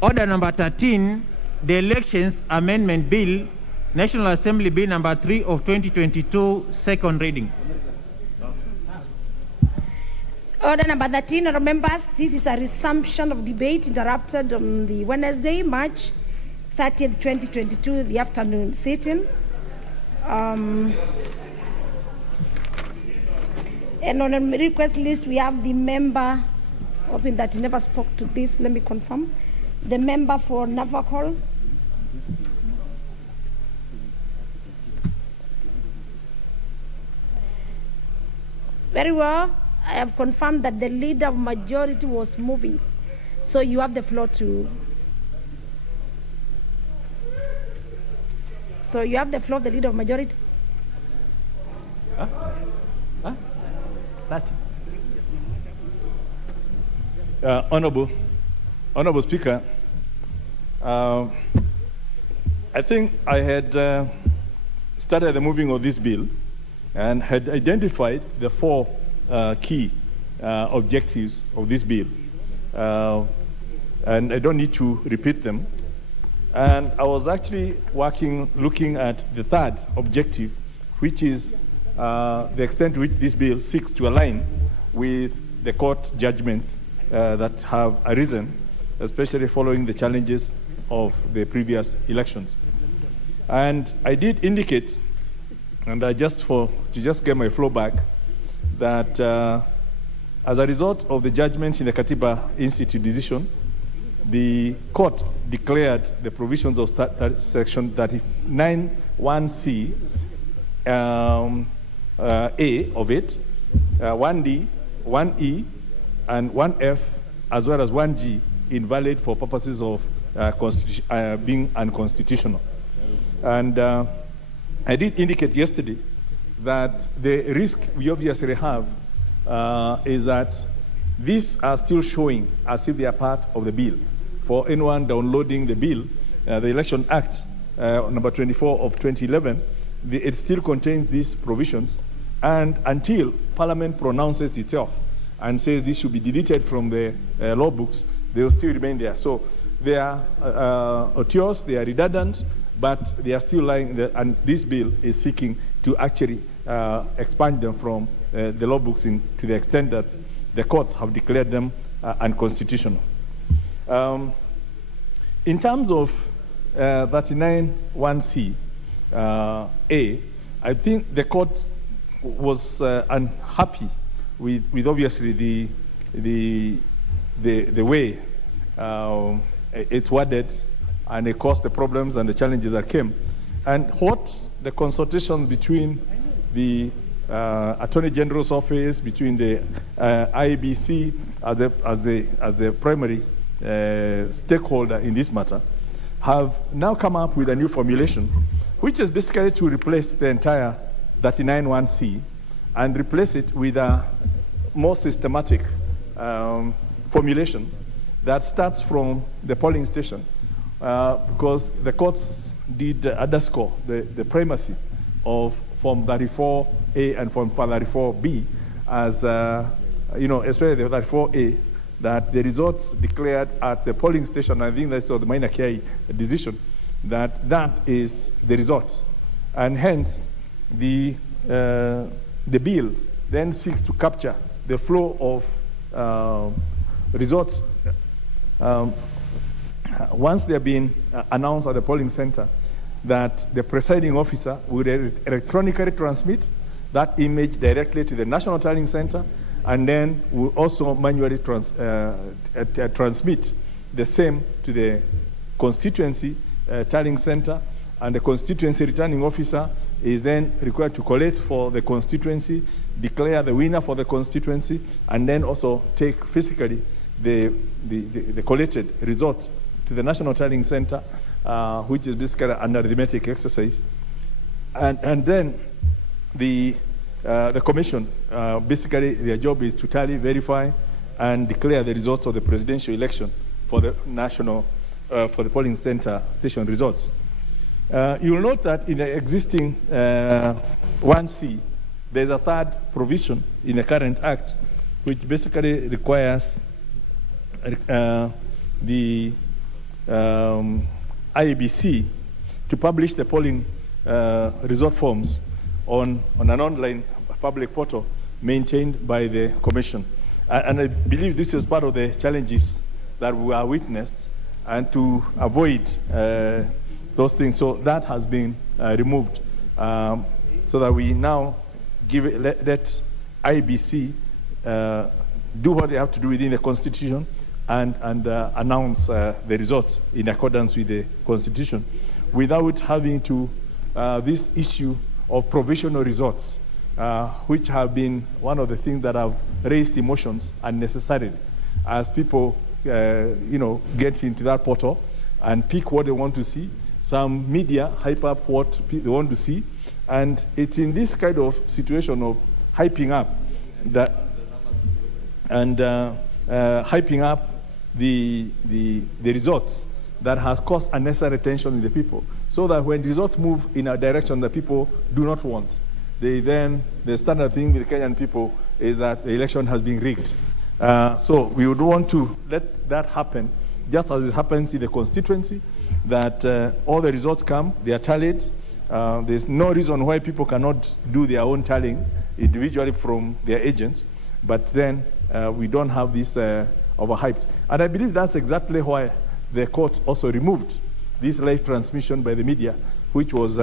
Order number 13, the Elections Amendment Bill, National Assembly Bill number 3 of 2022, second reading. Order number 13, honourable members, this is a resumption of debate interrupted on the Wednesday, March 30th, 2022, the afternoon sitting. And on the request list, we have the member, hoping that he never spoke to this, let me confirm, the member for Navakol. Very well. I have confirmed that the leader of majority was moving. So you have the floor to... So you have the floor, the leader of majority. Honorable Speaker, I think I had started the moving of this bill and had identified the four key objectives of this bill. And I don't need to repeat them. And I was actually looking at the third objective, which is the extent to which this bill seeks to align with the court judgments that have arisen, especially following the challenges of the previous elections. And I did indicate, and to just get my flow back, that as a result of the judgments in the Katiba Institute decision, the court declared the provisions of section 39(1)(c) A of it, 1D, 1E, and 1F, as well as 1G, invalid for purposes of being unconstitutional. And I did indicate yesterday that the risk we obviously have is that these are still showing as if they are part of the bill. For anyone downloading the bill, the Election Act number 24 of 2011, it still contains these provisions, and until Parliament pronounces itself and says this should be deleted from the law books, they will still remain there. So they are otious, they are redundant, but they are still lying there, and this bill is seeking to actually expand them from the law books to the extent that the courts have declared them unconstitutional. In terms of 39(1)(c) A, I think the court was unhappy with obviously the way it's worded, and it caused the problems and the challenges that came. And what the consultation between the Attorney General's office, between the IBC as the primary stakeholder in this matter, have now come up with a new formulation, which is basically to replace the entire 39(1)(c) and replace it with a more systematic formulation that starts from the polling station, because the courts did underscore the primacy of Form 34A and Form 34B as, especially the 34A, that the results declared at the polling station, I think that's the Maina Kiai decision, that is the result. And hence, the bill then seeks to capture the flow of results once they have been announced at the polling center, that the presiding officer would electronically transmit that image directly to the National Tallying Center, and then will also manually transmit the same to the constituency tallying center, and the constituency returning officer is then required to collect for the constituency, declare the winner for the constituency, and then also take physically the collected results to the National Tallying Center, which is basically an arithmetic exercise. And then the commission, basically their job is to tally, verify, and declare the results of the presidential election for the National for the polling center station results. You will note that in the existing 1C, there's a third provision in the current Act, which basically requires the IEBC to publish the polling result forms on an online public portal maintained by the Commission. And I believe this is part of the challenges that we are witnessed, and to avoid those things. So that has been removed, so that we now let IBC do what they have to do within the Constitution and announce the results in accordance with the Constitution, without having to this issue of provisional results, which have been one of the things that have raised emotions unnecessarily, as people get into that portal and pick what they want to see. Some media hype up what they want to see, and it's in this kind of situation of hyping up that and hyping up the results that has caused unnecessary tension in the people, so that when results move in a direction that people do not want, the standard thing with the Kenyan people is that the election has been rigged. So we would want to let that happen, just as it happens in the constituency, that all the results come, they are tallied. There's no reason why people cannot do their own tallying individually from their agents, but then we don't have this overhyped. And I believe that's exactly why the court also removed this live transmission by the media, which was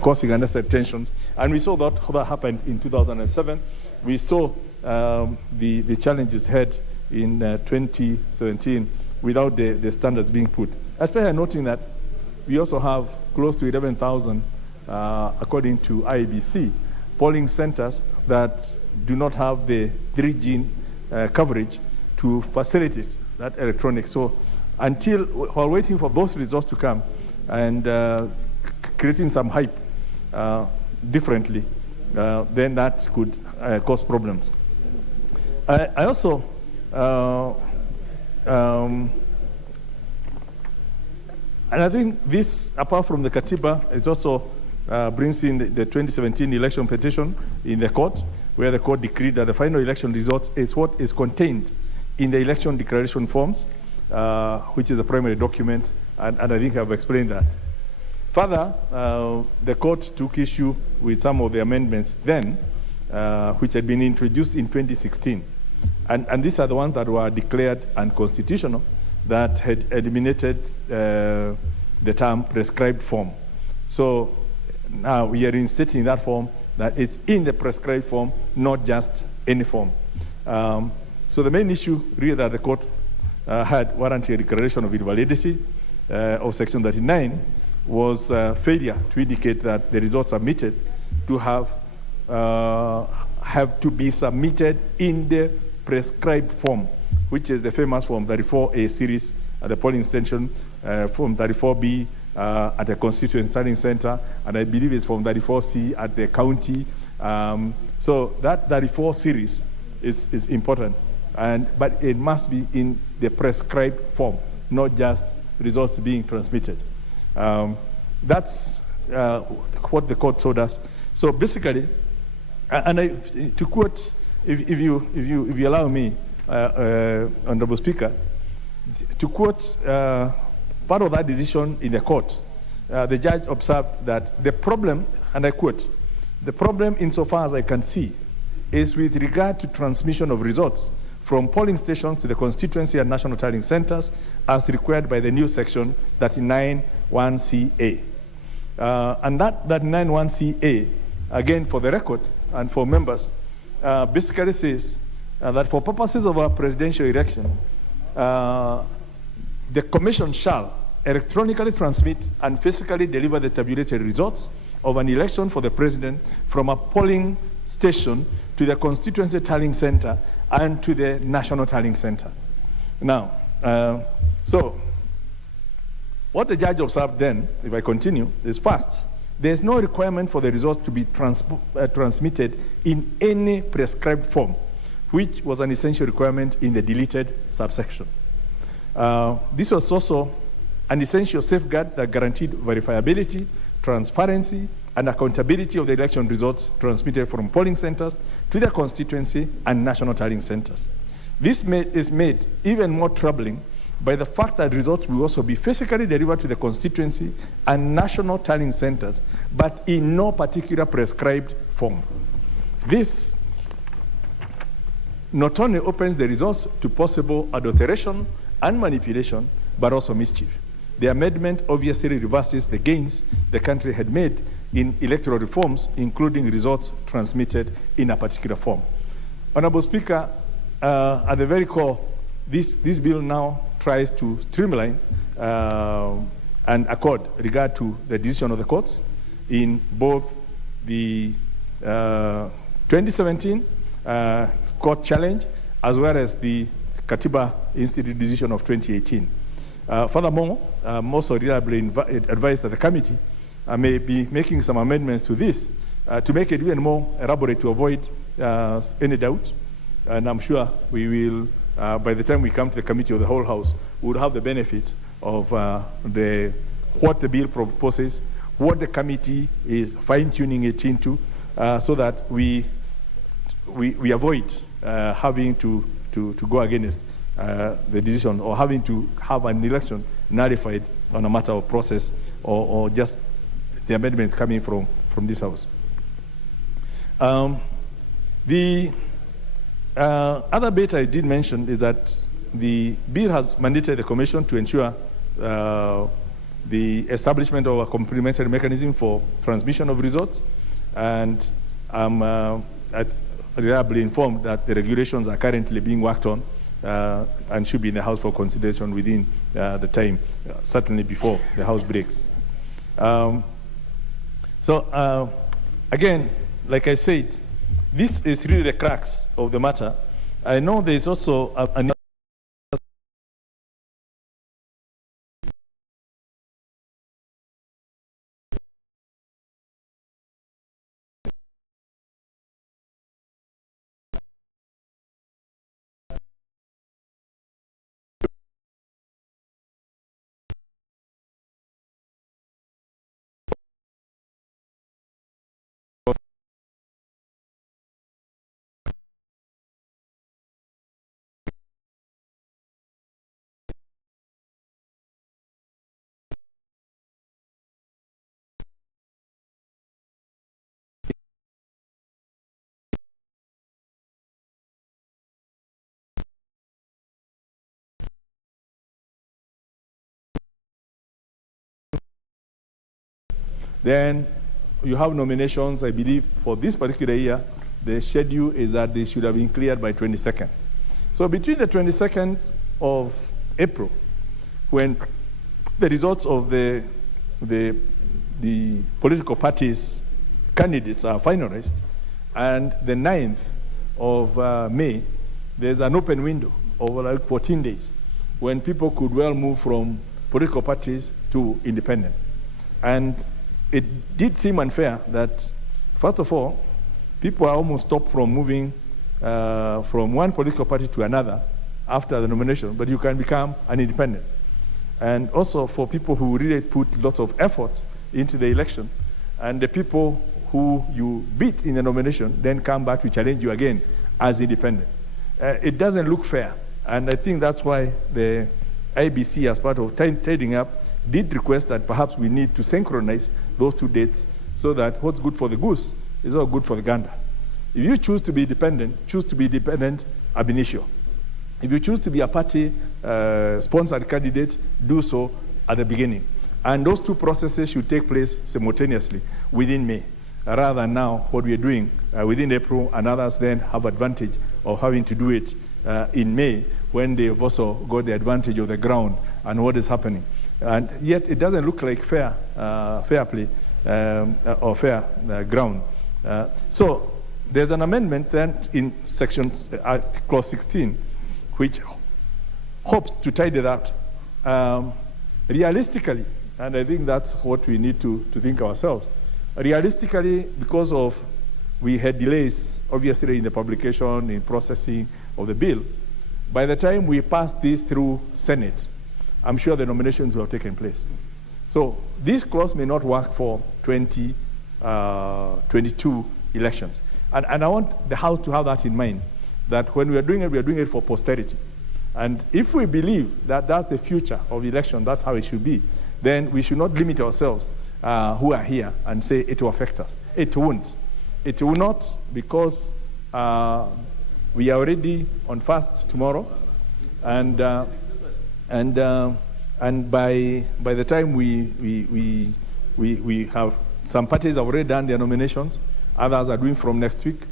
causing unnecessary tensions. And we saw that happened in 2007. We saw the challenges had in 2017 without the standards being put. Especially noting that we also have close to 11,000, according to IEBC, polling centers that do not have the 3G coverage to facilitate that electronic. So while waiting for those results to come and creating some hype differently, then that could cause problems. I also and I think this, apart from the Katiba, it also brings in the 2017 election petition in the court, where the court decreed that the final election results is what is contained in the election declaration forms, which is the primary document, and I think I've explained that. Further, the court took issue with some of the amendments then, which had been introduced in 2016. And these are the ones that were declared unconstitutional, that had eliminated the term prescribed form. So now we are reinstating that form, that it's in the prescribed form, not just any form. So the main issue really that the court had warranty a declaration of invalidity of Section 39 was failure to indicate that the results submitted to have to be submitted in the prescribed form, which is the famous Form 34A series at the polling station, Form 34B at the constituent tallying center, and I believe it's Form 34C at the county. So that 34 series is important, but it must be in the prescribed form, not just results being transmitted. That's what the court told us. So basically, to quote, if you allow me, Honorable Speaker, to quote part of that decision in the court, the judge observed that the problem, and I quote, "The problem insofar as I can see is with regard to transmission of results from polling stations to the constituency and national tallying centers as required by the new section 39(1)(ca). And that 39(1)(ca), again for the record and for members, basically says that for purposes of a presidential election, the Commission shall electronically transmit and physically deliver the tabulated results of an election for the president from a polling station to the constituency tallying center and to the national tallying center. Now, so what the judge observed then, if I continue, is first, there's no requirement for the results to be transmitted in any prescribed form, which was an essential requirement in the deleted subsection. This was also an essential safeguard that guaranteed verifiability, transparency, and accountability of the election results transmitted from polling centers to their constituency and national tallying centers. This is made even more troubling by the fact that results will also be physically delivered to the constituency and national tallying centers, but in no particular prescribed form. This not only opens the results to possible adulteration and manipulation, but also mischief. The amendment obviously reverses the gains the country had made in electoral reforms, including results transmitted in a particular form. Honorable Speaker, at the very core, this bill now tries to streamline and accord regard to the decision of the courts in both the 2017 court challenge as well as the Katiba Institute decision of 2018. Furthermore, most reliably advised that the committee may be making some amendments to this to make it even more elaborate to avoid any doubt. And I'm sure we will, by the time we come to the committee of the whole House, we will have the benefit of what the bill proposes, what the committee is fine-tuning it into, so that we avoid having to go against the decision or having to have an election nullified on a matter of process or just the amendments coming from this House. The other bit I did mention is that the bill has mandated the Commission to ensure the establishment of a complementary mechanism for transmission of results, and I'm reliably informed that the regulations are currently being worked on and should be in the House for consideration within the time, certainly before the House breaks. Again, like I said, this is really the crux of the matter. I know there is also an Then you have nominations, I believe, for this particular year. The schedule is that they should have been cleared by 22nd. So between the 22nd of April, when the results of the political parties' candidates are finalized, and the 9th of May, there's an open window of like 14 days when people could well move from political parties to independent. And it did seem unfair that, first of all, people are almost stopped from moving from one political party to another after the nomination, but you can become an independent. And also for people who really put lots of effort into the election, and the people who you beat in the nomination then come back to challenge you again as independent. It doesn't look fair, and I think that's why the IBC, as part of tidying up, did request that perhaps we need to synchronize those two dates so that what's good for the goose is all good for the gander. If you choose to be independent ab initio. If you choose to be a party sponsored candidate, do so at the beginning. And those two processes should take place simultaneously within May, rather than now what we are doing within April, and others then have advantage of having to do it in May when they've also got the advantage of the ground and what is happening. And yet it doesn't look like fair play or fair ground. So there's an amendment then in section clause 16, which hopes to tidy that realistically, and I think that's what we need to think ourselves. Realistically, because of we had delays, obviously, in the publication, in processing of the bill, by the time we pass this through Senate, I'm sure the nominations will have taken place. So this clause may not work for 2022 elections. And I want the House to have that in mind, that when we are doing it for posterity. And if we believe that that's the future of election, that's how it should be, then we should not limit ourselves who are here and say it will affect us. It won't. It will not, because we are already on fast tomorrow, and by the time we have, some parties have already done their nominations, others are doing from next week.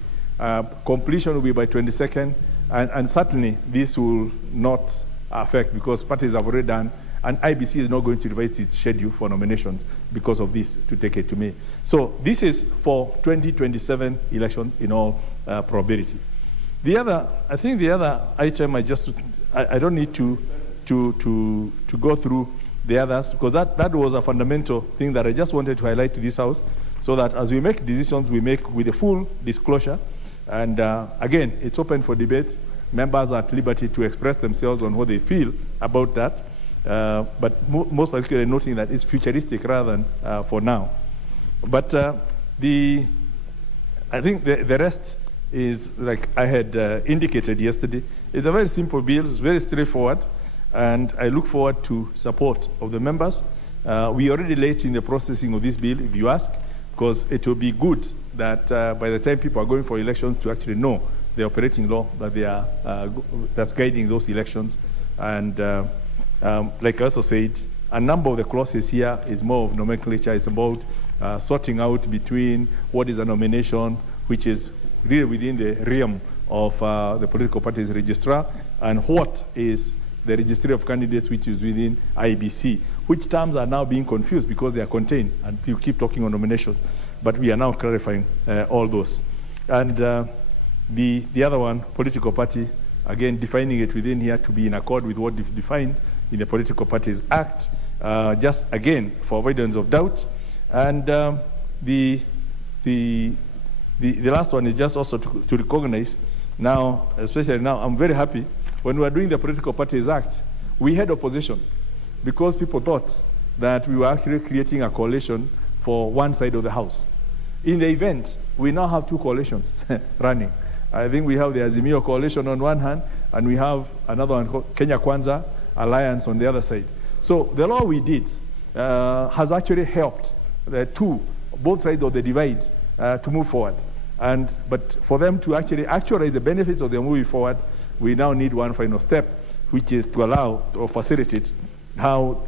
Completion will be by 22nd, and certainly this will not affect, because parties have already done, and IBC is not going to revise its schedule for nominations because of this, to take it to me. So this is for 2027 election in all probability. The other item, I don't need to go through the others, because that was a fundamental thing that I just wanted to highlight to this House, so that as we make decisions, we make with a full disclosure. And again, it's open for debate. Members are at liberty to express themselves on what they feel about that, but most particularly noting that it's futuristic rather than for now. But I think the rest is, like I had indicated yesterday, it's a very simple bill, it's very straightforward, and I look forward to support of the members. We are already late in the processing of this bill, if you ask, because it will be good that by the time people are going for elections to actually know the operating law that they are that's guiding those elections. And like I also said, a number of the clauses here is more of nomenclature. It's about sorting out between what is a nomination, which is really within the realm of the political party's registrar, and what is the registry of candidates, which is within IBC, which terms are now being confused because they are contained, and you keep talking on nominations. But we are now clarifying all those. And the other one, political party, again, defining it within here to be in accord with what is defined in the Political Parties Act, just again, for avoidance of doubt. And the last one is just also to recognize now, especially now, I'm very happy. When we were doing the Political Parties Act, we had opposition because people thought that we were actually creating a coalition for one side of the House. In the event, we now have two coalitions running. I think we have the Azimio coalition on one hand, and we have another one called Kenya Kwanza Alliance on the other side. So the law we did has actually helped both sides of the divide to move forward. But for them to actually actualize the benefits of their moving forward, we now need one final step, which is to allow or facilitate how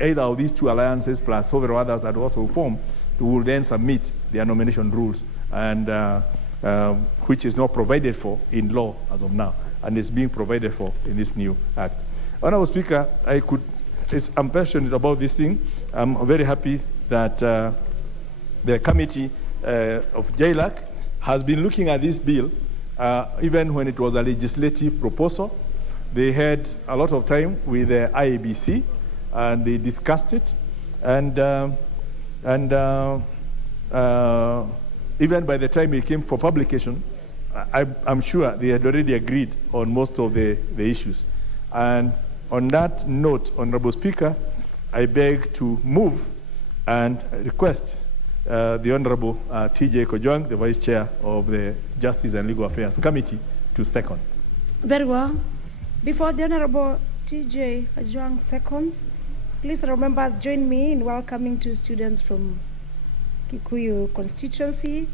either of these two alliances plus several others that also form will then submit their nomination rules, and which is not provided for in law as of now, and is being provided for in this new act. Honourable Speaker, I'm passionate about this thing. I'm very happy that the committee of JLAC has been looking at this bill even when it was a legislative proposal. They had a lot of time with the IABC, and they discussed it, and even by the time it came for publication, I'm sure they had already agreed on most of the issues. And on that note, Honourable Speaker, I beg to move and request the Honourable TJ Kojwang, the Vice Chair of the Justice and Legal Affairs Committee, to second. Very well. Before the Honourable TJ Kojwang seconds, please remember, join me in welcoming two students from Kikuyu constituency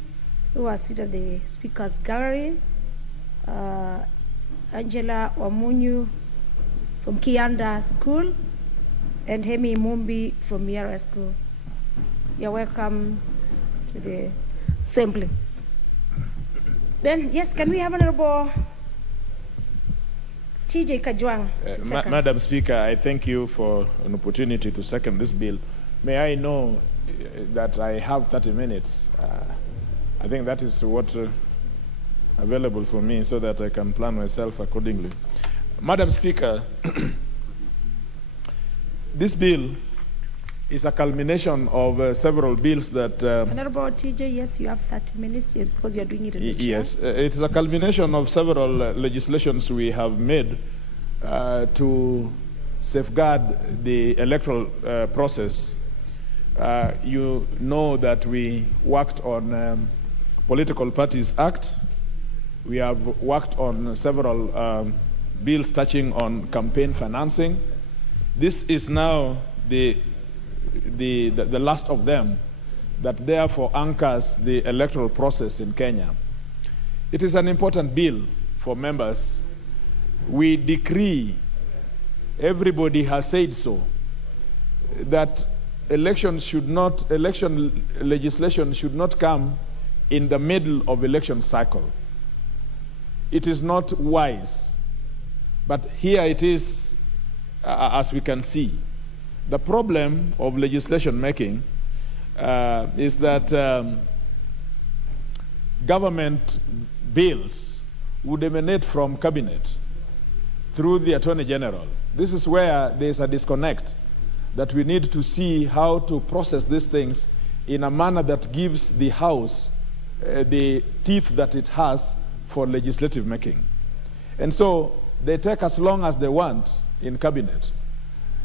who are seated at the Speaker's Gallery. Angela Wamunyu from Kianda School and Hemi Mumbi from Miara School. You're welcome to the assembly. Then, yes, can we have Honorable TJ Kojwang? Madam Speaker, I thank you for an opportunity to second this bill. May I know that I have 30 minutes? I think that is what available for me, so that I can plan myself accordingly. Madam Speaker, this bill is a culmination of several bills that... Honorable TJ, yes, you have 30 minutes, yes, because you are doing it as a chair. Yes, it is a culmination of several legislations we have made to safeguard the electoral process, you know that we worked on Political Parties Act. We have worked on several bills touching on campaign financing. This is now the last of them that therefore anchors the electoral process in Kenya. It is an important bill for members. We decree, everybody has said so, that election legislation should not come in the middle of election cycle. It is not wise, but here it is, as we can see. The problem of legislation making is that government bills would emanate from cabinet through the Attorney General. This is where there is a disconnect, that we need to see how to process these things in a manner that gives the House the teeth that it has for legislative making. And so they take as long as they want in cabinet,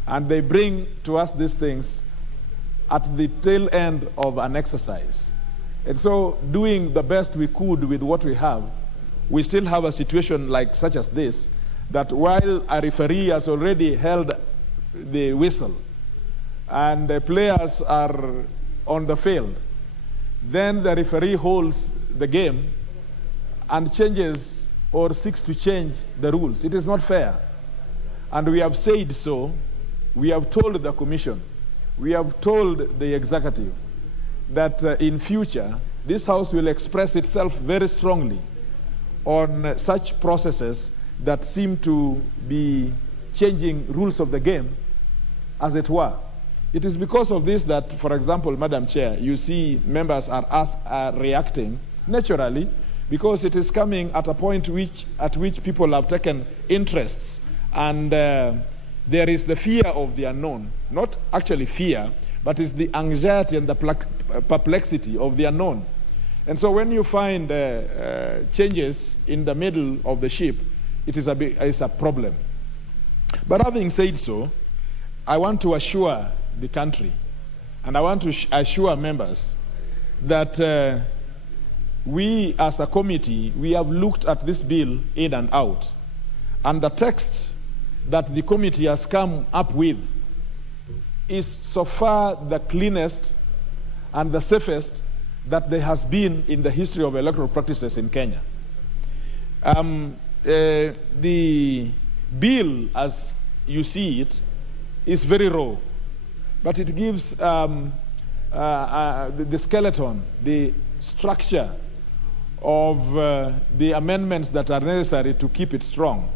and they bring to us these things at the tail end of an exercise. And so, doing the best we could with what we have, we still have a situation like such as this, that while a referee has already held the whistle and the players are on the field, then the referee holds the game and changes or seeks to change the rules. It is not fair. And we have said so. We have told the Commission, we have told the Executive that in future, this House will express itself very strongly on such processes that seem to be changing rules of the game, as it were. It is because of this that, for example, Madam Chair, you see members are reacting naturally, because it is coming at a point at which people have taken interests, and there is the fear of the unknown. Not actually fear, but it's the anxiety and the perplexity of the unknown. And so when you find changes in the middle of the ship, it's a problem. But having said so, I want to assure the country, and I want to assure members that we as a committee, we have looked at this bill in and out. And the text that the committee has come up with is so far the cleanest and the safest that there has been in the history of electoral practices in Kenya. The bill, as you see it, is very raw, but it gives the skeleton, the structure of the amendments that are necessary to keep it strong.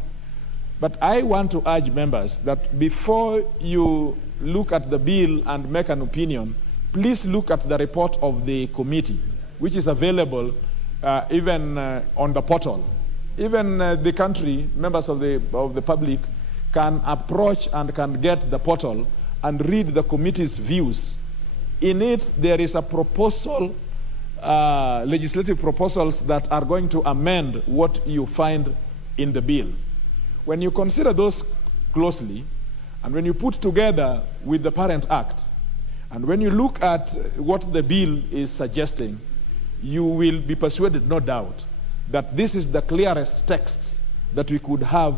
But I want to urge members that before you look at the bill and make an opinion, please look at the report of the committee, which is available even on the portal. Even the country, members of the public, can approach and can get the portal and read the committee's views. In it, there is a proposal, legislative proposals that are going to amend what you find in the bill. When you consider those closely, and when you put together with the parent act, and when you look at what the bill is suggesting, you will be persuaded, no doubt, that this is the clearest text that we could have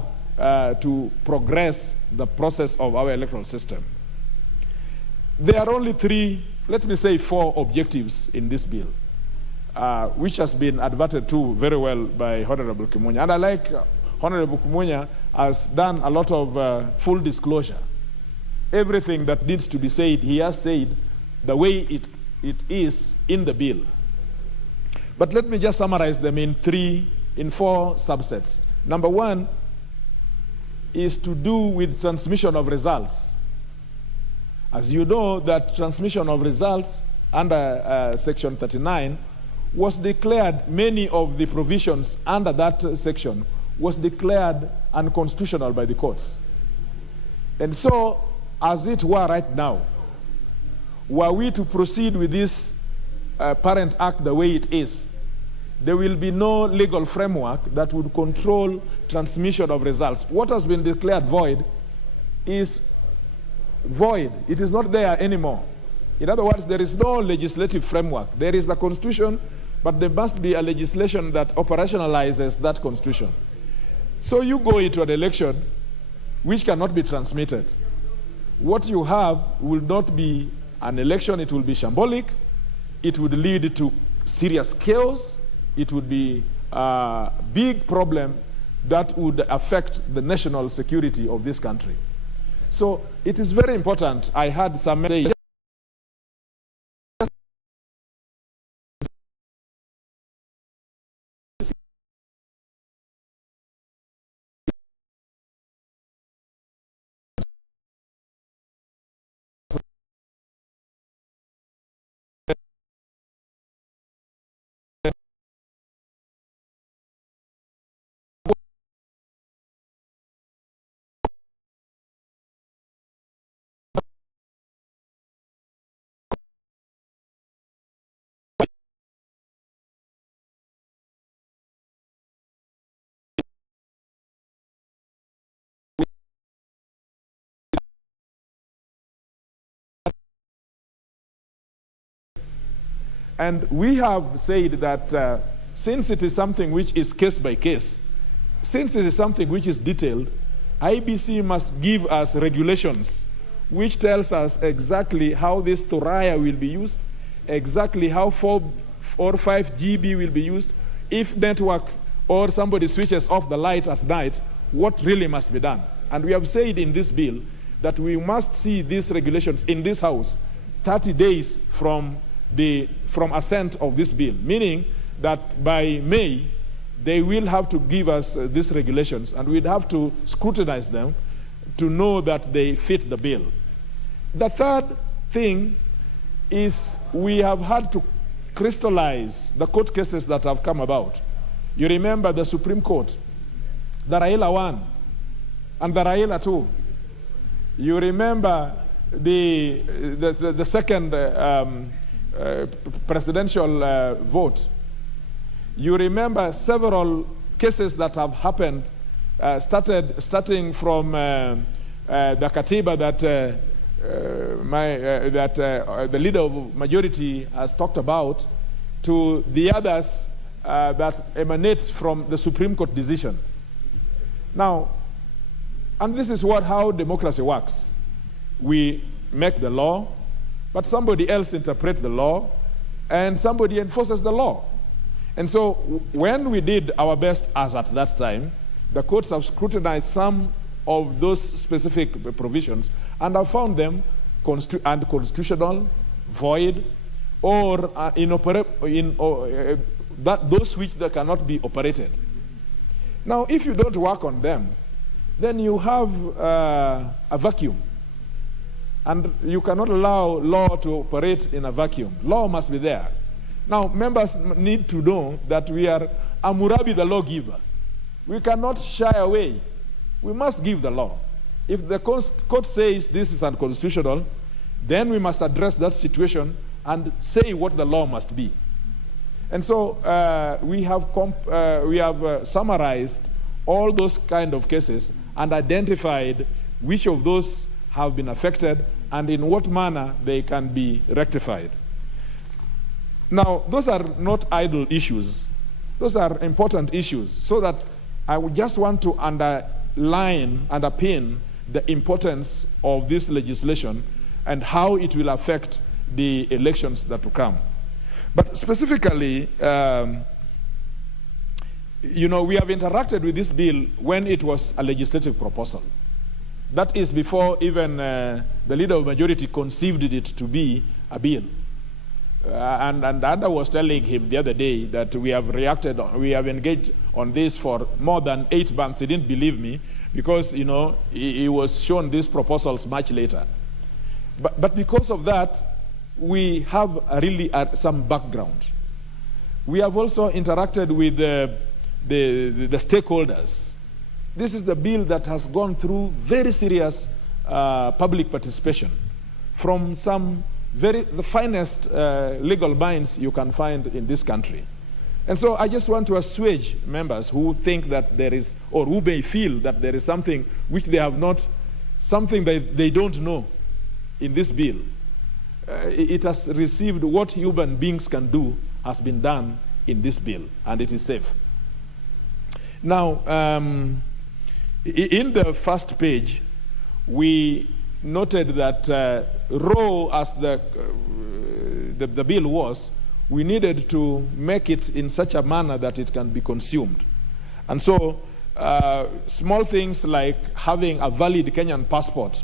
to progress the process of our electoral system. There are only four objectives in this bill, which has been adverted to very well by Honorable Kimunya. And I like Honorable Kimunya has done a lot of full disclosure. Everything that needs to be said, he has said the way it is in the bill. But let me just summarize them in four subsets. Number one is to do with transmission of results. As you know, that transmission of results under Section 39 was declared, many of the provisions under that section was declared unconstitutional by the courts. And so, as it were right now, were we to proceed with this parent act the way it is, there will be no legal framework that would control transmission of results. What has been declared void is void. It is not there anymore. In other words, there is no legislative framework. There is the Constitution, but there must be a legislation that operationalizes that Constitution. So you go into an election which cannot be transmitted. What you have will not be an election, it will be shambolic, it would lead to serious chaos, it would be a big problem that would affect the national security of this country. So it is very important. I had some say and we have said that since it is something which is case by case, since it is something which is detailed, IBC must give us regulations which tells us exactly how this Thuraya will be used, exactly how 4 or 5 GB will be used, if network or somebody switches off the light at night, what really must be done. And we have said in this bill that we must see these regulations in this House 30 days from assent of this bill, meaning that by May, they will have to give us these regulations, and we'd have to scrutinize them to know that they fit the bill. The third thing is we have had to crystallize the court cases that have come about. You remember the Supreme Court, the Raila 1 and the Raila 2. You remember the second presidential vote. You remember several cases that have happened, starting from the Katiba that the leader of majority has talked about, to the others that emanate from the Supreme Court decision. Now, and this is how democracy works. We make the law, but somebody else interprets the law, and somebody enforces the law. And so when we did our best as at that time, the courts have scrutinized some of those specific provisions and have found them unconstitutional, void, or those which they cannot be operated. Now, if you don't work on them, then you have a vacuum. And you cannot allow law to operate in a vacuum. Law must be there. Now, members need to know that we are Amurabi, the lawgiver. We cannot shy away. We must give the law. If the court says this is unconstitutional, then we must address that situation and say what the law must be. And so we have summarized all those kind of cases and identified which of those have been affected and in what manner they can be rectified. Now, those are not idle issues. Those are important issues, so that I would just want to underpin the importance of this legislation and how it will affect the elections that will come. But specifically, we have interacted with this bill when it was a legislative proposal. That is before even the leader of majority conceived it to be a bill. And I was telling him the other day that we have engaged on this for more than 8 months. He didn't believe me because, he was shown these proposals much later. But because of that, we have really some background. We have also interacted with the stakeholders. This is the bill that has gone through very serious public participation from the finest legal minds you can find in this country. And so I just want to assuage members who think that there is, or who may feel that there is something which they have not something that they don't know in this bill. It has received what human beings can do has been done in this bill, and it is safe. Now, in the first page, we noted that raw as the bill was, we needed to make it in such a manner that it can be consumed. And so, small things like having a valid Kenyan passport.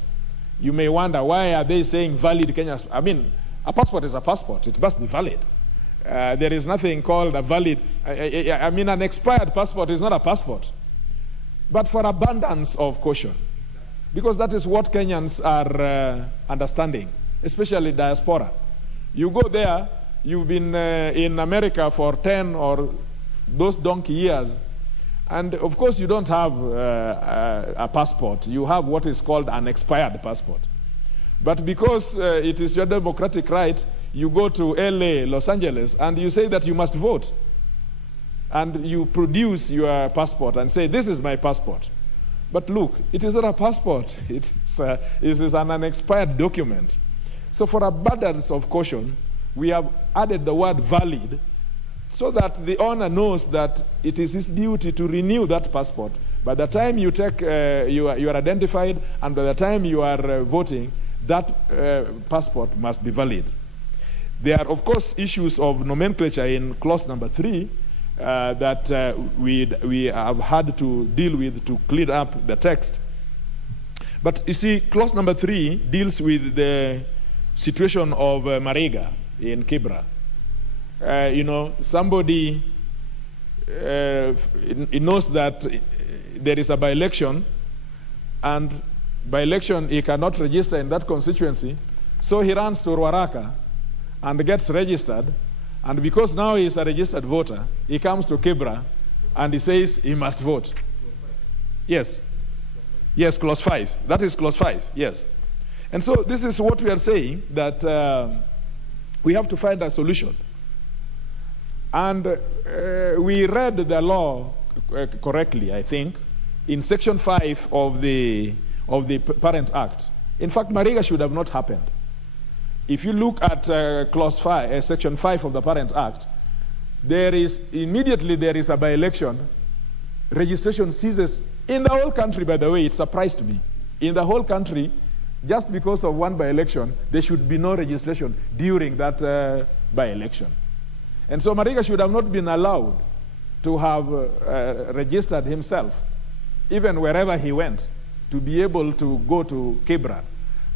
You may wonder, why are they saying valid Kenyan? I mean, a passport is a passport. It must be valid. There is nothing called a valid, I mean, an expired passport is not a passport. But for abundance of caution, because that is what Kenyans are understanding, especially diaspora. You go there, you've been in America for 10 or those donkey years, and of course you don't have a passport. You have what is called an expired passport. But because it is your democratic right, you go to LA, Los Angeles, and you say that you must vote. And you produce your passport and say, this is my passport. But look, it is not a passport. It is an unexpired document. So for abundance of caution, we have added the word valid so that the owner knows that it is his duty to renew that passport. By the time you take, you are identified, and by the time you are voting, that passport must be valid. There are, of course, issues of nomenclature in clause number 3 that we have had to deal with to clean up the text. But you see, clause number 3 deals with the situation of Mariga in Kibra. You know, somebody knows that there is a by-election, and by-election he cannot register in that constituency, so he runs to Ruaraka and gets registered, and because now he is a registered voter, he comes to Kibra and he says he must vote. Yes. Yes, clause 5. That is clause 5, yes. And so this is what we are saying, that we have to find a solution. And we read the law correctly, I think, in section 5 of the Parent Act. In fact, Mariga should have not happened. If you look at clause 5, section 5 of the Parent Act, there is a by-election, registration ceases in the whole country. By the way, it surprised me. In the whole country, just because of one by-election, there should be no registration during that by-election. And so Mariga should have not been allowed to have registered himself, even wherever he went, to be able to go to Kibra.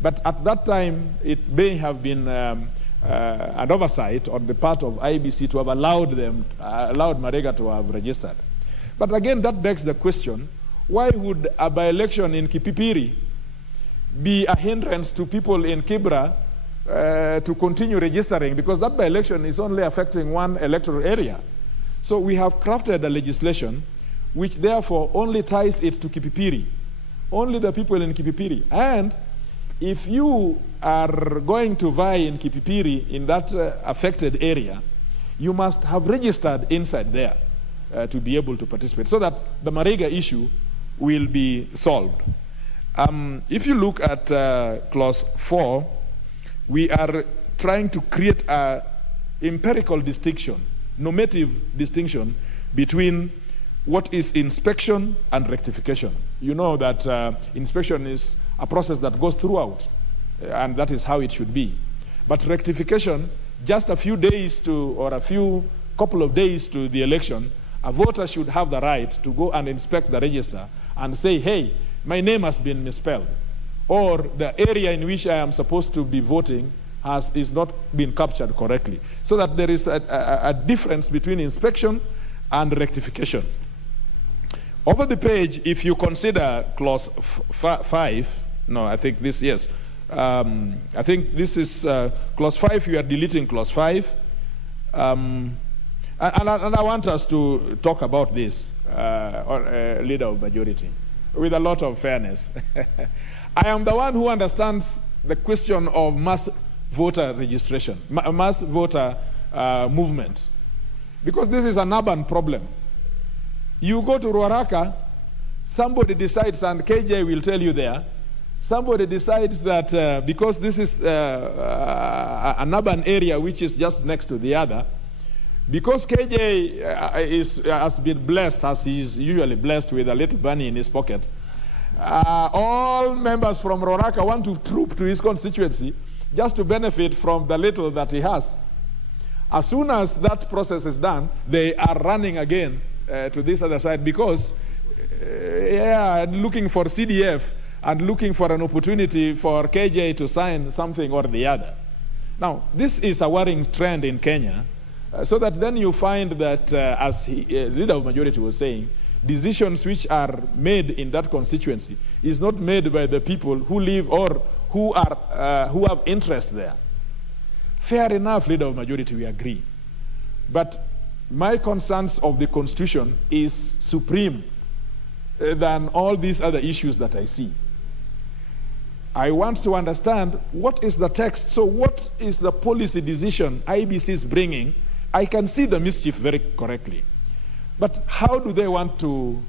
But at that time, it may have been an oversight on the part of IBC to have allowed Mariga to have registered. But again, that begs the question, why would a by-election in Kipipiri be a hindrance to people in Kibra to continue registering? Because that by-election is only affecting one electoral area. So we have crafted a legislation which therefore only ties it to Kipipiri, only the people in Kipipiri. And if you are going to vie in Kipipiri, in that affected area, you must have registered inside there to be able to participate, so that the Mariga issue will be solved. If you look at clause 4, we are trying to create an empirical distinction, normative distinction between what is inspection and rectification. You know that inspection is a process that goes throughout, and that is how it should be. But rectification, just a few days to, or couple of days to the election, a voter should have the right to go and inspect the register and say, hey, my name has been misspelled, or the area in which I am supposed to be voting is not been captured correctly. So that there is a difference between inspection and rectification. Over the page, if you consider clause 5, no, I think this, yes. I think this is clause 5, you are deleting clause 5. And I want us to talk about this, leader of majority, with a lot of fairness. I am the one who understands the question of mass voter registration, mass voter movement, because this is an urban problem. You go to Ruaraka, somebody decides, and KJ will tell you there, somebody decides that because this is an urban area which is just next to the other, because KJ has been blessed, as he is usually blessed, with a little bunny in his pocket, all members from Roraka want to troop to his constituency just to benefit from the little that he has. As soon as that process is done, they are running again to this other side because looking for CDF and looking for an opportunity for KJ to sign something or the other. Now, this is a worrying trend in Kenya, so that then you find that, as Leader of Majority was saying, decisions which are made in that constituency is not made by the people who live or who have interest there. Fair enough, Leader of Majority, we agree. But my concerns of the Constitution is supreme than all these other issues that I see. I want to understand what is the text. So what is the policy decision IBC is bringing? I can see the mischief very correctly. But how do they want to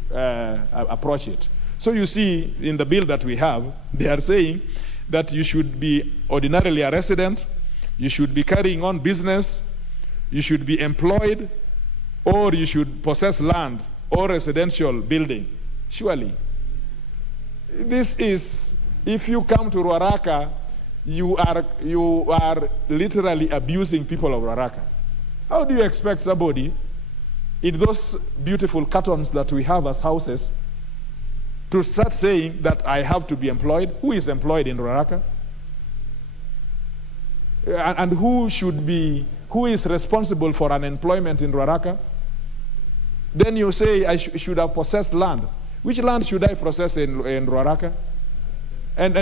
approach it? So you see, in the bill that we have, they are saying that you should be ordinarily a resident, you should be carrying on business, you should be employed, or you should possess land or residential building. Surely, this is, if you come to Ruaraka, you are literally abusing people of Ruaraka. How do you expect somebody in those beautiful cartons that we have as houses to start saying that I have to be employed? Who is employed in Ruaraka? And who is responsible for unemployment in Ruaraka? Then you say I should have possessed land. Which land should I possess in Ruaraka? And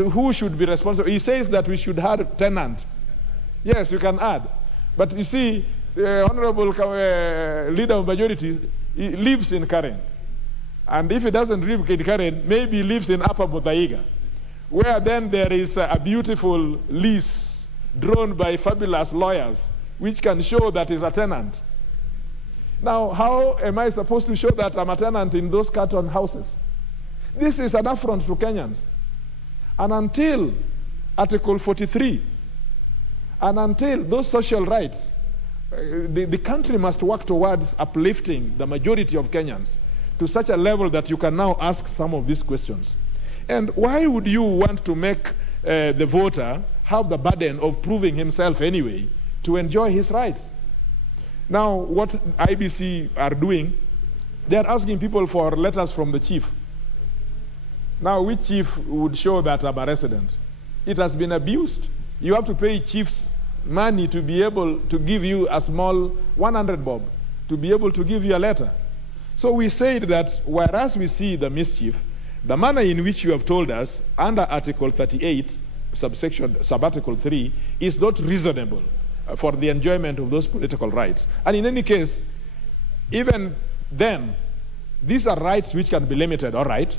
who should be responsible? He says that we should have a tenant. Yes, you can add. But you see, the Honorable Leader of Majority, he lives in Karen. And if he doesn't live in Karen, maybe he lives in Upper Muthaiga, where then there is a beautiful lease drawn by fabulous lawyers, which can show that he's a tenant. Now, how am I supposed to show that I'm a tenant in those carton houses? This is an affront to Kenyans. And until Article 43, and until those social rights, the country must work towards uplifting the majority of Kenyans to such a level that you can now ask some of these questions. And why would you want to make the voter have the burden of proving himself anyway to enjoy his rights? Now, what IBC are doing, they're asking people for letters from the chief. Now, which chief would show that I'm a resident? It has been abused. You have to pay chiefs money to be able to give you a small 100 bob, to be able to give you a letter. So we said that whereas we see the mischief, the manner in which you have told us under Article 38, subarticle 3, is not reasonable for the enjoyment of those political rights. And in any case, even then, these are rights which can be limited, all right,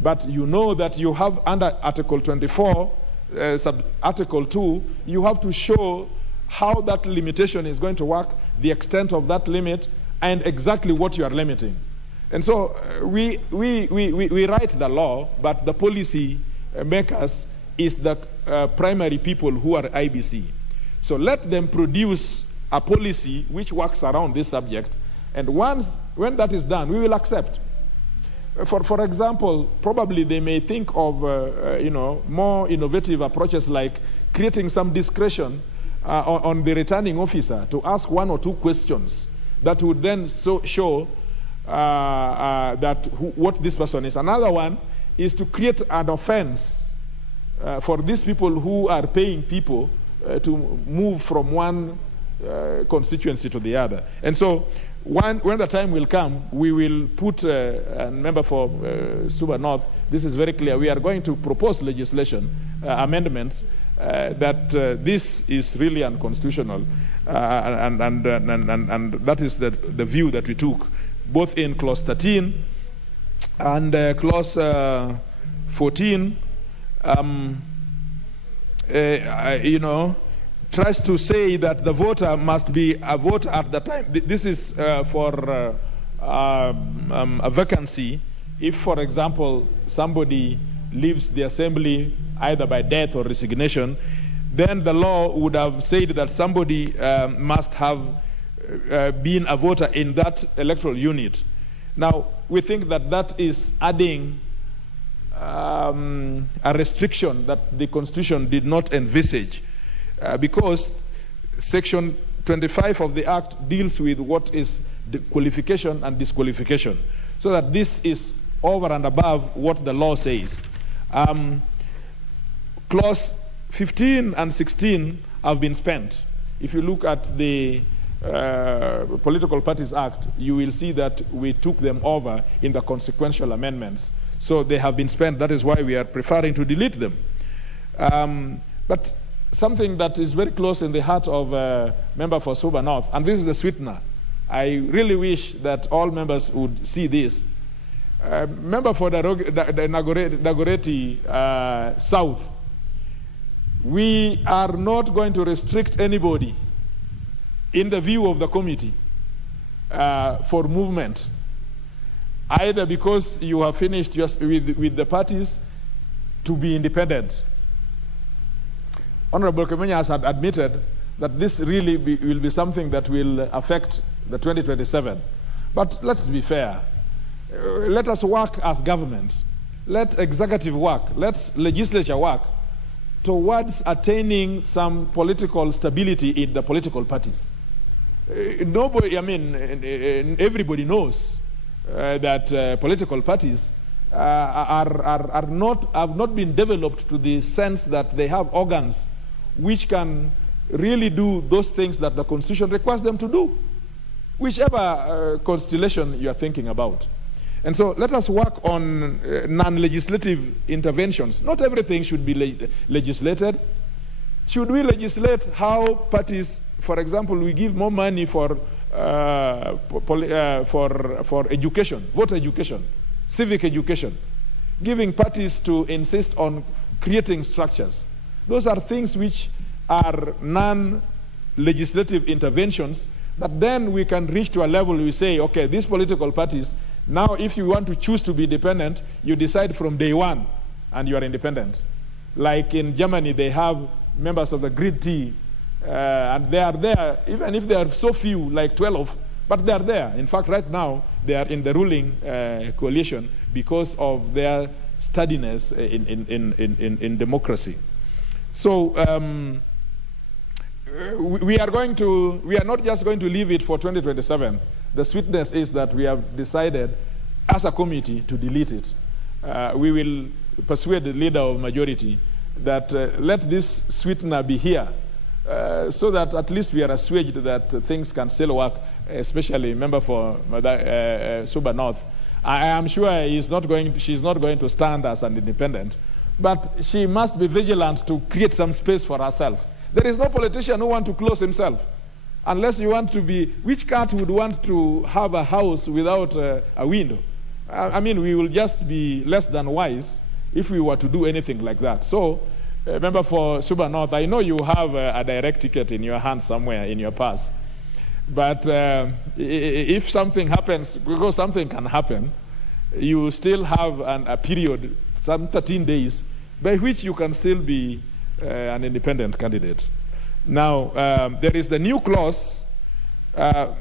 but you know that you have under Article 24, Article 2, you have to show how that limitation is going to work, the extent of that limit, and exactly what you are limiting. And so we write the law, but the policy makers is the primary people who are IBC. So let them produce a policy which works around this subject, and when that is done, we will accept. For example, probably they may think of more innovative approaches like creating some discretion on the returning officer to ask one or two questions that would then show what this person is. Another one is to create an offense for these people who are paying people to move from one constituency to the other. And so when the time will come, we will put a member for Suba North. This is very clear. We are going to propose legislation amendments that this is really unconstitutional, and that is the view that we took, both in Clause 13 and Clause 14. Tries to say that the voter must be a voter at the time. This is for a vacancy. If, for example, somebody leaves the assembly either by death or resignation, then the law would have said that somebody must have been a voter in that electoral unit. Now, we think that that is adding a restriction that the Constitution did not envisage, because Section 25 of the Act deals with what is the qualification and disqualification, so that this is over and above what the law says. Clause 15 and 16 have been spent. If you look at the Political Parties Act, you will see that we took them over in the consequential amendments. So they have been spent. That is why we are preferring to delete them. But something that is very close in the heart of member for Suba North, and this is the sweetener. I really wish that all members would see this. Member for the Dagoretti South, we are not going to restrict anybody in the view of the committee for movement, either because you have finished just with the parties to be independent. Honorable Kemenya has admitted that this really will be something that will affect the 2027. But let's be fair. Let us work as government. Let executive work. Let legislature work towards attaining some political stability in the political parties. Everybody knows that political parties have not been developed to the sense that they have organs which can really do those things that the Constitution requires them to do, whichever constellation you are thinking about. And so let us work on non-legislative interventions. Not everything should be legislated. Should we legislate how parties, for example, we give more money for education, voter education, civic education, giving parties to insist on creating structures. Those are things which are non-legislative interventions that then we can reach to a level we say, okay, these political parties, now if you want to choose to be independent, you decide from day one and you are independent. Like in Germany, they have members of the Grid T, and they are there, even if they are so few, like 12, but they are there. In fact, right now, they are in the ruling coalition because of their steadiness in democracy. So we are not just going to leave it for 2027. The sweetness is that we have decided as a committee to delete it. We will persuade the leader of majority that let this sweetener be here, so that at least we are assuaged that things can still work, especially member for Suba North. I am sure she's not going to stand as an independent, but she must be vigilant to create some space for herself. There is no politician who wants to close himself, unless you want to be, which cat would want to have a house without a window? I mean, we will just be less than wise if we were to do anything like that. So, member for Suba North, I know you have a direct ticket in your hand somewhere in your purse. But if something happens, because something can happen, you still have a period, some 13 days, by which you can still be an independent candidate. Now, there is the new clause, but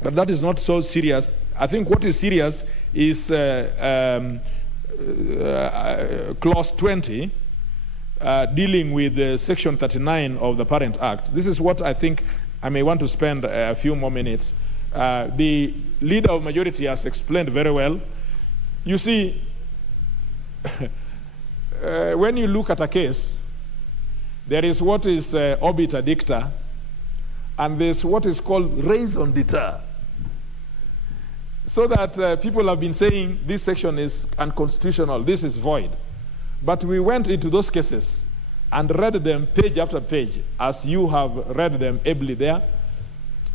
that is not so serious. I think what is serious is clause 20, dealing with section 39 of the Parent Act. This is what I think I may want to spend a few more minutes. The leader of majority has explained very well. You see, when you look at a case, there is what is obiter dicta, and there's what is called raison d'etat. So that people have been saying this section is unconstitutional, this is void. But we went into those cases and read them page after page, as you have read them ably there,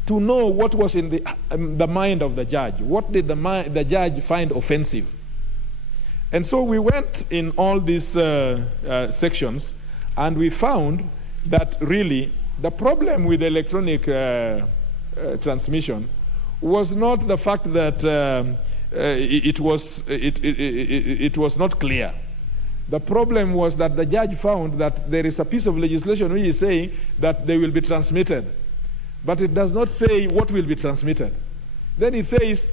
to know what was in the mind of the judge. What did the judge find offensive? And so we went in all these sections, and we found that really the problem with electronic transmission was not the fact that it was not clear. The problem was that the judge found that there is a piece of legislation which is saying that they will be transmitted, but it does not say what will be transmitted. Then it says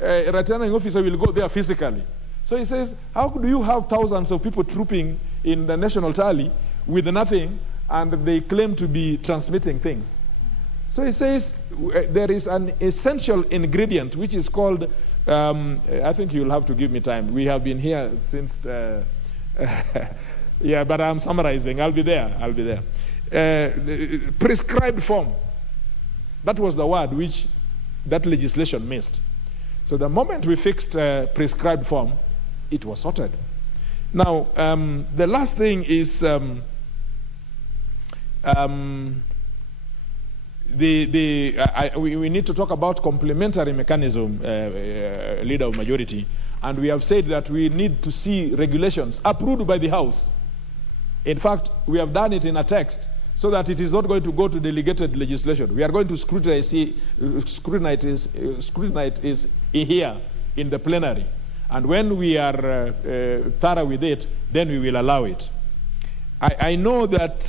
a returning officer will go there physically. So he says, how do you have thousands of people trooping in the national tally with nothing, and they claim to be transmitting things? So he says there is an essential ingredient which is called, I think you'll have to give me time. We have been here since, yeah, but I'm summarizing. I'll be there. Prescribed form. That was the word which that legislation missed. So the moment we fixed prescribed form, it was sorted. Now, the last thing is we need to talk about complementary mechanism, Leader of Majority, and we have said that we need to see regulations approved by the House. In fact, we have done it in a text so that it is not going to go to delegated legislation. We are going to scrutinize is here in the plenary. And when we are thorough with it, then we will allow it. I know that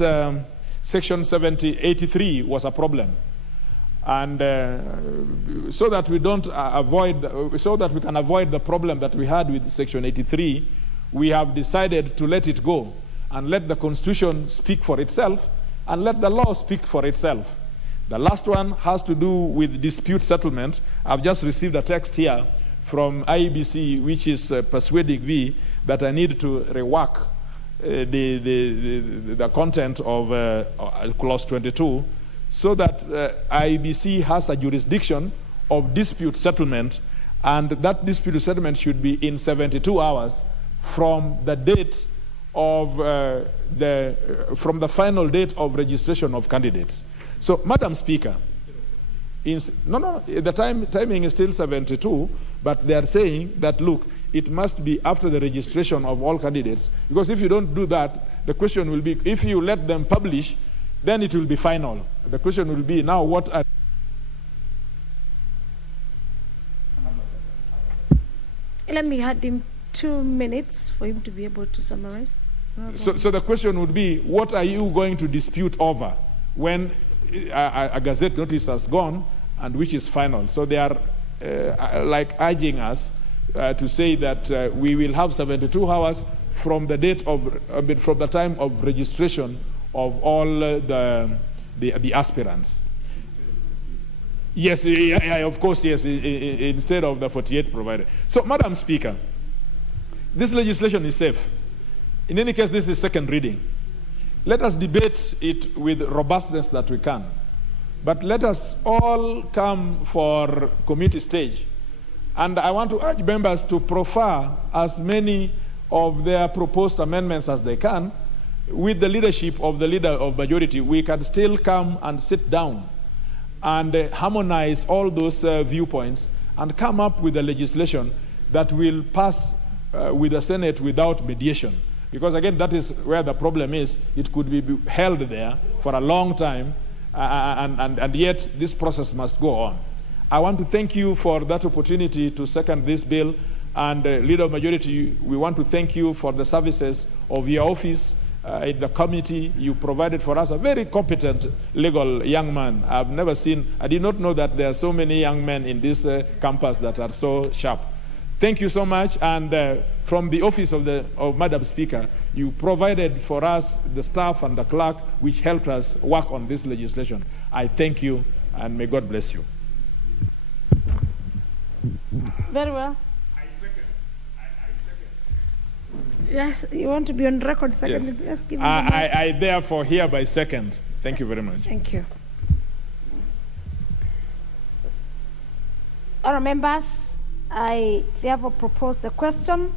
Section 83 was a problem. And so that we can avoid the problem that we had with Section 83, we have decided to let it go and let the Constitution speak for itself and let the law speak for itself. The last one has to do with dispute settlement. I've just received a text here from IBC, which is persuading me that I need to rework the content of Clause 22 so that IBC has a jurisdiction of dispute settlement, and that dispute settlement should be in 72 hours from the date of from the final date of registration of candidates. So, Madam Speaker, the timing is still 72, but they are saying that, look, it must be after the registration of all candidates, because if you don't do that, the question will be, if you let them publish, then it will be final. The question will be, now what are... Let me add him 2 minutes for him to be able to summarize. So the question would be, what are you going to dispute over when a gazette notice has gone and which is final? So they are like urging us to say that we will have 72 hours from the date of, from the time of registration of all the aspirants. Yes, of course, yes, instead of the 48 provided. So, Madam Speaker, this legislation is safe. In any case, this is second reading. Let us debate it with robustness that we can. But let us all come for committee stage. And I want to urge members to proffer as many of their proposed amendments as they can. With the leadership of the Leader of Majority, we can still come and sit down and harmonize all those viewpoints and come up with a legislation that will pass with the Senate without mediation. Because again, that is where the problem is. It could be held there for a long time, and yet this process must go on. I want to thank you for that opportunity to second this bill, and Leader of Majority, we want to thank you for the services of your office in the committee. You provided for us a very competent legal young man. I've never seen, I did not know that there are so many young men in this campus that are so sharp. Thank you so much, and from the office of Madam Speaker, you provided for us the staff and the clerk which helped us work on this legislation. I thank you, and may God bless you. Very well. Yes, you want to be on record second? Yes. Give me I therefore hereby second. Thank you very much. Thank you. All members, I therefore propose the question,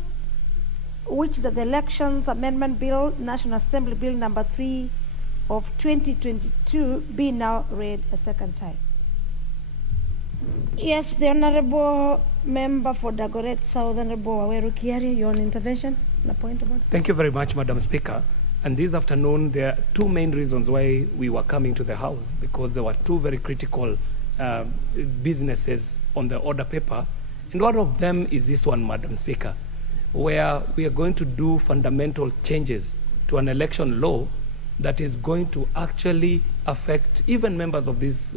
which is the Elections Amendment Bill, National Assembly Bill number 3 of 2022, be now read a second time. Yes, the Honorable Member for Dagoret South, Honorable Waweru Kiari, your intervention, a point about it. Thank you very much, Madam Speaker. And this afternoon, there are two main reasons why we were coming to the House, because there were two very critical businesses on the order paper And one of them is this one, Madam Speaker, where we are going to do fundamental changes to an election law that is going to actually affect even members of this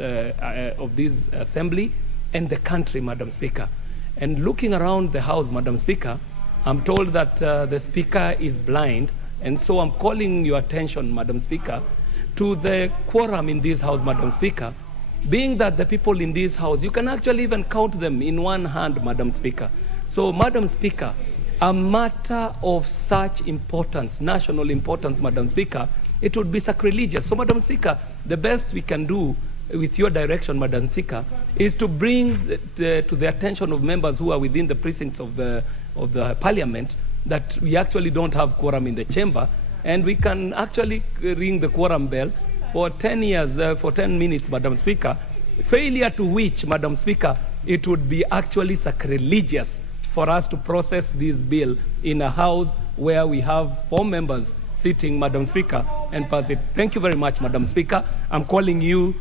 assembly and the country, Madam Speaker. And looking around the House, Madam Speaker, I'm told that the Speaker is blind, and so I'm calling your attention, Madam Speaker, to the quorum in this House, Madam Speaker, being that the people in this House, you can actually even count them in one hand, Madam Speaker. So, Madam Speaker, a matter of such importance, national importance, Madam Speaker, it would be sacrilegious. So, Madam Speaker, the best we can do with your direction, Madam Speaker, is to bring to the attention of members who are within the precincts of the Parliament that we actually don't have quorum in the chamber, and we can actually ring the quorum bell for 10 minutes, Madam Speaker, failure to which, Madam Speaker, it would be actually sacrilegious for us to process this bill in a House where we have 4 members sitting, Madam Speaker, and pass it. Thank you very much, Madam Speaker. I'm calling your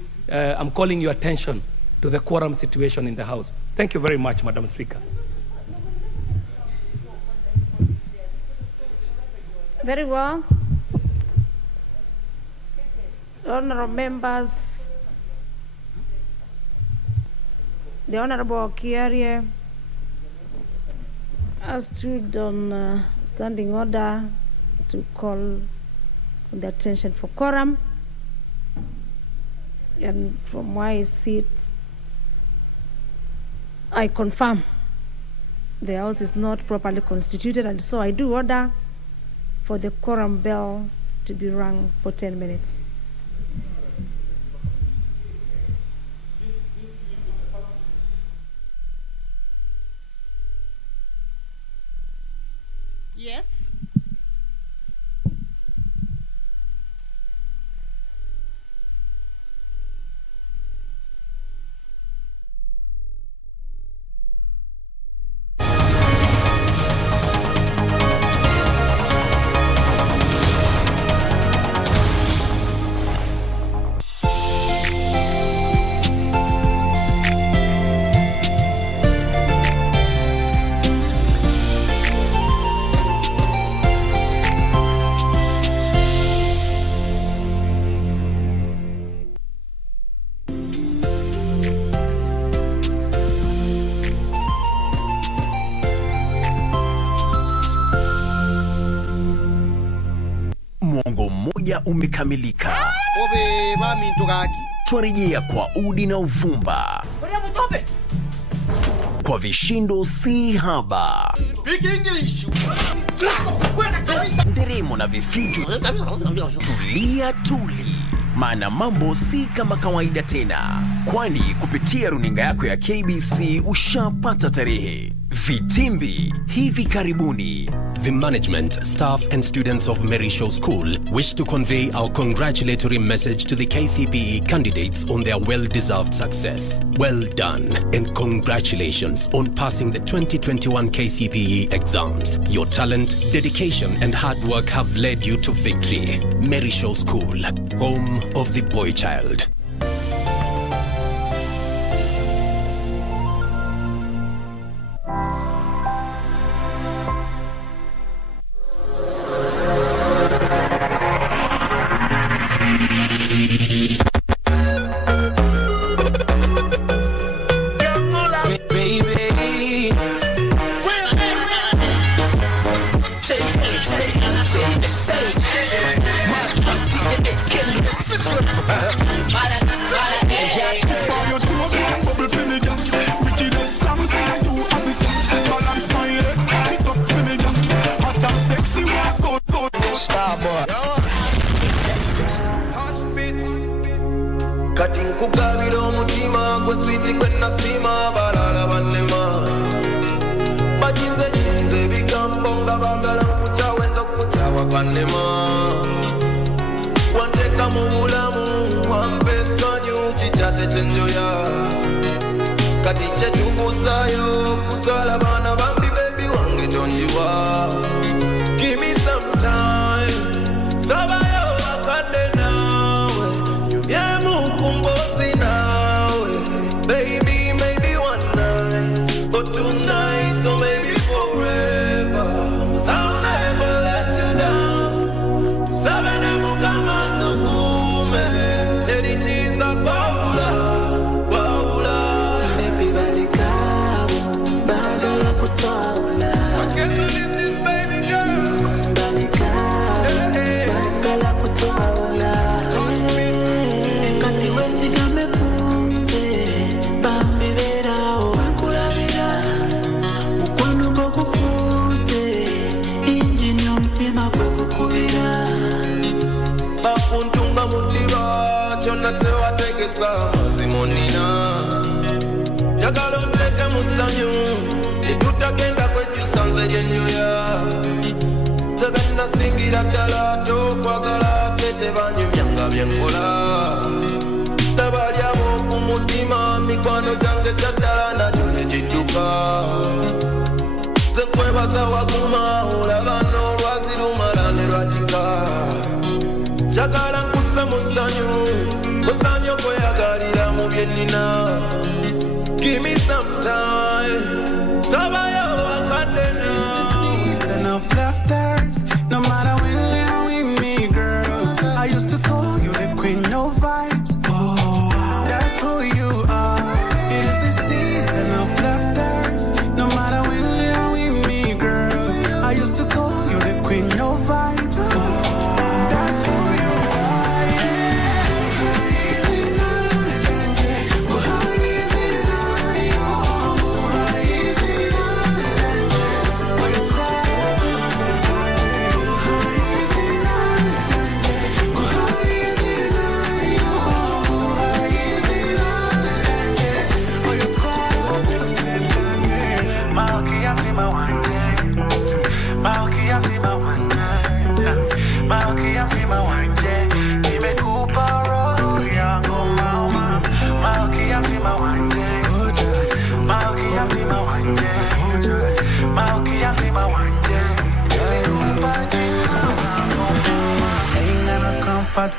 attention to the quorum situation in the House. Thank you very much, Madam Speaker. Very well. Honorable members, the Honorable Kiarie has stood on standing order to call the attention for quorum, and from where I sit, I confirm the House is not properly constituted, and so I do order for the quorum bell to be rung for 10 minutes. Yes. Mwongo mmoja umekamilika. Twarejea kwa udi na uvumba, kwa vishindo si haba, nderemo na vifijo. Tulia tuli, maana mambo si kama kawaida tena, kwani kupitia runinga yako ya KBC ushapata tarehe. Vitimbi hivi karibuni. The management, staff and students of Merisho School wish to convey our congratulatory message to the KCPE candidates on their well-deserved success. Well done and congratulations on passing the 2021 KCPE exams. Your talent, dedication and hard work have led you to victory. Merisho School, home of the boy child. Give me some time, sabayo akade nawe, nyemu kumbosi nawe, baby maybe one night, but tonight kusa mazimonina njagala onteke mu ssanyu tetutagenda kwejjusa nze lyenyoya tebennasingira ddala tokwagala tetebanyumyanga byenkola tabalyabo ku mutima mikwano gyange gyaddala nakyo ne gidduka zekwebaza waguma olaba n'olwazi lumala ne lwatika njagala nkusse mu ssanyu musanyo kweyagalira mu bye nnina give me some time sabayo akadde enough laughters, no matter when you're with me, girl. I used to call you the queen, no vibes. Oh, that's who you are. It is the season of laughters, no matter when you're with me, girl. I used to call you the queen, no vibes. Oh, that's who you are.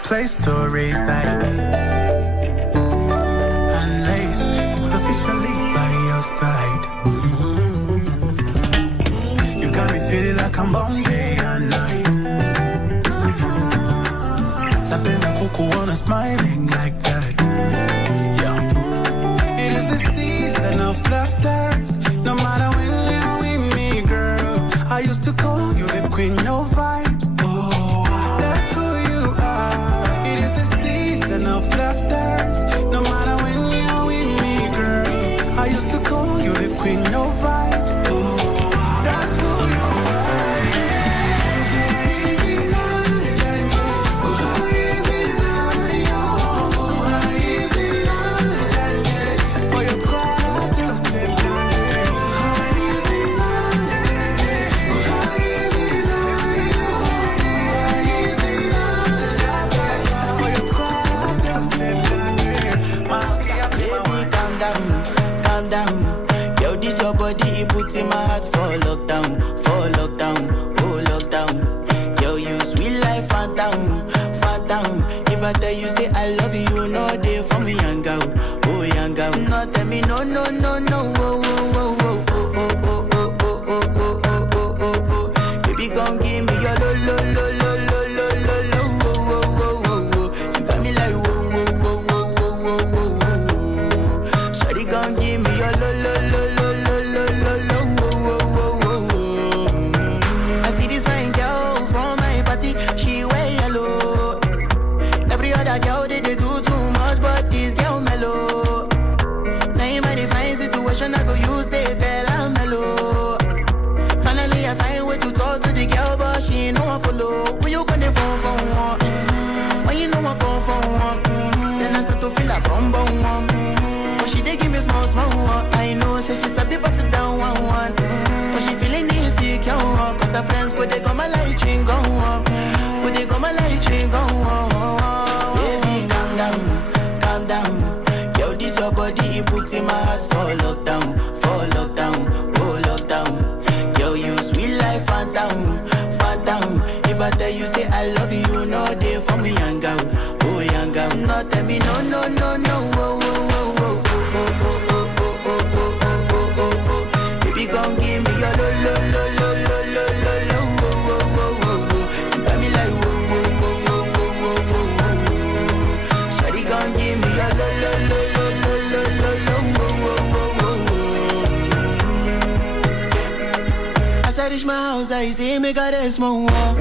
Place to raise that unless it's officially by your side. You got me feeling like I'm born day and night. Napenda kukuona smiling like that. Yeah. It is the season of laughters, no matter when you're with me, girl. I used to call you the queen, no vibes. Of laughters, no matter when you're with me, girl. I used to call you the queen, no vibes. Oh, that's who you are. Put in my heart for lockdown, oh lockdown. Yo, you sweet life, phantom. If I tell you say I love you, you know they for me, young girl, oh young girl. No tell me no, oh. Baby, come give me your lo. You got me like whoa. Shawty, come give me your lo. I go use they tell I'm mellow. Finally I find way to talk to the girl, but she ain't no one follow. When you gonna phone for one? When you know I come for one? Then I start to feel like bum. But she dey give me small one. I know, say she's a bit sit down one. But she feeling insecure, cause her friends go they come my light ring go on. Baby, calm down. Yo, this your body, put in my heart for lockdown, oh lockdown. Yo, you sweet life, phantom. If I tell you say I love you, you know they for me, young girl, oh young girl. No tell me no, oh. Baby, come give me your lo. You got me like whoa. Shawty, come give me your lo. As I reach my house, I see me got a small wall.